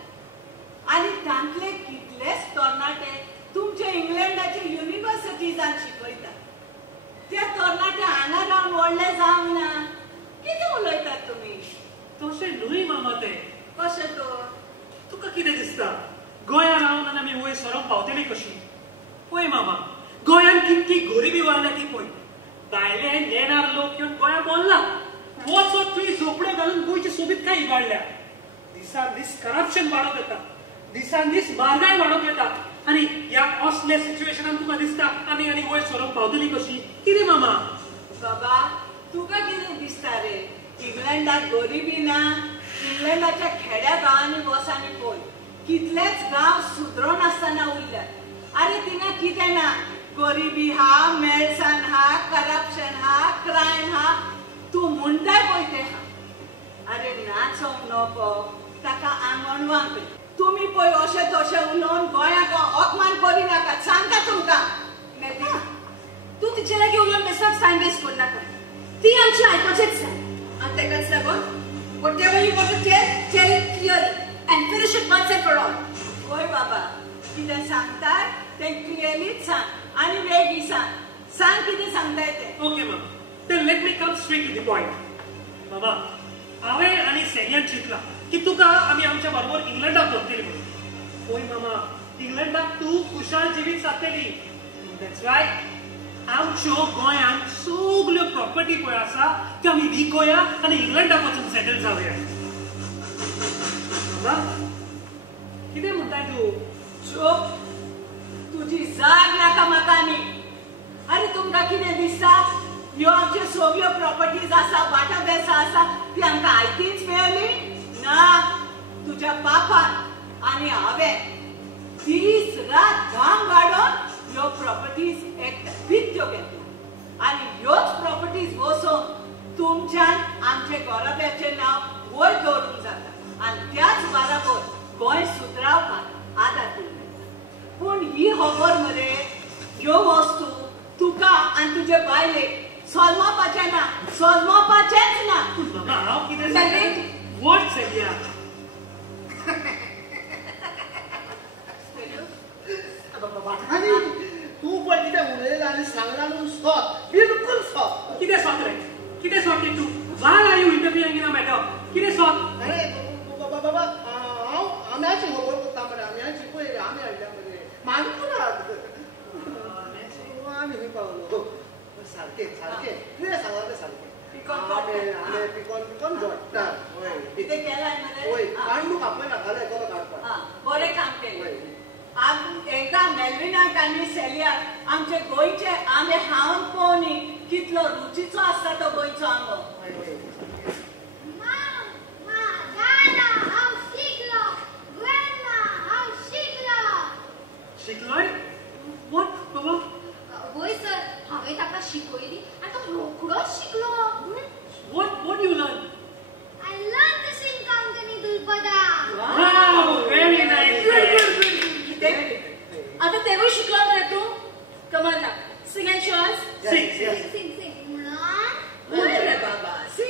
आनी तांतले कितलेच तरणाटे तुमच्या इंग्लंडाच्या युनिव्हर्सिटीजांत शिकयतात. ते तरणाटे हांगा रावन व्हडले जावंक ना. कितें उलयतात तुमी? तशें न्हय मामा तें. कशें तर? तुका कितें दिसता गोंयांत रावन आनी आमी वयर सरोंक पावतली कशी? पळय मामा, गोंयांत कितकी गरिबी वाडल्या ती पळय. भायले नेणार लोक येवन गोंयांत बोल्ला. वचत थंय झोपड्यो घालून गोंयची सोबीतकाय इबाडल्या. दिसान दीस करप्शन वाडत येता. दिसान दीस म्हारगाय वाडत येता. आनी ह्या असल्या सिच्युएशनान तुका दिसता आमी आनी वयर सरोंक पावतली कशी? कितें मामा? बाबा, तुका कितें दिसता रे? इंग्लंडाक गरिबी ना? इंग्लंडाच्या खेड्या गांवांनी वचांनी पळय, कितलेच गांव सुदरोन आसतना उरल्यात. अरे थिंगा कितें ना? गरिबी हा, मेळसाण हा, करप्शन हा, क्रायम हा. तूं म्हणटाय पळय तें हा. अरे नाचोंक नको, ताका आंगणवांक. तुमी पळय अशें तशें उलोवन गोंयाक अपमान करिनाका, सांगता तुमकां. तू तिचे लागीं उलोवन बेश्टोच टायम वेस्ट करनाका. ती आमची आयकोचेच जाय. आनी तेकाच लागून whatever you want to tell it clearly and finish it once and for all. होय बाबा, कितें सांगताय तें क्लियरलीच सांग आनी वेगळी सांग. सांग कितें सांगताय तें. ओके मामा, then let me come straight to the point. मामा, हांवें आनी सेलियान चिंतलां की तुका आमी आमच्या बरोबर इंग्लंडाक व्हरतली म्हणून. पळय मामा, इंग्लंडाक तूं खुशाल जिवीत सारतली. दॅट्स वाय आमच्यो गोंयांत सगल्यो प्रॉपर्टी पळय आसा त्यो आमी विकोया आनी इंग्लंडाक वचून सेटल जावया. मामा, कितें म्हणटाय तूं? चूप. तुजी जाग नाका म्हाका न्ही. अरे तुमकां कितें दिसता ह्यो आमच्यो सगल्यो प्रॉपर्टीज आसा, भाटां बेसां आसा ती आमकां आयतीच मेळ्ळी? ना, तुझ्या बापान आणि हांवें दीस रात घाम गाडून ह्यो प्रॉपर्टीज एक विकत्यो घेतलो आनी ह्योच प्रॉपर्टीज वचोन तुमच्यान आमचे गोरब्याचें नांव वयर दवरूंक जाता आनी त्याच बाराबर गोंय सुदरावपाक आदार दिवंक मेळटा. पूण ही खबर मरे ह्यो वस्तू तुका आनी तुजे बायलेक सोलमावपाचें ना, सोलमावपाचेंच ना. बाबा हांव कितें सांगलें? वॉट सेलिया? आनी तूं पण कितें उलयलां आनी सांगलां न्हू सोद, बिलकुल सोद. कितें सोद रे? कितें सोद तूं? Why are you interfering in a matter? कितें सोद? अरे बाबा हांव आम्याची खबर करता मरे, आम्याची पळय आमी हाडल्या मरे मानकुराद आमी खंय पावलो. सारकें सारकें कितें सांगलां तें सारकें. आमे पिकोन जोडटा. कितें केलां मरे? वय कांडू कापय नाकाले तो काडपाक. बरें काम केलें. एकदा मेल्विनाक आनी सेलियाक आमचे गोंयचे आंबे खावन पळोवनी कितलो रुचीचो आसता तो गोंयचो आंबो. शिकलोय? वॉट बाबा? होय सर, हांवें ताका शिकयली आनी तो रोखडोच शिकलो. What you learn? I learned to sing Konkani Dulpada. Wow, very nice. आता तेवूय शिकलो मरे तूं? कमाल ना. Sing and show us. Sing. Sing. वय रे बाबा, सी.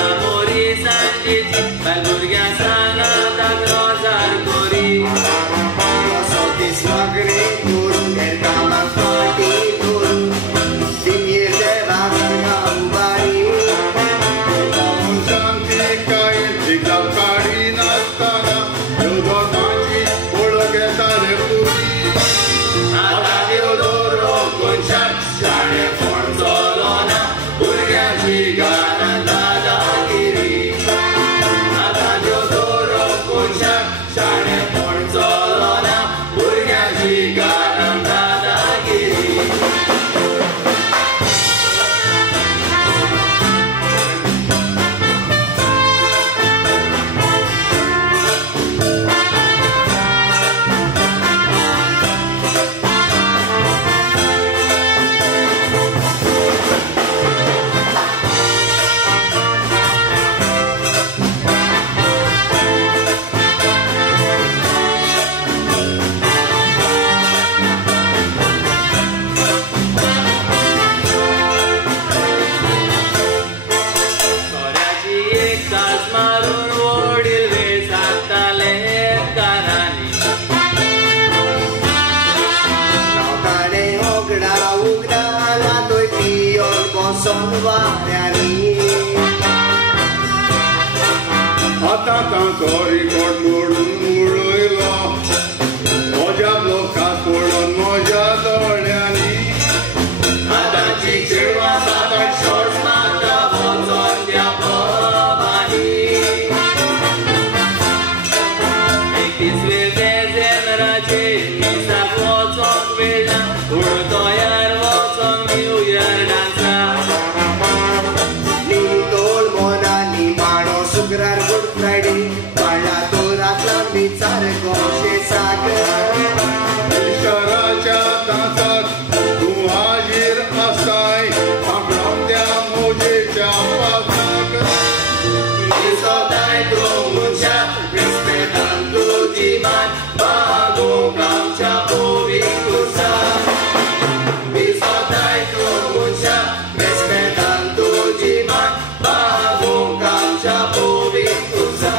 Amor y Sánchez आतां तांचो रिकॉर्ड मोडून उडयलो म्हज्या लोकांक पळोवन म्हज्या दोळ्यांनी आतांची चेडवां 7-8 शॉर्ट्स मारता वचोन त्या पबांनी एक दीस वेगळे जेनराचे मिसाक वचोंक वेळ ना पूण गोंयार वचोंक न्यू इयर डान्सा नितोळ मोनांनी माणो शुक्रार गुड फ्रायडे वाडला तोरांतला विचार गोशे सागर इश्टाराच्या दांताक तूं हाजीर आसाय आमच्या मोजेच्या पाताक दिसताय तूं मुनशा रेस्पेदान तुजी मान बागोवंक आमच्या पोवीक तुसा दिसताय तूं मुनशा रेस्पेदान तुजी मान बागोवंक आमच्या पोवीक तुसा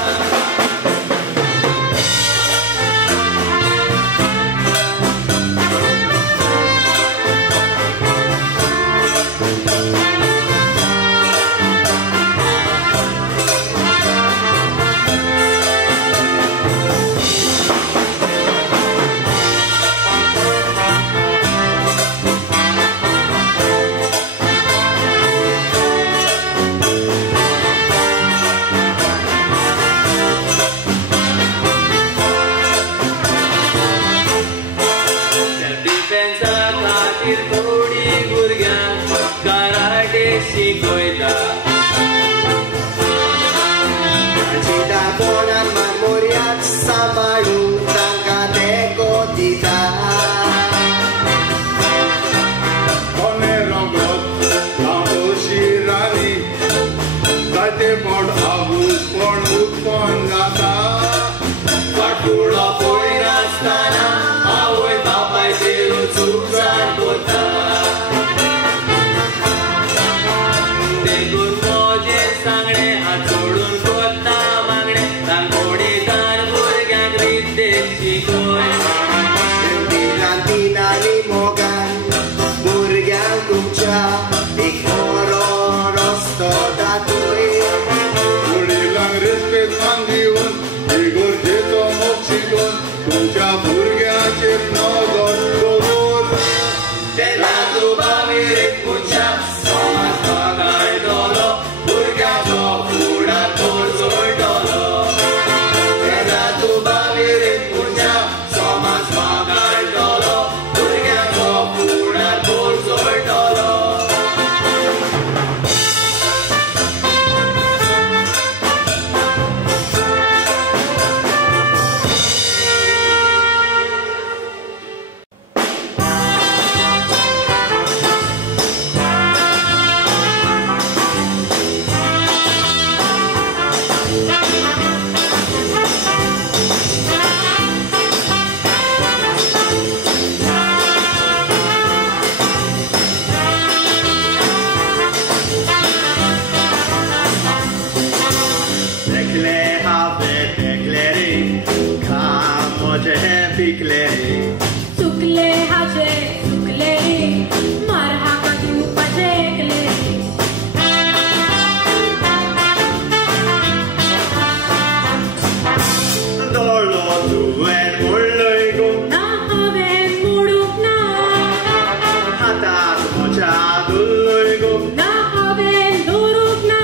डिफेन्सा खातीर थोडी भुरग्यांक कराटे शिकयता चिता कोणान मामोर्याक सांबाळून तांकां तेंको दिता कोणे रगत लांबो शिरांनी जायते फावट आबूज पण उत्पन्न जाता फाटुळो पळयनासतना आवय बापायचेर चुकसार करता देखून मोजे सांगणे हात जोडून कोत्ता मागणे तांकोडीकार भुरग्यांक विद्येक शिकय रांदिनानी मोगान भुरग्यांक तुमच्या एक बरो रस्तो दाखय वडिलांक रेस्पेदान दिवन इगोर्जेचो मोग शिकोवन तुमच्या भुरग्याचेर नजर दवर तेन्ना तूं बाबीर एक मनशा समाज पागाळटलो भुरग्याचो फुडार कोण जोडटलो तेन्ना तूं बाबीर एक मनशा समाज पागाळटलो भुरग्याचो फुडार कोण जोडटलो देखले हांवें देखले रे काम म्हजें पिकले रे चुकले हाचे चुकले मार हाका दिवपाचे एकले दोळो तुवें मोडलोय गो ना हांवें मोडूंक ना हातांत म्हज्या धरलोय गो ना हांवें दवरूंक ना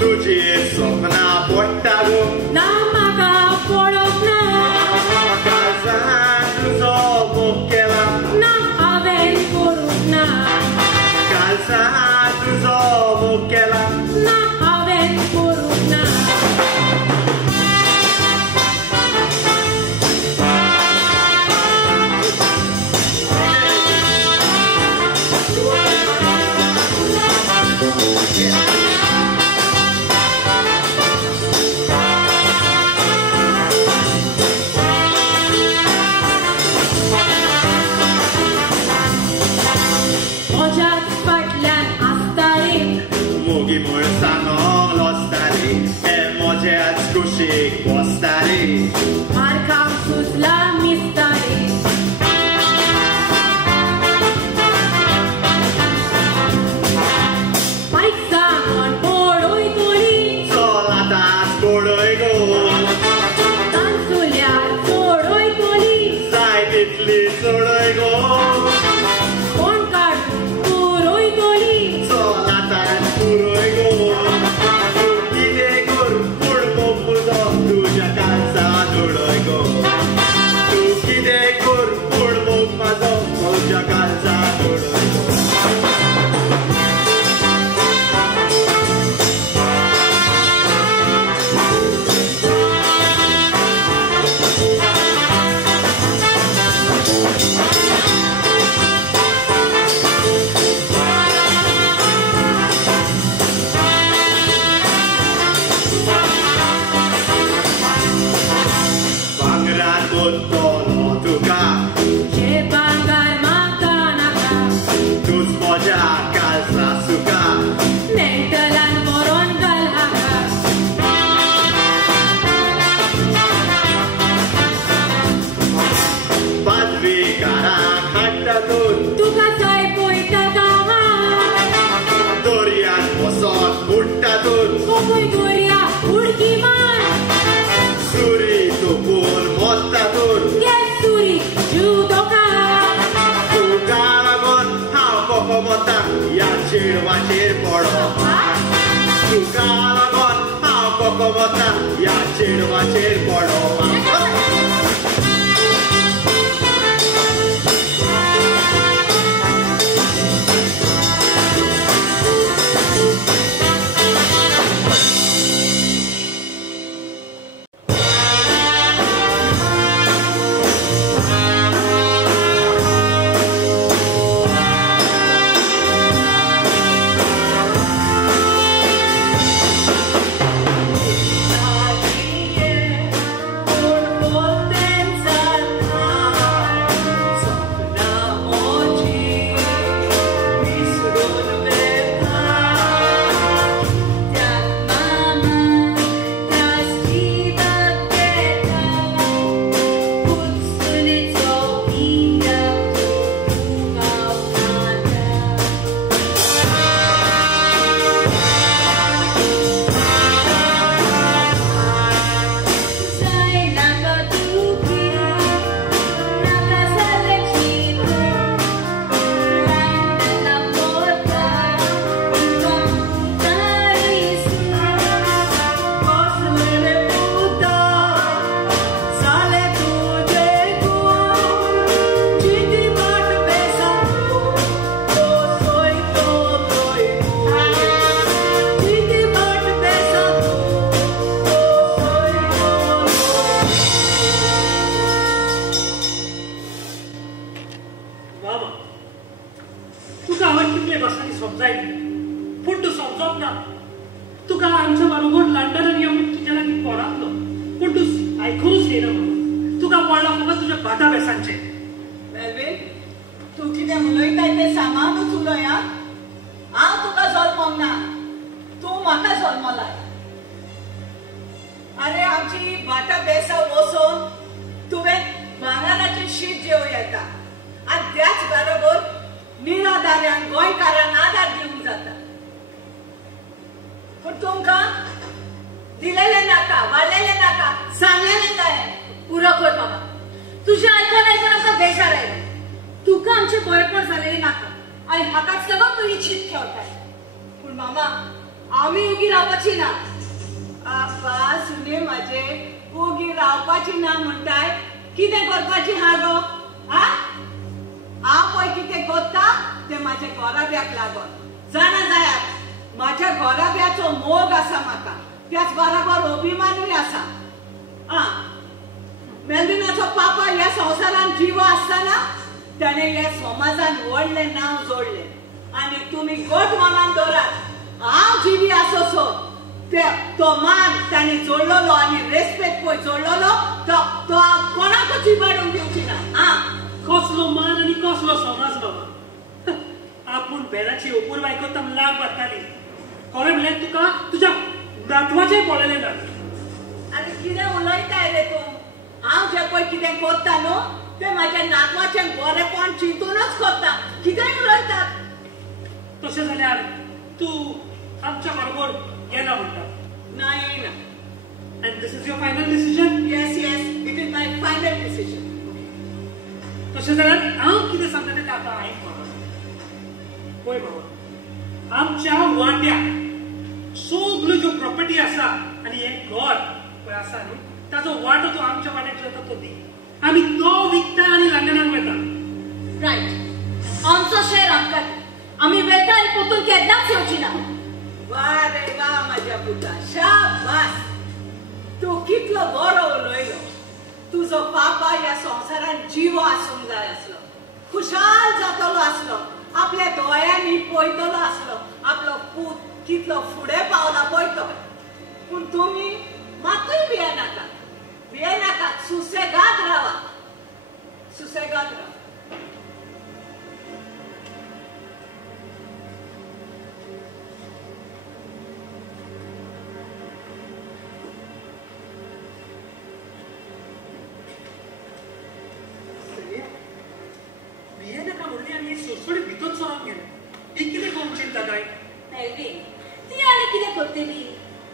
तुजी सपनां पडटा गो ना म्हाका पडोंक ना काळजान तुजो मोग केला ना हांवें करूंक ना काळजान तुजो मोग केला ना हांवें करूंक ना म्हज्याच फाटल्यान आसताली मोगी म्हूण सांगोंक लोचताली हे म्हज्याच कुशीक बसताली मार खावंक सुचला मिसताली पायक सांगोन पडोय तोरी चल आतां स्वता या चेडवाचेर पडो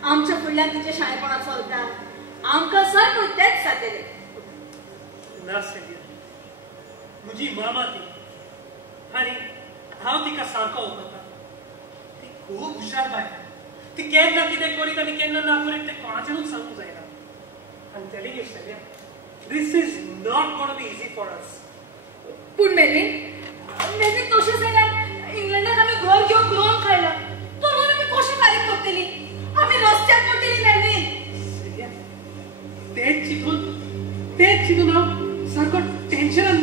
आमच्या फुडल्यान तिचे शाळेपणात चलता आमकां सर पूण तेच सातेले ना सेलिया म्हजी मामा ती आनी हांव तिका सारको ओळखता ती खूब हुशार बाय ती केन्ना कितें करीत आनी केन्ना ना करीत तें कोणाचेरूच सांगूंक जायना. आनी telling you Celia, this is not gonna be easy for us. पूण मेलीन तशें जाल्यार इंग्लंडात आमी घर घेवन लोन खायला, तो लोन आमी कशें फारीक करतली? आमी रस्त्यार पडटली मेलीन. तेच चिंतून हांव सारको टेन्शनान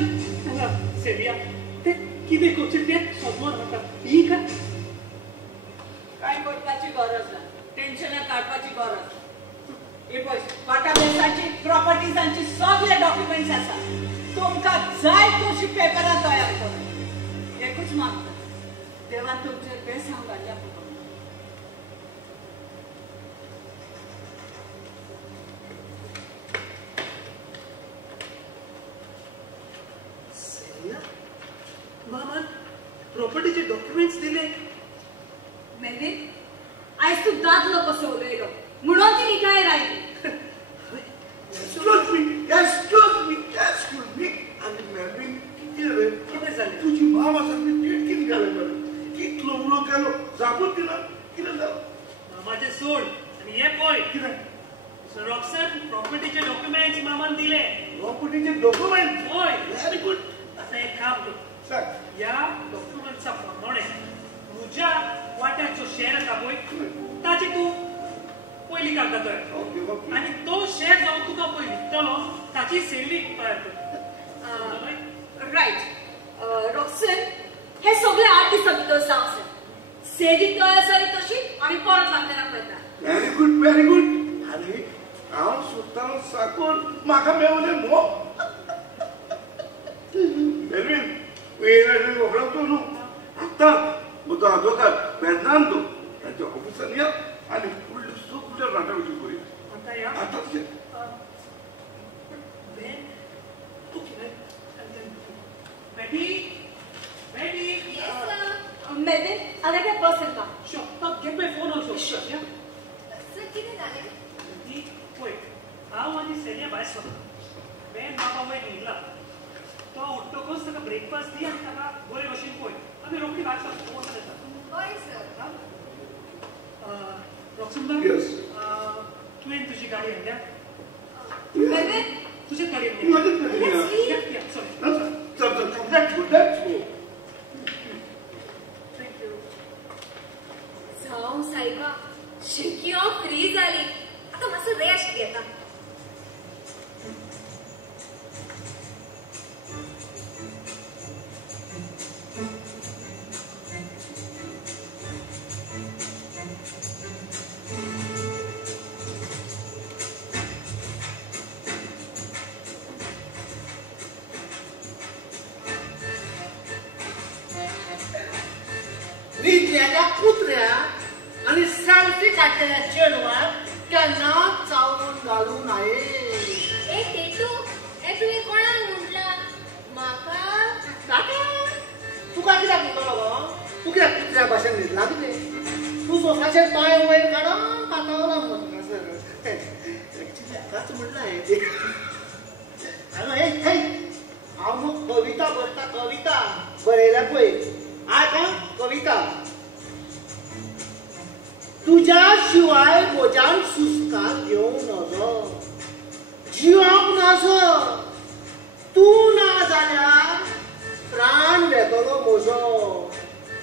सेलिया. ते कितें करचें तें समजून म्हाका. ही काय करपाची गरज ना, टेन्शनां काडपाची गरज. हे पळय, डेटाबेसाची प्रॉपर्टीजांची सगळे डॉक्युमेंट्स आसा. तुमकां जाय तशी पेपरां तयार कर. एकूच मागता, देवान तुमचेर बेसांव घातल्या पुरो. मामान प्रॉपर्टीचे डॉक्युमेंट्स दिले. मेलीन आयज तूं दादलो कसो उलयलो म्हणून ती निकाय राहिली. Excuse me. आणि मेलविन किती झाले? तुझी मामा सारखी टीट किती घाले बरं? कितलो उलो केलो जागून दिला कितें जालें? मामाचे सोड आनी हे पळय कितें? सर रॉक्सन प्रॉपर्टीचे डॉक्युमेंट्स मामान दिले. प्रॉपर्टीचे डॉक्युमेंट? होय. Very good. आता एक काम कर. या डॉक्युमेंट्सचा प्रमाणे तुझ्या वाट्याचो शेअर आसा पळय ताची तूं पयली कागदां तयार आनी तो शेअर जावन तुका पळय विकतलो ताची सेल्ली तयार कर. रायट रॉक्सन, हे सगळे 8 दिसां भितर जावंक जाय. सेली तयार जाली तशी आमी परत लागतना पळयता. Very good. आनी हांव सुद्दां साकून म्हाका मेवलें मो. मेलविन वेळेला वगळतो न्हू. आत्ता म्हजो आजोकार वेर्नांदो ताच्या ऑफिसान या आनी फुडली सगळ्या राटाविची करूया. आतांच या. मेलीन आतां काय बस येता. गेट माय फोन ऑल्सो. सर कितें जालें? पळय हांव आनी सेलिया भायर सरता. बेन बाबा वयर न्हिदला. तो उठतकच ताका ब्रेकफास्ट दी आनी ताका बरे भशेन पळय. आमी रोखडी भायर सरता. वचून येता. बरें सर. रॉक्सन Yes. तुवें तुजी गाडी हाडल्या? मेलीन तुजेच गाडी माझीच गाडी हाडल्या. चल लेट्स गो. जावं सायबा, शिकी हांव फ्री जाली. आतां मातसो रेस्ट घेता. न्हिदलेल्या कुत्र्याक आनी सेल्फी काडलेल्या चेडवाक केन्नाच चावून घालूं नये. ए टेटू, हे तुवें कोणाक म्हटलां? म्हाका तुका कित्याक म्हणटलो गो? तूं कित्याक कुत्र्या भाशेन न्हिदला कितें? तूं सोफाचेर पांय वयर काडून पातळना म्हणसर. हाकाच म्हणला हांवें. हांव न्हू कविता बरयता. कविता बरयल्या पळय. आयका कविता. तुझ्या शिवाय म्हज्यान सुस्कां घेवं नजो. जिवंक नजो. तूं ना जाल्यार प्राण वेतलो म्हजो.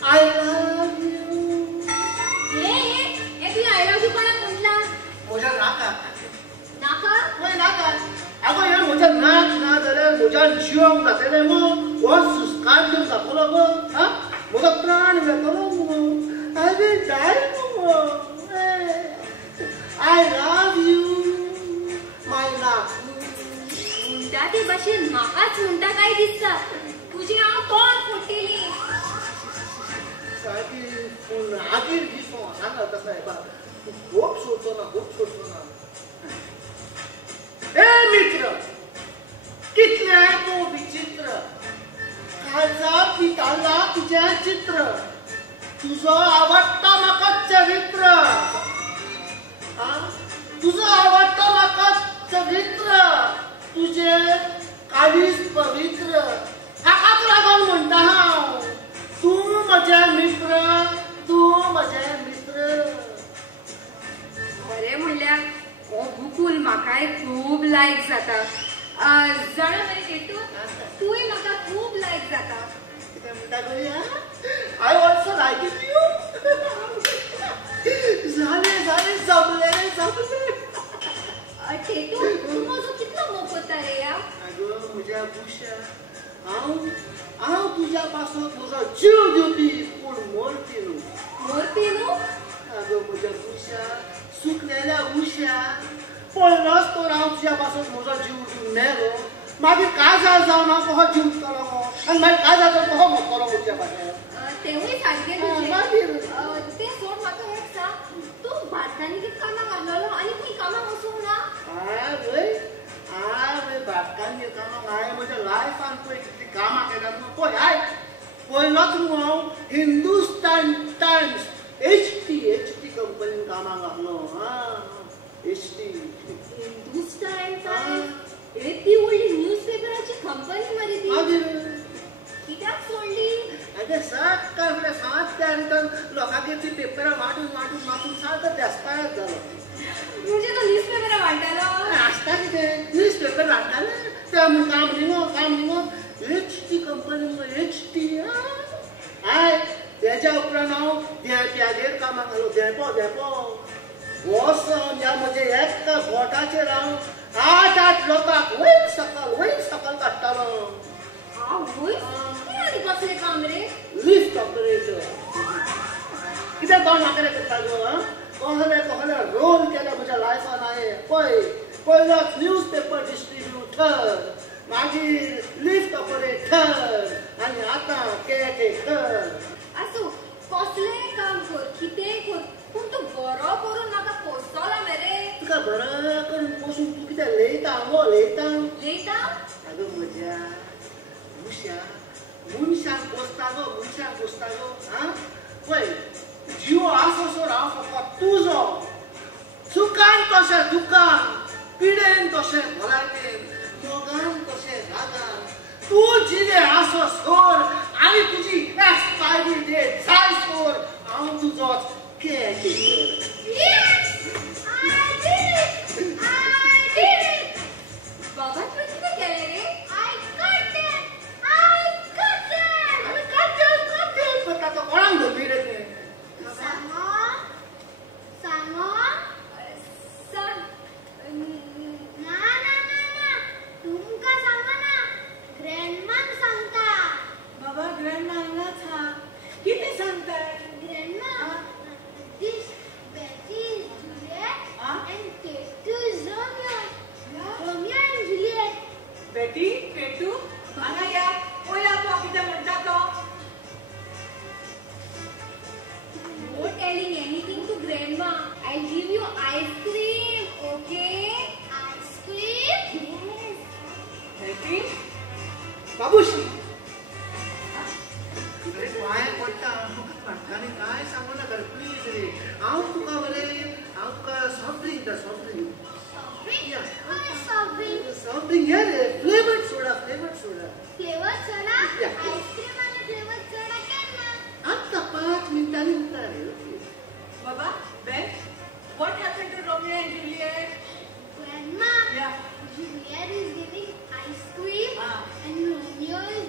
I love you. हे तुवें आय लव यू कोणाक म्हटलां? म्हज्या नाका. नाका? हय नाका. आगो हे म्हज्या नाक ना जाल्यार म्हज्यान जिवंक जातलें मगो. हो सुस्कान घेवन जातलो गो. म्हजो प्राण वेतलो मगो. आय विल डाय मगो. आय लव यू माय नाक. म्हणटा ते भाशेन म्हाकाच म्हणटा काय दिसता. तुजी हांव तोंड फुट्टिली. पूण आगीर दिसो सांगात सायबा. खूब सोडचो ना. हे मित्र, कितले तूं विचित्र. काळजा पिताला तुजें चित्र. तुजो आवडटा म्हाका चरित्र. तुजो आवडटा म्हाका चरित्र. तुजे काळीज पवित्र. हाकाच लागून म्हणटा हांव. तूं म्हजें मित्र. तूं म्हजें मित्र. म्हाकाय खूब लायक जाता जाणा मरे केतू तूय म्हाका खूब लायक जाता कितें म्हणटा गो आय ऑल्सो लायक यू जालें जमलें केतू तू म्हजो कितलो मोग करता रे या अगो म्हज्या बुशा हांव तुज्या पासून म्हजो जीव दिवपी पूण मोरपी न्हू अगो म्हज्या बुशा सुकलेल्या उशा पळयलोच तर हांव तुज्या पासून म्हजो जीव दिवन मेलो मागीर काजार जावन हांव कहो जीव दितलो गो आनी मागीर काजाचो कहो मोगतलो म्हज्या फाटल्यान तेवूय सारकें तुजें तें सोड म्हाका एक सांग तूं भाटकांनी कितें कामाक आसलेलो आनी खंय कामाक वचूंक ना आवय भाटकांनी कामाक हांवें म्हज्या लायफान पळय कितलीं कामां केल्यात न्हू पळय आयक पळयलोच न्हू हांव हिंदुस्तान टायम्स HP कंपनीन कामाक लागलो HP हिंदुस्तान टायम्स ती व्हडली न्यूजपेपराची कंपनी मरे ती कित्याक सोडली अगे सकाळ फुडें सांत त्या लोकांगेर ती पेपरां वाटून सारको देस्पायत जालो म्हणजे तो न्यूजपेपरां वाडटालो आसता कितें न्यूजपेपर हाडटाले ते काम न्हिगो HP कंपनी HP आय तेच्या उपरांत हांव देंप्यागेर कामाक लागलो देंपो वोसन ह्या म्हजे एक बोटाचेर हांव 8 लोकांक वयर सकल काडटालो आनी कसलें काम रे लिफ्ट ऑपरेटर कितें कोण म्हाका रे करता गो कहले रोल केले म्हज्या लायफान हांवें पयलोच न्यूजपेपर डिस्ट्रिब्युटर मागीर लिफ्ट ऑपरेटर आनी आतां केअरटेकर आसूं कसलें काम कर कितेंय कर पूण तूं बरो करून म्हाका पोसतलो मरे तुका बरो करून पोसून तूं कितें लयता आगो म्हज्या मुशा मनशाक पोसता गो पळय जीव आसो सोड हांव फकत तुजो सुखान तशें दुखान पिडेन तशें भलायकेन मोगान तशें रागान तूं जिणे आसो सोड आनी तुजी एक्सपायरी डेट जाय सोड हांव तुजोच केअरटेकर बाबा तुवें कितें केलें रे ताका कोणाक धरली रे तें तुमकां सांगना ग्रँडमान सांगता बाबा ग्रँडमा हांगाच हा कितें सांगता grandma this Betty is Juliet and Ketu is Romeo and Juliet बेटी केटू हांगा या पळया तो कितें म्हणटा तो No telling anything to grandma. I'll give you ice cream, okay? ice cream. Yes. बेटी बाबूशी रे पांय पडटा म्हाकानी कांय सांगू नाका रे प्लीज रे हांव तुका सॉफ्ट ड्रिंक सॉफ्ट ड्रिंक हे रे flavoured soda Flavor soda? Yeah. Ice cream and flavor soda केन्ना? आत्ता 5 मिनटांनी उरता रे बाबा Ben what happened to Romeo and Juliet Grandma, yeah Juliet is giving ice cream and Romeo is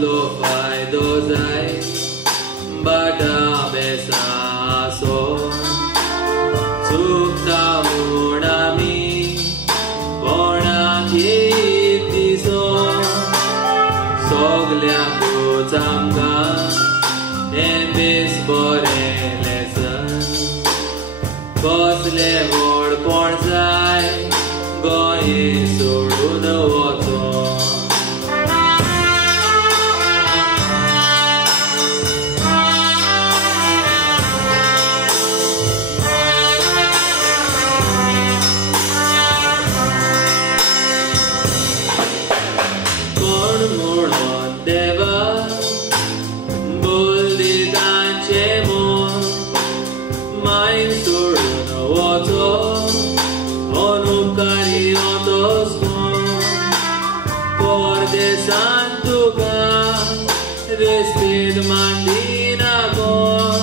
Lo faydo zay bada besaso sukta munami bona kitiso soglia kutamga embis borelesan bosle hod pon zay goye sodun wato Mandina con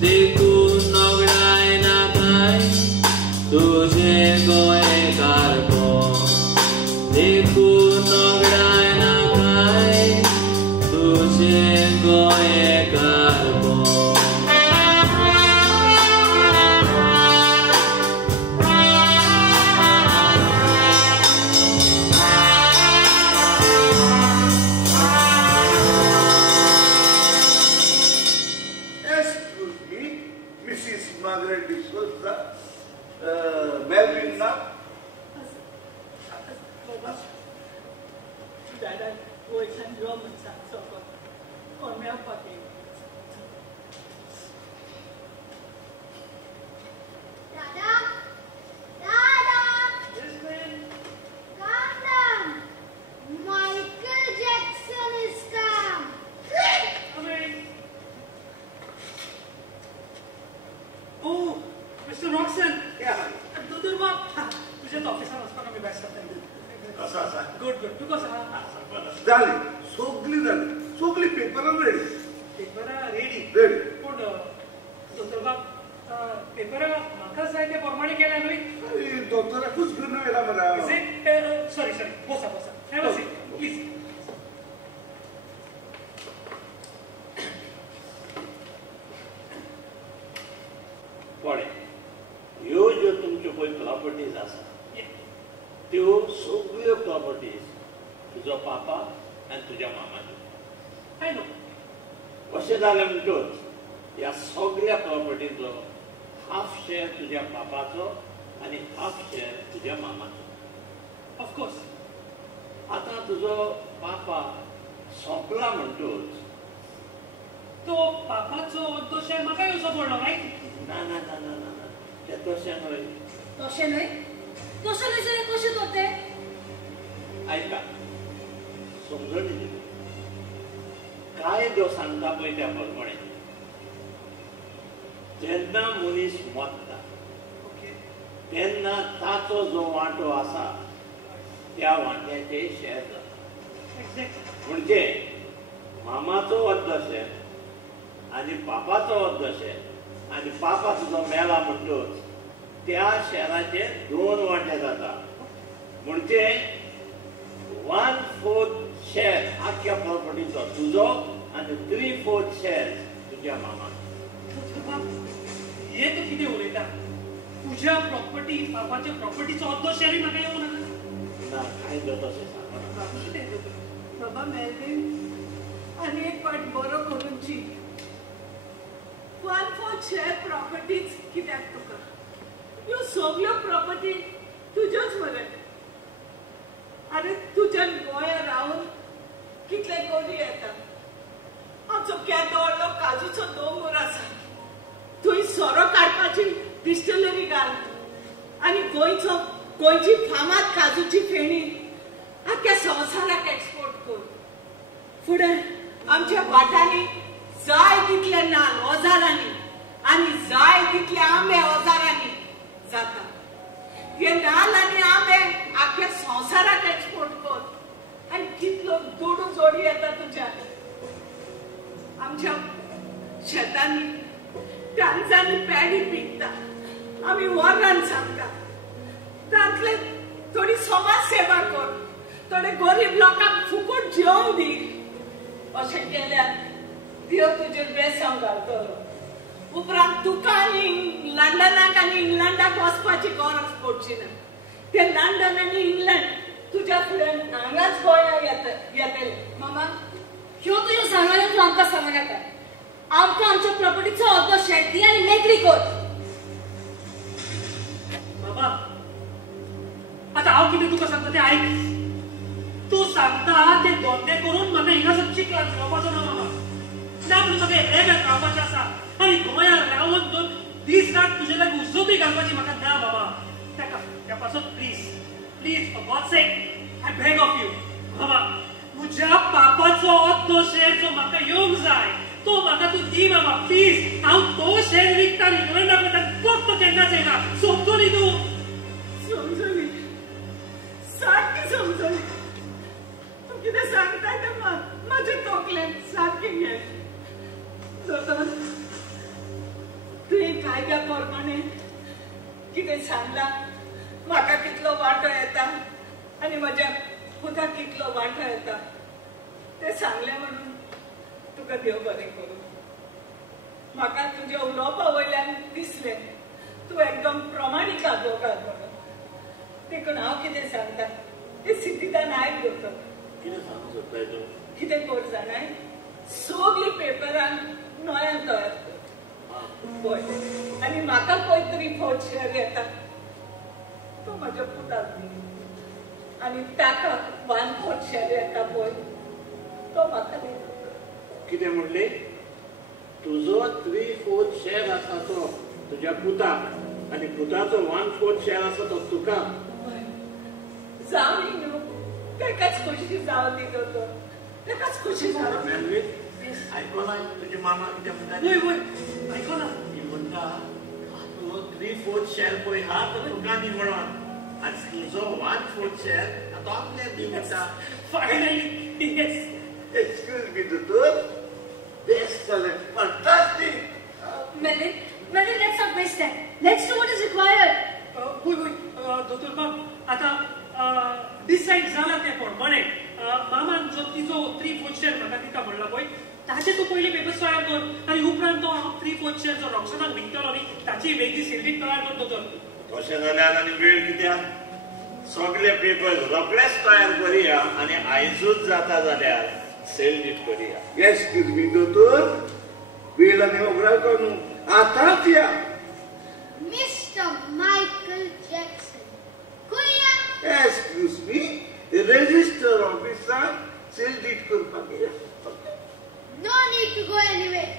de kun nograi na kai tujhe goe karbo de kun nograi na kai tujhe goe karbo Melvin na? Dada, voi san Roman san soko. Con me pati. Mister Roxanne दोतोर बाब तुझ्याच ऑफिसात असताना मी batch करता कसं असा good good तू कसं झाली सगळी पेपरां रेडी पेपरा रेडी रेडी पूण दोतोर बाब पेपरा म्हाका जाय ते प्रमाणे केल्या न्हय दोतोराकूच घेऊन येयला मरा सॉरी बसा हॅव अ सीट प्लीज पळय ह्यो ज्यो तुमच्यो पळय प्रॉपर्टीज आसा त्यो सगळ्यो प्रॉपर्टीज तुजो पापा आनी तुज्या मामाच्यो आय नो अशें जालें म्हणटच ह्या सगळ्या प्रॉपर्टीचो हाफ शेअर तुज्या पापाचो आनी हाफ शेअर तुज्या मामाचो ऑफकोर्स आतां तुजो पापा सोंपला म्हणटच तो पापाचो अर्दो शेअर म्हाका येवचो पडलो रायट ना तें तशें न्हय तशें न्हय जाल्यार कशें तो तें आयका समजून दिली कायदो सांगता पळय त्या प्रमाणे जेन्ना मनीस मरता तेन्ना ताचो जो वांटो आसा त्या वांट्याचे शेअर जाता म्हणजे मामाचो अर्द शेअर आनी पापाचो अर्द शेअर आनी पापा तुजो मेला म्हणटच त्या शेअराचे 2 वांटे जाता म्हणजे 1/4 शेअर आख्या प्रॉपर्टीचो तुजो आनी 3/4 शेअर तुज्या मामाचो हे तू कितें उलयता तुज्या प्रॉपर्टी पापाच्या प्रॉपर्टीचो अर्दो शेअरय म्हाका येवं नाका ना कायदो तशें सांगना बाबा मेल्विन आनी एक फावट बरो करून ची 1/4 शेअर प्रॉपर्टीज कित्याक तुका ह्यो सगळ्यो प्रॉपर्टी तुज्योच मरे अरे तुज्यान गोंया रावन कितले करूं येता आमचो केदो व्हडलो काजूचो दोंगर आसा थंय सोरो काडपाची डिस्टिलरी घाल आनी गोंयची फामाद काजूची फेणी आख्या संवसाराक एक्सपोर्ट कर फुडें आमच्या वाटांनी जाय तितले नाल्ल ओजारांनी आनी जाय तितले आंबे ओजारांनी जाता हे नाल्ल आनी आंबे आख्या संवसाराक एक्सपोर्ट कर आनी कितलो दुडू जोडी येता तुज्या आमच्या शेतांनी तांचांनी पेडी पिकता आमी वरान सांगता तांतले थोडी समाज सेवा कर थोडे गरीब लोकांक फुकट जेवण दी अशें केल्यार देव तुजेर बेसंग घालतलो उपरांत तुका आनी लंडनाक आनी इंग्लंडाक वचपाची गरज पडची ना ते लंडन आनी इंग्लंड तुज्या फुड्यान हांगाच गोंया येतले मामा ह्यो तुज्यो सांगण्यो तूं आमकां सांगनाका आमकां आमच्या प्रॉपर्टीचो अर्दो शेअर दी आनी मेकळी कर बाबा आता हांव कितें तुका सांगता तें आयक तूं सांगता ते धंदे करून म्हाका हिंगा सच्ची क्लास रावपाचो ना मामा ना पूण म्हाका हें रावपाचें आसा आनी गोंयांत रावन दोन दीस रात तुजे लागीं उजोबी घालपाची म्हाका ना बाबा त्या पासून please for God's sake I beg of you बाबा तुज्या पापाचो अर्दो शेअर जो म्हाका येवंक जाय तो म्हाका तूं दी मामा प्लीज हांव तो शेअर विकता इंग्लंडाक वता फक्त केन्नाच येना समजूनी तूं समजली सारकी समजली तू कितें सांगता तें म्हाजें तोकलें सारकें घे दोतोर तुवें कायद्या प्रमाणे कितें सांगलां म्हाका कितलो वांटो येता आनी म्हज्या पुताक कितलो वांटो येता तें सांगलें म्हणून तुका देव बरें करूं म्हाका तुज्या उलोवपा वयल्यान दिसलें तूं एकदम प्रमाणीक आदवोगाद म्हणून देखून हांव कितें सांगता तें सिद्धिदान आयक दोतोर कितें सांगूं सोदताय तूं कितें कर जाणाय सगळीं पेपरान नोयान तयार कर पळय आनी म्हाका पळय 3/4 शेअर येता तो म्हज्या पुताक दी आनी ताका 1/4 शेअर येता पळय तो म्हाका दी कितें म्हणलें तुजो 3/4 शेअर आसा तो तुज्या पुताक आनी पुताचो 1/4 शेअर आसा तो तुका जावं न्हू तेकाच खुशी जावं दी दोतोर तेकाच खुशी जावं मेल्विन आयकोना तुजे मामा कितें म्हणटा वय आयकोना ती म्हणटा तुजो 3/4 3/4 शेअर पळय हा तो तुका दी म्हणून आणि तुजो 1/4 शेअर तो आपल्याक दी म्हणटा finally yes Excuse me, Doctor. Excellent. Fantastic. Melvin, let's not waste time. Let's do what is required. दोतोर बाब आता डिसाइड जाला ते प्रमाणे मामान जो तिजो 3/4 शेअर म्हाका दिता म्हणला पळय ताचे तूं पयलीं पेपर्स तयार कर आनी उपरांत तो 3/4 शेअर जो रॉक्सनाक विकतलो न्ही ताची वेगळी सेल्फीट तयार कर दोतोर तशें जाल्यार आनी वेळ कित्याक सगळे पेपर्स रोखडेच तयार करया आनी आयजूच जाता जाल्यार सेल डीट करया. Excuse me, Doctor. वेळ आनी वगळा करू आतांच या. Mr. Michael Jackson. Kuya. Excuse me. Register officer sale deed करपाक या. No need to go anywhere.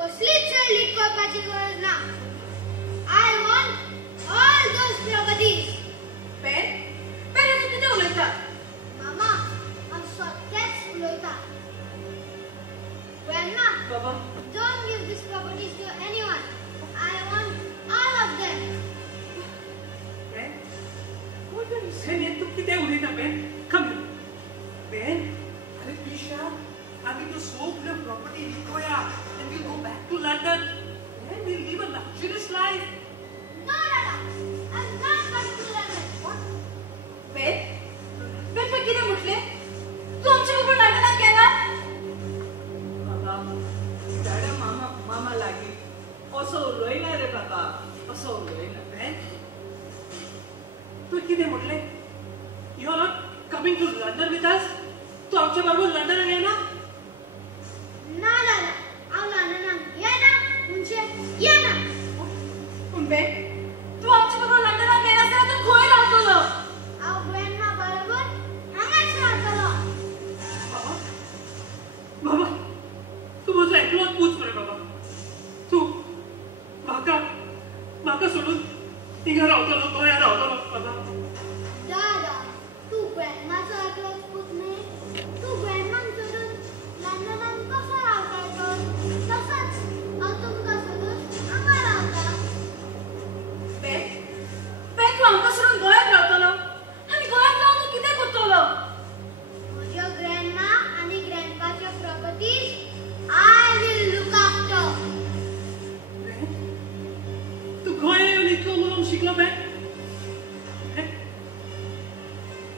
कसलीच सेल डीट करपाची गरज ना. I want all those properties. Ben तू किती उलयता Mama, I'm सत्याच उलयता. Grandma, बाबा don't give these properties to anyone. I want all of them. बेन तू कितें उलयता बेन कम बेन अरे पिशा आमी तो सगळ्यो property विकोया and we'll go back to London and we'll live a luxurious life. No, Dada. I'm not going to London. What? Ben तू किती म्हटले तू आमच्या बरोबर लंडनात गेला बाबा दादा मामा लागी असो उलयना रे बाबा असो उलयना बेन तू कितें म्हटले you are not coming to London with us तू आमच्या बरोबर लंडनाक येना ना दादा हांव लंडनाक येना म्हणजे येना. पूण बेन तू आमच्या बरोबर लंडनात गेला जाल्यार तू खंय रावतलो हांव ग्रँडमा बरोबर हांगाच रावतलो. बाबा तू म्हजो एकलोच पूछ मरे बाबा तू म्हाका सोडून थिंगा रावतलो गोंया रावतलो बाबा. दादा तू ग्रँडमाचो एकलोच पूत न्ही. तू ग्रँडमाक सोडून लंडनाक कसो रावता तर तसोच हांव तुमकां सोडून हांगा रावता. बेन तू आमकां सोडून गोंयांत रावतलो आनी गोंयांत रावन तू कितें करतलो म्हज्यो ग्रँडमा आनी ग्रँडपाच्यो properties I will look after. तू गोंया येवन इतलो उलोवंक शिकलो बेन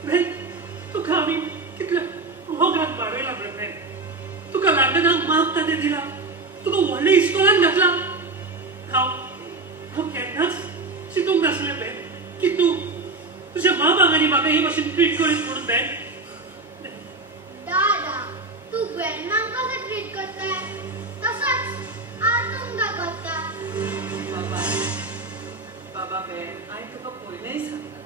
बेन तुका आमी कितले मोगान वाडयला मरे बेन तुका लंडनाक मागता तें दिला तुका व्हडले इस्कॉलान घातला हांव केन्नाच चिंतूंक नासलें बेन की तूं तुज्या मामाक आनी म्हाका हे भाशेन ट्रीट करीत म्हणून बेन. दादा तू ग्रँडमाक कसो ट्रीट करता तसोच हांव तुमकां करता. बाबा बेन हांवें तुका पयलेंय सांगला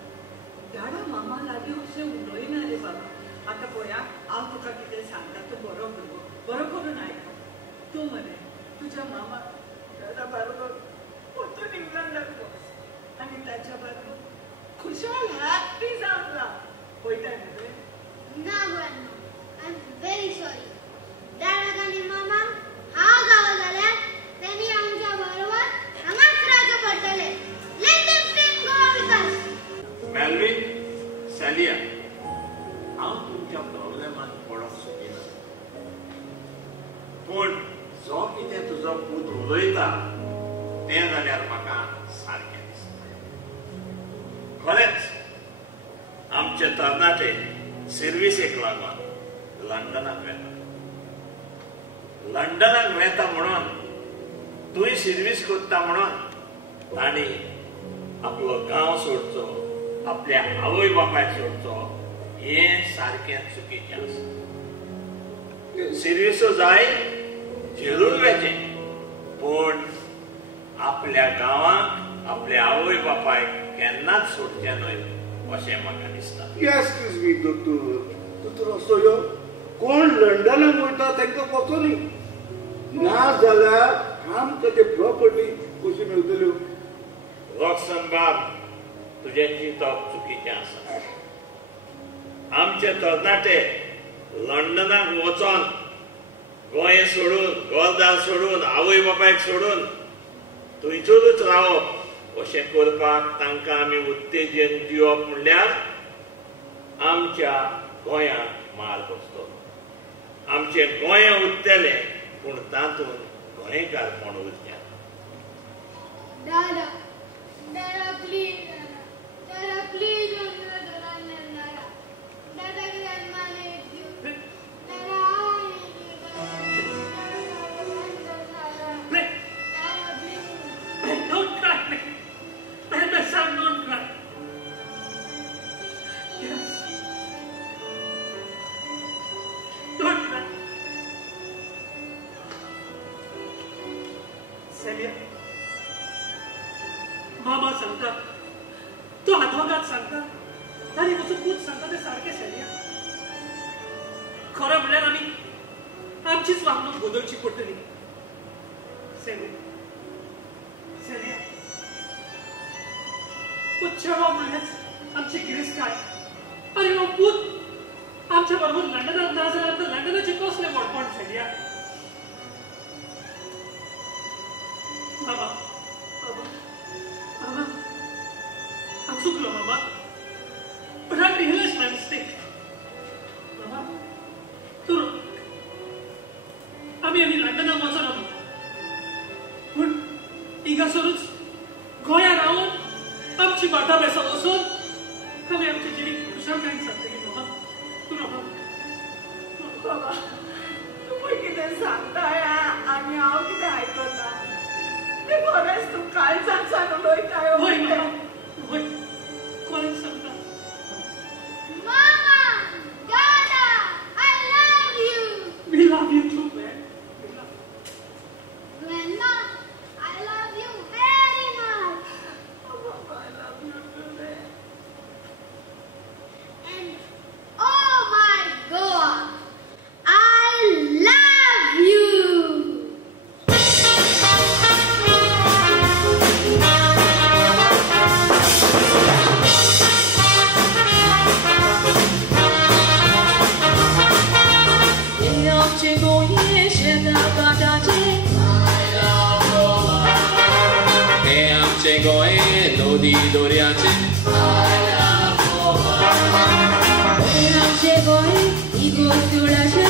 दादा मामा लागीं अशें उलयना रे बाबा. आतां पळया हांव तुका कितें सांगता तूं बरो करून आयक. तूं मरे तुज्या मामा दादा बरोबर परतून इंग्लंडाक वच आनी ताच्या बरोबर खुशाल हॅप्पी जावन राव. पळयता न्ही ना grandma I am very sorry. दादाक आनी मामाक हांव गावो जाल्यार तेणी आमच्या बरोबर हांगाच रावचें पडटलें. Let them stay in Goa with us. Melvin Celia हांव तुमच्या प्रॉब्लेमांत पडोंक सोदिना पूण जो कितें तुजो पूत उलयता तें जाल्यार म्हाका सारकें दिसता. खरेंच आमचे तरणाटे सर्विसेक लागून लंडनाक वेता म्हणून तुय सर्वीस करता म्हणून तांणी आपलो गांव सोडचो आपल्या आवय बापायक सोडचो हें सारकें चुकीचें आसा. सर्विसो जाय झेलून वेचें पूण आपल्या गांवाक आपल्या आवय बापायक केन्नाच सोडचें न्हय अशें म्हाका दिसता. Excuse me, Doctor. Doctor असो यो कोण लंडनाक वयता तांकां वचो न्ही. ना जाल्यार आमकां ते प्रॉपर्टी कशी मेळटल्यो. रॉक्सन बाब तुजें चिंतप चुकीचें आसा. आमचे तरणाटे लंडनाक वचोन गोंय सोडून गोरदार सोडून आवय बापायक सोडून थंयसरूच रावप अशें करपाक तांकां आमी उत्तेजन दिवप म्हणल्यार आमच्या गोंयांत मार बसतलो. आमचे गोंय उत्तेले पूण तातूंत गोंयकारपण उरचें. Dada, Dada, please, Dada, please don't go to London, Dada. Dada, Grandma needs you. Dada, I need you, Dada. Dada, London, Dada. Dada, please. Don't cry, my son, don't cry. Yes. Don't cry. Celia. मामा सांगता, तो आदवोगाद सांगता, आनी म्हजो पूत सांगता ते सारके सेलिया. खरें म्हणल्यार आमी आमचीच वागणूक बदलची पडटली. सेलिया, पूत चेडो म्हणल्यार आमची गिरेस्तकाय, आनी हो पूत आमच्या बरोबर लंडनात ना जाल्यार तर लंडनाचे कसले मोडपण. सेलिया, मामा, I'm चुकलो मामा, but I realized my mistake. मामा, तू आम्ही लंडनात वचना म्हणटा, पूण हिंगासरूच गोंयांत रावन आमची बाटा बेसा वचून आमी आमची जिणी खुशालकायेन सांगतली. मामा, तू बाबा, तू पळय कितें सांगताय आनी हांव कितें आयकता. ते खरेंच तू काळजांतल्यान उलयताय. होय मामा, होय, खरेंच सांगता. Mama, Dada, I love you. We love you too, man. We love you. Grandma, I love you very much. Oh, Papa, I love you too, man. And oh my God, I love you. Goa नदी दर्याचे आमचे गोंय इगोर्जुळाचे